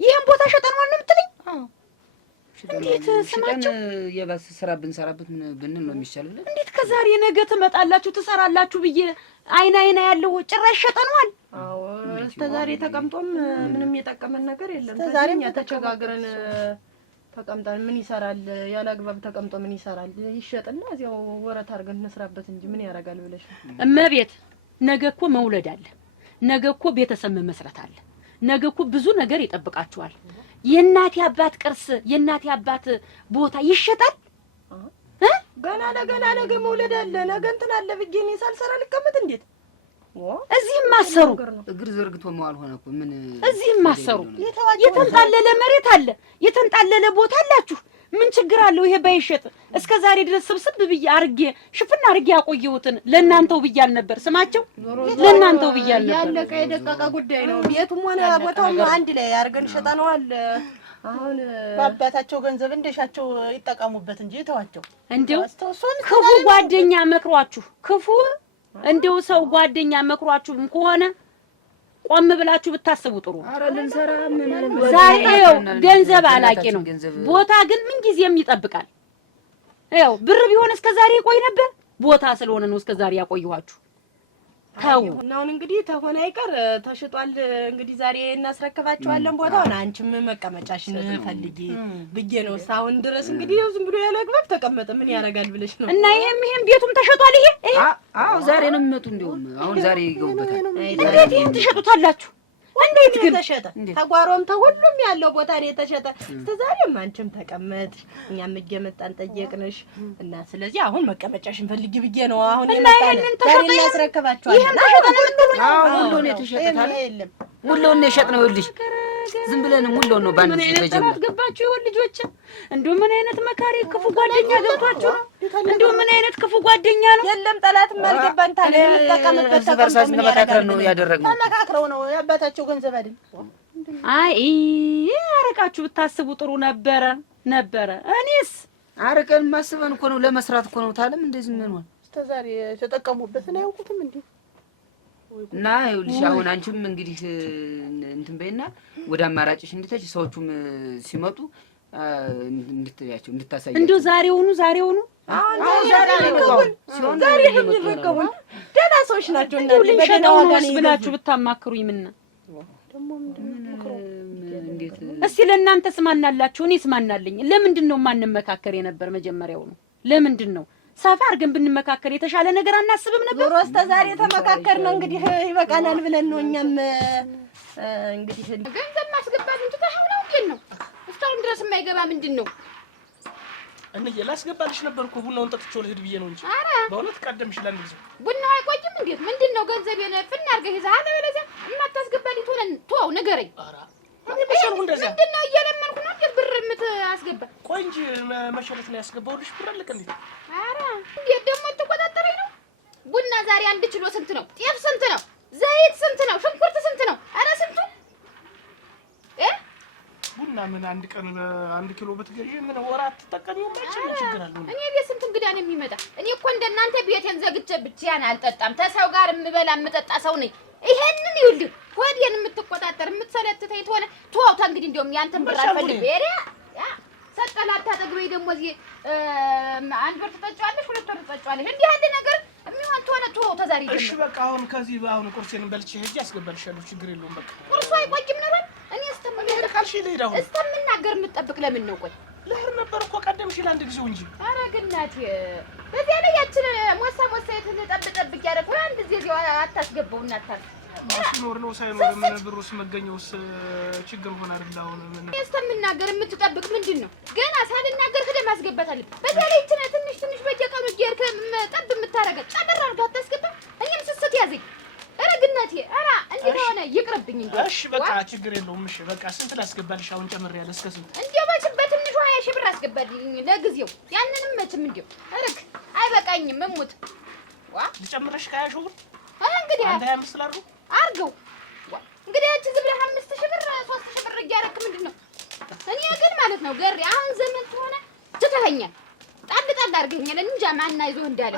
ይሄን ቦታ ሸጠነዋል ነው የምትለኝ? አዎ እንዴት ስማችሁ የባስ ስራ ብንሰራበት ምን ብንል ነው የሚሻል ብለን እንዴት ከዛሬ ነገ ትመጣላችሁ ትሰራላችሁ ብዬ አይና ያለው ጭራሽ ሸጠነዋል። አዎ እስከ ዛሬ ተቀምጦም ምንም የጠቀመን ነገር የለም። ዛሬኛ ተቸጋግረን ተቀምጠን ምን ይሰራል? ያለ አግባብ ተቀምጦ ምን ይሰራል? ይሸጥና እዚያው ወረት አድርገን እንስራበት እንጂ ምን ያደርጋል ብለሽ እመቤት። ነገ እኮ መውለድ አለ። ነገ እኮ ቤተሰብ መመስረት አለ። ነገ እኮ ብዙ ነገር ይጠብቃችኋል። የእናቴ አባት ቅርስ የእናቴ አባት ቦታ ይሸጣል። ገና ነገ መውለድ አለ። ነገ እንትን አለ ብዬ እኔ ሳልሰራ ልቀመጥ እንዴት? እዚህም ማሰሩ እግር ዘርግቶ መዋል ሆነ እኮ ምን እዚህም ማሰሩ የተንጣለለ መሬት አለ። የተንጣለለ ቦታ አላችሁ። ምን ችግር አለው ይሄ ባይሸጥ? እስከ ዛሬ ድረስ ስብስብ ብዬ አርጌ ሽፍና አርጌ ያቆየሁትን ለእናንተው ብያል ነበር። ስማቸው ለእናንተው ብያል ነበር። ያለቀ የደቀቀ ጉዳይ ነው። ቤቱም ሆነ ቦታውም አንድ ላይ አርገን ሸጠነዋል። አሁን በአባታቸው ገንዘብ እንደሻቸው ይጠቀሙበት እንጂ ተዋቸው። እንደው ክፉ ጓደኛ መክሯችሁ ክፉ እንደው ሰው ጓደኛ መክሯችሁም ከሆነ ቆም ብላችሁ ብታስቡ ጥሩ። አረ ልንሰራ ምን ዛሬ ይኸው ገንዘብ አላቂ ነው። ቦታ ግን ምን ጊዜም ይጠብቃል። ይኸው ብር ቢሆን እስከ ዛሬ ይቆይ ነበር። ቦታ ስለሆነ ነው እስከ ዛሬ ያቆየኋችሁ። ታው አሁን እንግዲህ ተሆነ አይቀር ተሽጧል። እንግዲህ ዛሬ እናስረከባቸዋለን ቦታውን። አንቺም መቀመጫሽን ፈልጊ ብዬ ነው እስካሁን ድረስ እንግዲህ ዝም ብሎ ያለ አግባብ ተቀመጠ። ምን ያደርጋል ብለሽ ነው? እና ይሄም ቤቱም ተሸጧል። ይሄ አዎ ዛሬ ነው የሚመጡ። እንደውም አሁን ዛሬ ይገቡበታል። እንዴት ይሄን ትሸጡታላችሁ? እንዴት ግን ተሸጠ? ተጓሮም ተሁሉም ያለው ቦታ ነው የተሸጠ። ዛሬም አንቺም ተቀመጥ፣ እኛም እየመጣን ጠየቅንሽ እና ስለዚህ አሁን መቀመጫሽን ፈልጊ ብዬ ነው አሁን የመጣን። ዛሬ እናስረከባቸዋለን። ይሄን ተሸጠ ነው የምትሉኝ? አዎ ሙሉውን የተሸጠታል። ሙሉውን ነው የሸጥነው። ይኸውልሽ ዝም ብለን ሙሉውን ነው ባንድ ተጀመረ። አስገባችሁ ይሁን ልጆች። እንደው ምን አይነት መካሪ ክፉ ጓደኛ ገብቷችሁ ነው? እንደው ምን አይነት ክፉ ጓደኛ ነው? የለም ጠላትም አልገባን። ታዲያ እንጠቀምበት ተቀምጠን ምን ያደርጋል ነው ያደረግነው። ተመካክረው ነው ያባታቸው ገንዘብ አይደል? አይ አረቃችሁ ብታስቡ ጥሩ ነበረ። እኔስ አረቀን ማስበን እኮ ነው ለመስራት እኮ ነው። ታለም እንደዚህ ምን ሆነ? እስከ ዛሬ ተጠቀሙበትን አያውቁትም እንዴ? እና ይኸውልሽ አሁን አንቺም እንግዲህ እንትን በይና ወደ አማራጭሽ እንድትሄጂ ሰዎቹም ሲመጡ እንድትያቸው እንድታሳያቸው። እንደው ዛሬውኑ ዛሬ የሚረከቡን ደህና ሰዎች ናቸው። እና በደህና ዋጋኔ ብላችሁ ብታማክሩኝ ምን እንዴት እስቲ ለእናንተስ ማናላችሁ? እኔስ ማናለኝ? ለምንድን ነው ማንመካከር የነበር መጀመሪያው ነው? ለምንድን ነው ሰፋ አድርገን ብንመካከር የተሻለ ነገር አናስብም ነበር? ሮስ ተዛሬ ተመካከርና እንግዲህ ይበቃናል ብለን ነው እኛም እንግዲህ ገንዘብ ማስገባት እንጂ ታውለው ግን ነው እስካሁን ድረስ የማይገባ ምንድን ነው? እኔ ላስገባልሽ ነበር እኮ ቡናውን ጠጥቼው ልሄድ ብዬ ነው እንጂ በእውነት ቀደምሽ ለምን ጊዜ ቡናው አይቆይም። እንዴት ምንድን ነው ገንዘብ የነፍና አድርገህ ይዘሃል? ወለዚያ የማታስገባልኝ ተወው ንገረኝ። ምንድን ነው እየለመንኩ ነው እንዴት ብር የምታስገባ? ቆይ እንጂ መሸለት ነው ያስገባሁልሽ ብር አለቀ እንዴ? ኧረ እንዴት ደግሞ ትቆጣጠረኝ ነው? ቡና ዛሬ 1 ኪሎ ስንት ነው? ጤፍ ስንት ነው? ዘይት ስንት ነው? ሽንኩርት ስንት ነው? ኧረ ስንቱ ቡና ምን 1 ቀን 1 ኪሎ ብትገዢ ምን ወራት ተጠቀሚው ማችን ችግር አለው? እኔ ቤት ስንት እንግዳ ነው የሚመጣ? እኔ እኮ እንደናንተ ቤቴን ዘግቼ ብቻዬን አልጠጣም። ተሰው ጋር የምበላ የምጠጣ ሰው ነኝ። ይሄንን ይኸውልህ ሆዴን የምትቆጣጠር የምትሰለትተኝ ትሆነ ተወው። እንግዲህ እንደውም ያንተን ብር አልፈልግም። ያ ሰጠላታ ተግሮይ ደግሞ እዚህ 1 ወር ትጠጫዋለሽ፣ 2 ወር ትጠጫዋለሽ። እንዲህ ያለ ነገር የሚሆን ትሆነ ተወው። ተዛሬ ጀምሮ እሺ በቃ አሁን ከዚህ አሁን ቁርሴን በልቼ ሄጄ አስገባልሻለሁ። ችግር የለውም በቃ ቁርሱ አይቆይም ነበር። እኔ እስከምናገር የምትጠብቅ ለምን ነው? ቆይ ልሄድ ነበር እኮ ቀደምሽ ለአንድ ጊዜው እንጂ። ኧረ ግን እናቴ በዚያ ላይ ያችን ሞሳ ጠብቅ ያደረግ ወይ አንድ ጊዜ አታስገባው እና ሲኖር ነው ሳይኖር ምን ብሩስ መገኘውስ ችግር ሆነ አይደል? አሁን ምን እስከምናገር የምትጠብቅ ምንድን ነው? ገና ሳልናገር ሄደህ ማስገባት አለብህ። በዚያ ላይ ትንሽ በየቀኑ እየሄድክ ጠብ የምታረገው ጨምር አድርገህ አታስገባ። እኔም ስስት ያዘኝ። ኧረ ግን እናቴ ኧረ እንዴት ሆነ ይቅርብኝ እንዴ። እሺ በቃ ችግር የለውም። እሺ በቃ ስንት ላስገባልሽ? አሁን ጨምር ያለ እስከ ስንት? እንደው መቼም በትንሹ 20 ሺህ ብር አስገባልኝ ለጊዜው። ያንንም መቼም እንደው እርግ አይበቃኝም። እሙት ልጨምርሽ 20 ሺህ ብር እንግዲህ አንተ 25 ላድርገው አድርገው። እንግዲህ አንቺ ዝም ብለህ 5 ሺህ ብር 3 ሺህ ብር እያደረክ ምንድን ነው? እኔ ግን ማለት ነው ገሪ አሁን ዘመን ሆነ ትተኸኛል። ጣል አድርገኛል እንጃ ማን አይዞህ እንዳለ።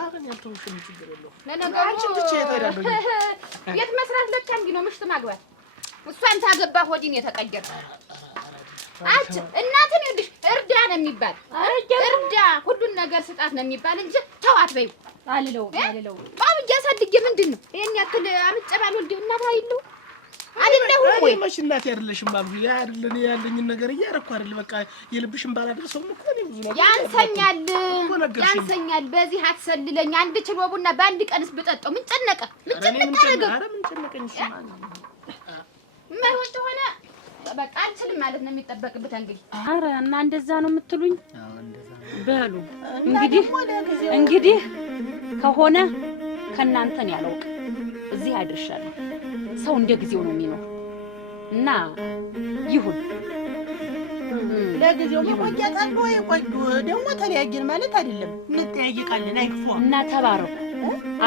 ለነገሩ አንቺ ብቻ የታዳለኝ የት መስራት ለካ እንዲህ ነው ምሽት ማግባት። እሷን ታገባ ሆዲን የተቀየረ አች እናትን ይልሽ እርዳ ነው የሚባል እርዳ ሁሉን ነገር ስጣት ነው የሚባል እንጂ ተዋት በይው አልለው ባብ እያሳድጌ ምንድነው ይሄን ያክል አምጨባል ወልድ እናት አይለው አይደለም ወይ መች እናት አይደለሽም ባሉ ያ አይደለም ያለኝ ነገር እያረኩ አይደል በቃ የልብሽን ባላደርሰው እኮ ነው ብዙ ነገር ያንሰኛል በዚህ አትሰልለኝ አንድ ችሎ ቡና በአንድ ቀንስ ብጠጣው ምን ጨነቀ አረገ አረ ምን ጨነቀኝ እሱ ማይሆን ተሆነ በቃ አልችልም ማለት ነው የሚጠበቅበት እንግዲህ አረ እና እንደዛ ነው የምትሉኝ በሉ እንግዲህ ከሆነ ከናንተን ያለውቅ እዚህ አድርሻለሁ ሰው እንደ ጊዜው ነው የሚኖር እና ይሁን ለጊዜው መቆያታል ወይ ቆዩ ደግሞ ተለያየን ማለት አይደለም እንጠያየቃለን አይክፉ እና ተባረኩ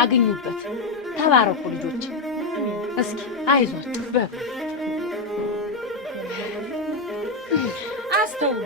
አገኙበት ተባረኩ ልጆች እስኪ አይዟችሁ በሉ አስተውሉ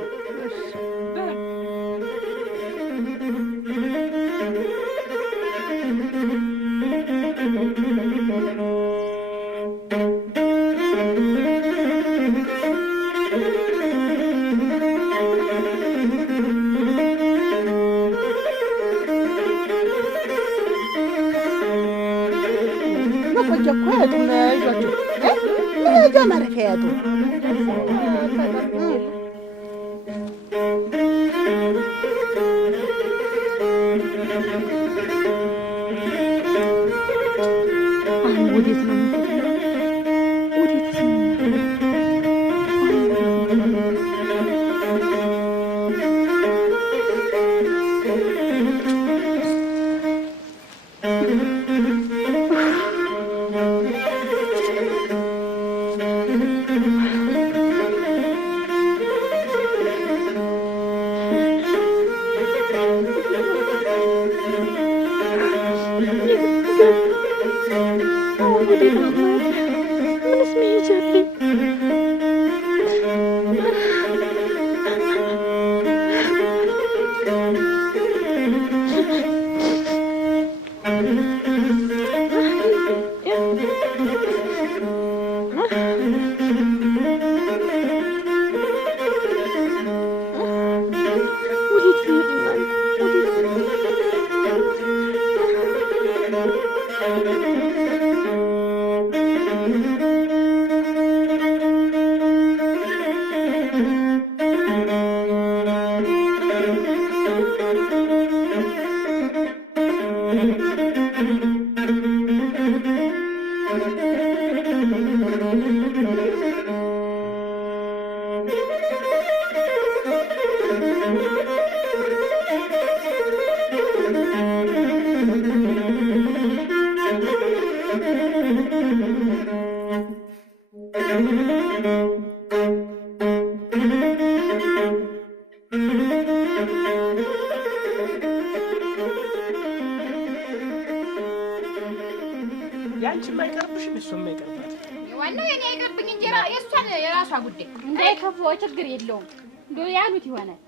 ያንቺ ማይቀርብሽ እሱ ማይቀርባት ዋናው የኔ አይቀርብኝ እንጀራ የሷን የራሷ ጉዳይ እንዳይከፋው ችግር የለውም እንደው ያሉት ይሆናል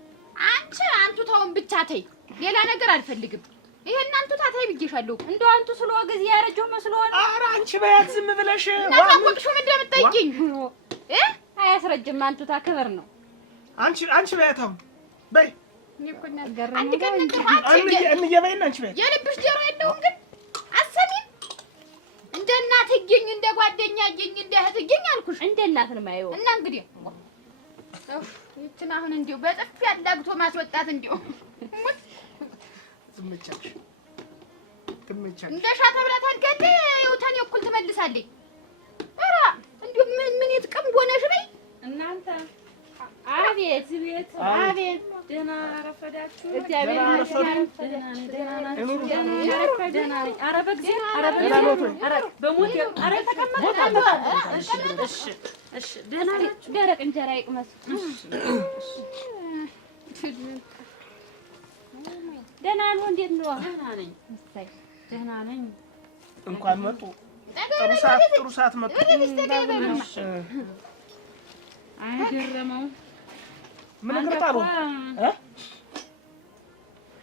አንቱ ተውን ብቻ ተይ ሌላ ነገር አልፈልግም ይሄን አንቱ ታታይ ብዬሻለሁ እንደው አንቱ ስለወ ጊዜ ያረጀው መስሎን ኧረ አንቺ በያት ዝም ብለሽ ዋቆቅሹ ምን እንደምትጠይቂኝ አያስረጅም አንቱ ታከበር ነው አንቺ በያት አሁን በይ አንድ ቀን ነገር እንየበይና አንቺ በያት የልብሽ ጀሮ የለውም ግን አሰሚን እንደ እናት ይገኝ እንደ ጓደኛ ይገኝ እንደ እህት ይገኝ አልኩሽ እንደ እናት ነው ማየው እና እንግዲህ ይችን አሁን እንዲሁ በጥፍ ያላግቶ ማስወጣት እንዲሁ ትመቻለሽ እንደሻ ተብላ ታንገደ ይውታን እኩል ትመልሳለች ኧረ እንዲሁ ምን ይጥቅም ጎነሽ በይ እናንተ አቤት ደህና ረፈዳችሁ እግዚአብሔር ይመስገን ደህና ነኝ ኧረ በጊዜ ኧረ በሞት ኧረ ተቀመጥ እሺ ደህና ደረቅ እንጀራ ይቅመስ ደህና ነው እንዴት ነው ደህና ነኝ እንኳን መጡ ጥሩ ሰዓት መጡ አይገረመው ምን ቀርጣሉ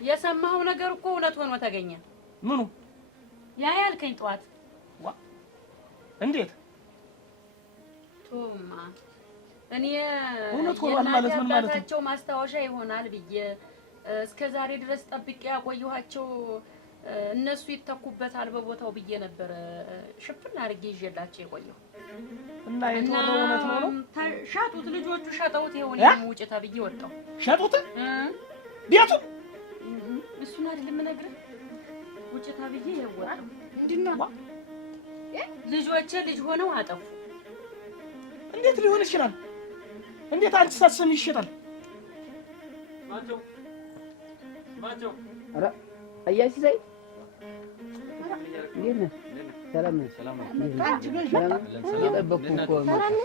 የሰማኸው ነገር እኮ እውነት ሆኖ ተገኘ ምኑ ያ ያልከኝ ጠዋት እንዴት ቶማ እኔ እውነት ሆኗል ማለት ምን ማለት ነው? የእናታቸው ማስታወሻ ይሆናል ብዬ እስከ ዛሬ ድረስ ጠብቄ ያቆየኋቸው እነሱ ይተኩበታል በቦታው ብዬ ነበር ሽፍን አድርጌ ይዤላቸው የቆየው እና የተወራው እውነት ነው? ሸጡት፣ ልጆቹ ሸጠውት ይሆን ውጭ ተብዬ ወጣው። ሸጡት ቤቱን? እሱን አይደለም የምነግርህ፣ ውጭ ተብዬ ይወጣ። ምንድን ነው ልጆቼ ልጅ ሆነው አጠፉ። እንዴት ሊሆን ይችላል? እንዴት አንቺ ሳትሰሚ ይሸጣል? ማቸው አረ አያሲ ዘይ እንዴት ነህ? ሰላም ነህ? ሰላም ነው። አንቺ ግን እየጠበቅኩ እኮ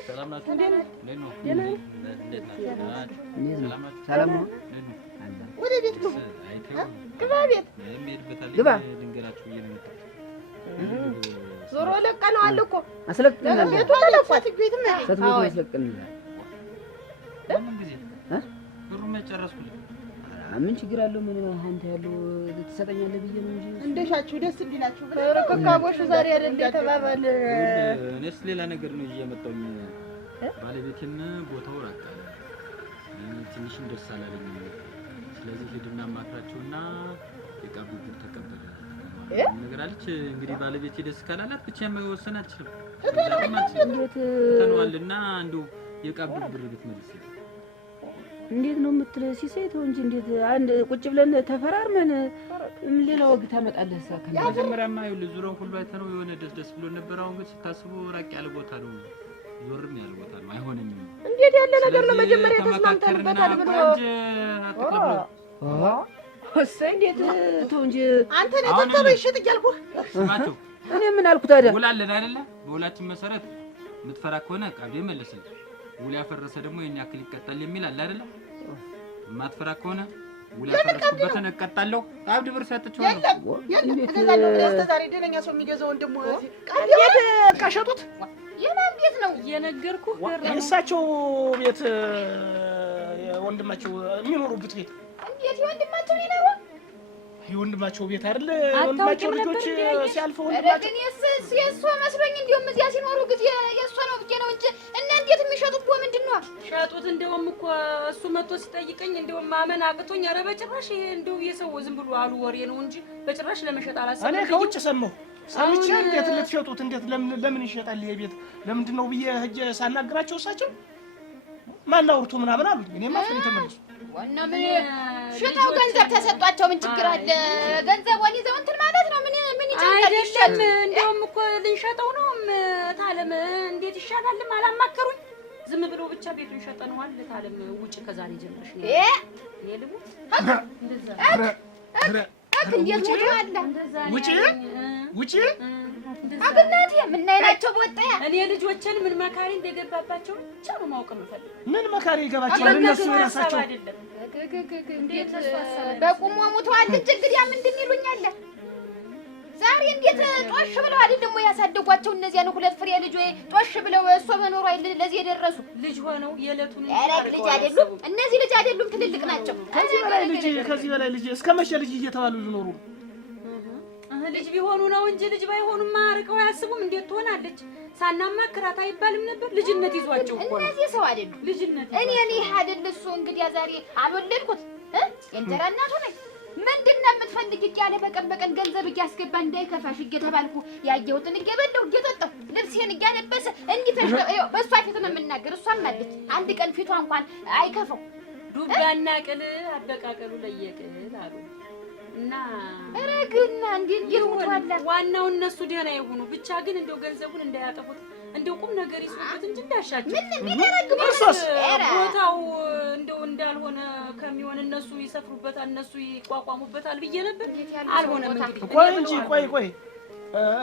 ሰላም ናችሁ? እንዴት ነው? ሰላም ነው። ወደ ቤት ግቡ። ግባ ቤት ግባ። ዞሮ ለቀነዋል እኮ አስለቅቀናል። ቤቱ ተለቋት ቤትም ሰትሞት አስለቅቀናል። ለምን ጊዜ ብሩን መጨረስኩልኝ። ምን ችግር አለው? ምን አንተ ያለው ትሰጠኛለህ ብዬ ነው እንጂ እንደሻችሁ ደስ እንዲላችሁ ረከካቦሽ ዛሬ አይደል ተባባል። እኔስ ሌላ ነገር ነው እየመጣሁኝ። ባለቤቴን ቦታው ራቅ አለ፣ ትንሽም ደስ አላለኝ። ስለዚህ ሄድና አማክራቸውና የቃቡ ብር ተቀበለ ነገር አለች። እንግዲህ ባለቤቴ ደስ ካላላት ብቻ መወሰን አልችልም። እንዴት ተነዋልና እንደው የቃቡ ብር ብትመልስ እንዴት ነው የምትለው? ሲሳይ ተው እንጂ እንዴት አንድ ቁጭ ብለን ተፈራርመን ሌላ ወግ ታመጣለህ? ሳከለ መጀመሪያማ ይኸውልህ ዙረን ሁሉ አይተነው የሆነ ደስ ብሎ ነበር። አሁን ግን ስታስበው ራቅ ያለ ቦታ ነው፣ ዞርም ያለ ቦታ ነው። አይሆንም። እንዴት ያለ ነገር ነው? መጀመሪያ ተስማምተንበታል ብሎ እሰይ እንዴት ተው እንጂ አንተ ነህ ተተበይ ይሽጥ እያልኩህ ስማቸው። እኔ ምን አልኩ ታዲያ? ውላለን አይደለ? በውላችን መሰረት የምትፈራ ከሆነ ቃቤ መለሰኝ፣ ውል ያፈረሰ ደግሞ የኛ ያክል ይቀጣል የሚል አለ አይደለ? የማትፈራ ከሆነ ውል ያፈረስኩበትን እቀጣለሁ። አብድ ብር ሰጥቼዋለሁ። እስከ ዛሬ ደነኛ ሰው የሚገዛውን ደግሞ ቤት ካሸጡት የማን ቤት ነው የነገርኩህ? የእሳቸው ቤት የወንድማቸው የሚኖሩበት ቤት። እንዴት የወንድማቸው ነው? የወንድማቸው ቤት አይደል? ወንድማቸው ልጆች ሲያልፈው ወንድማቸው የእሷ መስሎኝ እንዲሁም እዚያ ሲኖሩ ጊዜ የእሷ ነው ብዬ ነው እንጂ እና እንዴት የሚሸጡት እኮ ምንድን ነው ሸጡት። እንደውም እኮ እሱ መጥቶ ሲጠይቀኝ እንደውም ማመን አቅቶኝ፣ ኧረ በጭራሽ ይሄ እንደው የሰው ዝም ብሎ አሉ ወሬ ነው እንጂ በጭራሽ ለመሸጥ አላሰብኩም። እኔ ከውጭ ሰማሁ። ሰምቼ እንዴት ልትሸጡት እንዴት ለምን ይሸጣል ይሄ ቤት ለምንድን ነው ብዬ ሂጅ ሳናግራቸው እሳቸው ማን አውርቶ ምናምን አሉ። እኔማ ፍሬ ተመለሱ። ዋና ምን ሽታው ገንዘብ ተሰጧቸው ምን ችግር አለ? ገንዘቡን ይዘው እንትን ማለት ነው። ምን ይጨንቃል? አይደለም እንደውም እኮ ልንሸጠው ነው ታለም። እንዴት ይሻላልም አላማከሩኝ። ዝም ብሎ ብቻ ቤቱን ሸጠነዋል። ታለም ውጭ ከዛሬ ጀምረሽ ነው የልቡ እንደዛ እንዴት ሞት አለ ውጪ አግናት ምን ናቸው ወጣያ። እኔ ልጆችን ምን መካሪ እንደገባባቸው ብቻ ነው ማወቅ የምፈልገው። ምን መካሪ ይገባቸዋል? እነሱ ራሳቸው አይደለም እንዴት በቁሞ ሙተዋል እንጂ እንግዲህ ምንድን ይሉኛል? ዛሬ እንዴት ጦሽ ብለው አይደለም ወይ ያሳደጓቸው? እነዚያ ነው ሁለት ፍሬ ልጅ ወይ ጦሽ ብለው እሷ በኖሩ አይደል ለዚህ የደረሱ ልጅ ሆነው የለቱን ልጅ አይደሉም። እነዚህ ልጅ አይደሉም፣ ትልልቅ ናቸው። ከዚህ በላይ ልጅ እስከ መቼ ልጅ እየተባሉ ይኖሩ? ልጅ ቢሆኑ ነው እንጂ ልጅ ባይሆኑማ አርቀው አያስቡም። እንዴት ትሆናለች? ሳናማክራት አይባልም ነበር። ልጅነት ይዟቸው እኮ ነው። እነዚህ ሰው አይደሉም። ልጅነት እኔ አይደል እሱ እንግዲህ ዛሬ አልወለድኩት የእንጀራ እናቱ ነኝ። ምንድነው የምትፈልግ እያለ በቀን ገንዘብ እያስገባ እንዳይከፋሽ እየተባልኩ ያየሁትን እየበላሁ እየጠጣሁ ልብሴን እያለበሰ እንዲህ ተሽቀው በእሷ ፊት ነው የምናገር። እሷም አለች አንድ ቀን ፊቷ እንኳን አይከፋው። ዱባና ቅል አበቃቀሉ ለየቅል አሉ እና ረግና እንዴት ይወጣላ። ዋናው እነሱ ደህና ይሁኑ ብቻ። ግን እንደው ገንዘቡን እንዳያጠፉት እንደው ቁም ነገር ይስሩበት እንጂ እንዳሻቸው ምን ያረግሙ ቦታው እንደው እንዳልሆነ ከሚሆን እነሱ ይሰፍሩበታል፣ እነሱ ይቋቋሙበታል ብዬ ነበር። አልሆነም። እንግዲህ ቆይ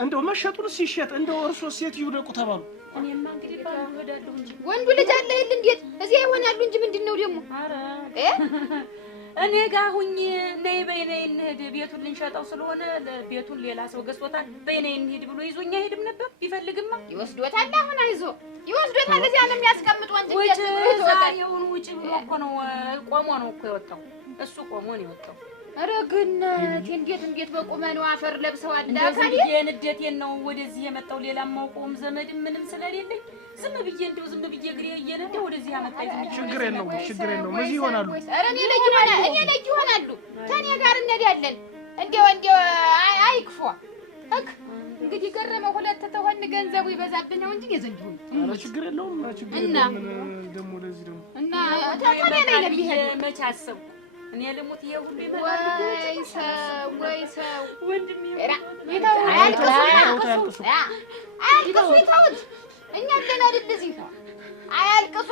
እንደው መሸጡን ሲሸጥ እንደው እርሶ ሴት ይውደቁ ተባሉ። እኔማ እንግዲህ ባሉ እሄዳለሁ እንጂ ወንዱ ልጅ አለ ይል እንዴት እዚያ ይሆናሉ እንጂ ምንድነው ደግሞ? ኧረ እኔ ጋር ሁኚ ነይ በይ ነይ እንሂድ፣ ቤቱን ልንሸጠው ስለሆነ ቤቱን ሌላ ሰው ገዝቶታል፣ በይ ነይ እንሂድ ብሎ ይዞኛ ሄድም ነበር። ቢፈልግማ ይወስዶታል። አሁን አይዞ ይወስዶታል። እዚያ ነው የሚያስቀምጡ እንጂ ውጭ ዛሬውን ውጭ ብሎ እኮ ነው ቆሞ ነው እኮ የወጣው። እሱ ቆሞ ነው የወጣው። ኧረ ግነት እንዴት በቁመኑ አፈር ለብሰዋል። እንደዚህ የንዴቴን ነው ወደዚህ የመጣው። ሌላ ማውቀውም ዘመድም ምንም ስለሌለኝ ዝም ብዬ እግሬ እየነዳ ወደዚህ ያመጣኝ። ችግር የለውም እዚህ ይሆናሉ። ኧረ እኔ ልጅ ይሆናሉ። ከእኔ ጋር እንሄዳለን። እንደው አይክፏ እንግዲህ ገረመው ሁለት ተሆን ገንዘቡ ይበዛብኝ ነው እንጂ የዘንድ ይሁን። ኧረ ችግር የለውም እና ደግሞ ለዚህ ደግሞ እና ታታኔ ላይ ለሚሄድ መች አሰብኩ እኔ ልሙት ይሄ ሁሉ ይመጣል። ወይ ሰው ወንድሜ ይታው አያልቅሱ እኛ እንደና አይደል እዚህ አያልቅሱ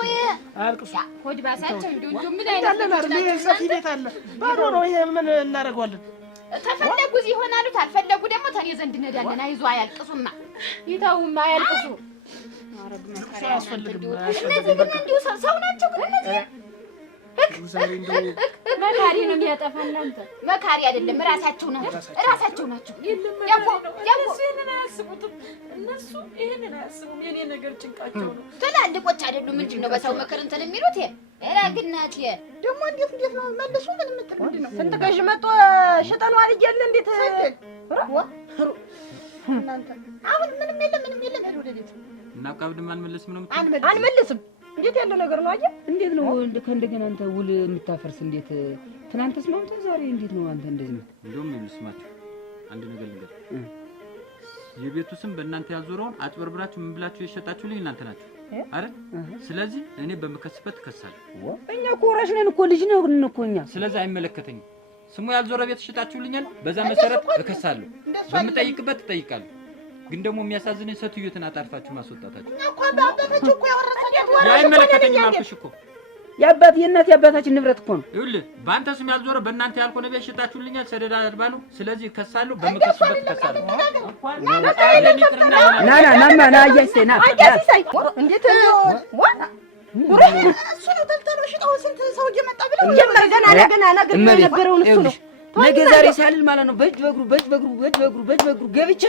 ሆድ ባሳቸው እንደው ምን አይነት አይደለም ሰፊ ቤት አለ ባዶ ነው። ይሄ ምን እናደርገዋለን? ተፈለጉ እዚህ ይሆናሉ፣ ታልፈለጉ ደግሞ ተኔ ዘንድ እንሄዳለን። አይዞ አያልቅሱማ ይታውማ አያልቅሱ። አረግ መከራ አያስፈልግም። እነዚህ ግን እንዲሁ ሰው ናቸው። ግን እነዚህ መካሪ ነው የሚያጠፋ። እናንተ መካሪ አይደለም ራሳቸው ናቸው። እነሱ ይሄንን አያስቡትም። እነሱ ይሄንን አያስቡም። የኔ ነገር ጭንቃቸው ነው። ትላልቆች አይደሉም። ምንድን ነው በሰው ምክር እንትን የሚሉት? ግናት ደግሞ እንዴት ነው መልሱ? ምን ምንድን ነው? ስንት ገዥ መጥቶ ሽጠነዋል እያለ እንዴት እናንተ አሁን ምንም የለም ሄዶ ወደ ቤት እና ቀብድም አንመልስም ነው አንመልስም። እንዴት ያለ ነገር ነው? አየህ እንዴት ነው ከእንደገና አንተ ውል የምታፈርስ? እንዴት ትናንት ተስማምተን ዛሬ እንዴት ነው አንተ እንደዚህ ነው? እንደውም ይመስማችሁ አንድ ነገር ልንገር። የቤቱ ስም በእናንተ ያዞረውን አጭበርብራችሁ ምን ብላችሁ የሸጣችሁልኝ እናንተ ናችሁ አይደል? ስለዚህ እኔ በመከስበት እከሳለሁ። እኛ እኮ ወራሽ ነን እኮ ልጅ ነው እኮ እኛ። ስለዚህ አይመለከተኝም። ስሙ ያልዞረ ቤት ሽጣችሁልኛል። በዛ መሰረት እከሳለሁ። በምጠይቅበት እጠይቃለሁ። ግን ደግሞ የሚያሳዝነኝ ሴትዮትን አጣርፋችሁ ማስወጣታችሁ። እኮ በአባታችሁ እኮ ያወረሰ አይመለከተኝም አልኩሽ እኮ። የእናት የአባታችን ንብረት እኮ ነው። ይኸውልህ በአንተ ስም ያልዞረ በእናንተ ያልሆነ ቤት ሽጣችሁልኛል። ሰደዳ አድባሉ። ስለዚህ እከሳለሁ። በምከስበት እከሳለሁ። ና አያይሴ ና እንዴት እሱ ነው ተልተሎ ሽጠው ስንት ሰው እየመጣ ብለው ገና የነበረውን እሱ ነው። ነገ ዛሬ ሳልል ማለት ነው በእጅ በእግሩ ገብቼ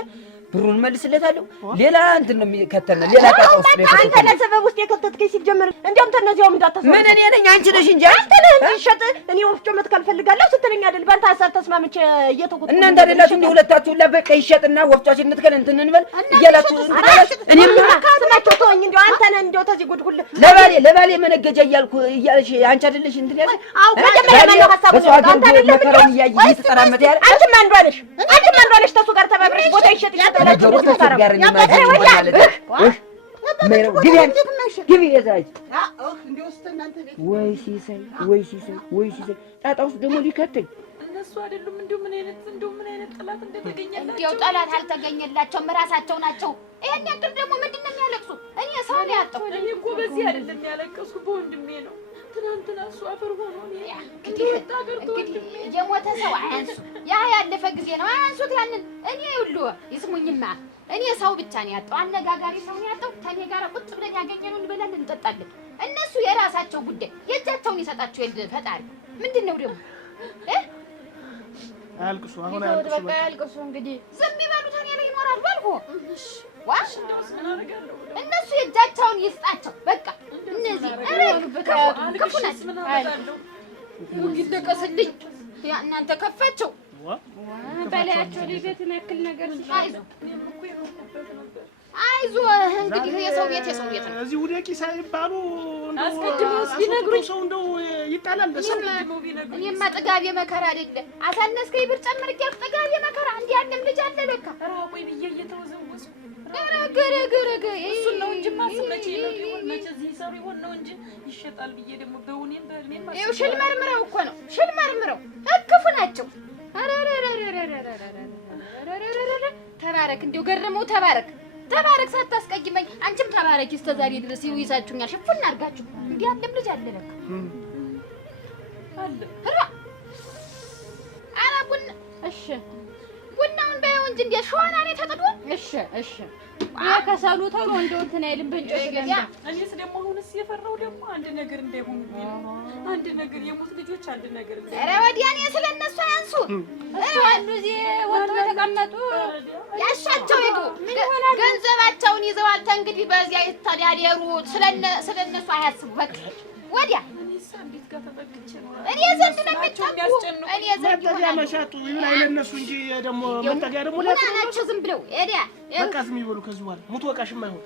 ብሩን መልስለታለሁ። ሌላ እንትን ነው የሚከተል ሌላ ታውስ ቤት አንተ ለሰበብ ውስጥ የከተትከኝ ሲጀመር እንደውም ተነዚያው እንዳታሰብ ምን እኔ ነኝ አንቺ ነሽ እንጂ አንተ ነህ እንዲሸጥ እኔ ወፍጮ መትከል ፈልጋለሁ ስትለኝ አይደል? ባንተ ሀሳብ ተስማምቼ እየተቆጣ እናንተ አይደላችሁ እንደ ሁለታችሁ ለበቀ ይሸጥና ወፍጫችን እንትከል እንትን እንበል እያላችሁ እኔም ስማቸው ተወኝ። እንደው አንተ ነህ እንደው ተዚህ ጉድጉል ለባሌ መነገጃ እያልሽ አንቺ አይደለሽ እንትን ያልሽ መጀመሪያ ማነው ሀሳቡ ነው? አንተ አይደለም መከራውን እየተጠራመተ ያለ አንቺ ማን ባለሽ ተሱ ጋር ተባብረሽ ቦታ ይሸጥ ይላል። ወይ ሲሳይ ጣጣ ውስጥ ደግሞ ሊከተኝ እነሱ አይደሉም። እንደው ምን አይነት ጠላት እንደተገኘላቸው። እንደው ጠላት አልተገኘላቸውም፣ ራሳቸው ናቸው። ይሄን ያክል ደግሞ ምንድን ነው የሚያለቅሱ? እኔ ሰው ነው ያጣሁ። እኔ እኮ በዚህ አይደለም ያለቀስኩ በወንድሜ ነው። ትናንትና እሱ አፈር ሆኖ እንግዲህ የሞተ ሰው አያንሱ። ያ ያለፈ ጊዜ ነው አያንሱት። ያንን እኔ ሁሉ ይስሙኝማ እኔ ሰው ብቻ ነው ያጣው፣ አነጋጋሪ ሰው ነው ያጣው። ከኔ ጋር ቁጭ ብለን ያገኘነውን እንበላለን እንጠጣለን። እነሱ የራሳቸው ጉዳይ የእጃቸውን ይሰጣቸው የለ ፈጣሪ። ምንድን ነው ደግሞ አያልቅሱ አሁን አያልቅሱ። እንግዲህ ዝም ይበሉ። እኔ ላይ ይኖራሉ አልኩህ። ዋሽ እነሱ የእጃቸውን ይስጣቸው በቃ። እነዚህ ክፉ ናቸው። ይለቀስልኝ እናንተ ከፋቸው በላያቸው ልጅትን ያክል ነገር አይዞህ እንግዲህ የሰው ቤት ነው። እዚህ ውደቂ ሳይባሉ አስቀድመው ቢነግሩኝ ሰው እንደው ይጣላል። እኔማ ጥጋቤ መከራ አይደለ አሳነስከኝ ብር ጨምር እያልኩ ጥጋቤ መከራ እንዲህ ያለም ልጅ አለ ለካ። ራቆይ ብዬ እየተወዘወዝኩ ገረገረገ እሱን ነው እንጂ ማስመጪ ነው ይሁን መቼ እዚህ ሰው ይሆን ነው እንጂ ይሸጣል ብዬ ደግሞ በእውኔም በእድሜም ይኸው ሽል መርምረው እኮ ነው ሽል መርምረው ክፉ ናቸው። ተባረክ እንዲሁ ገረመው ተባረክ ሳታስቀይመኝ አንቺም ተባረኪ። እስከ ዛሬ ድረስ ይይዛችሁኛል ሽፉን አድርጋችሁ። እንዲህ ያለም ልጅ አለ ለካ አለ ኧረ ቡና እሺ ቡናውን በይው እንጂ እንደ ሸዋና ነው ተጥዶ። እሺ ከሰሉ ተሎ እንደው እንትን አይልም በእንጨት ገያ። እኔስ ደግሞ አሁንስ የፈራው ደግሞ አንድ ነገር እንዳይሆን አንድ ነገር የሞት ልጆች አንድ ነገር እንዳይሆን። ኧረ ወዲያ እኔ ስለነሱ አያንሱ አሉ እዚህ ወጥተው የተቀመጡ ያሻቸው ሄዱ። ገንዘባቸውን ይዘዋል። ተንግዲህ በዚያ ይተዳደሩ። ስለነሱ አያስቡ በቃ ወዲያ እኔ ዘንድ ነው የሚጠጉ እኔ ዘንድ መጠጊያ መሻቱ ይሁን አይለነሱ እንጂ ደግሞ መጠጊያ ደግሞ ናቸው ዝም ብለው ኤዲያ በቃ ዝም ይበሉ ከዚህ በኋላ ሙት ወቃሽማ ይሁን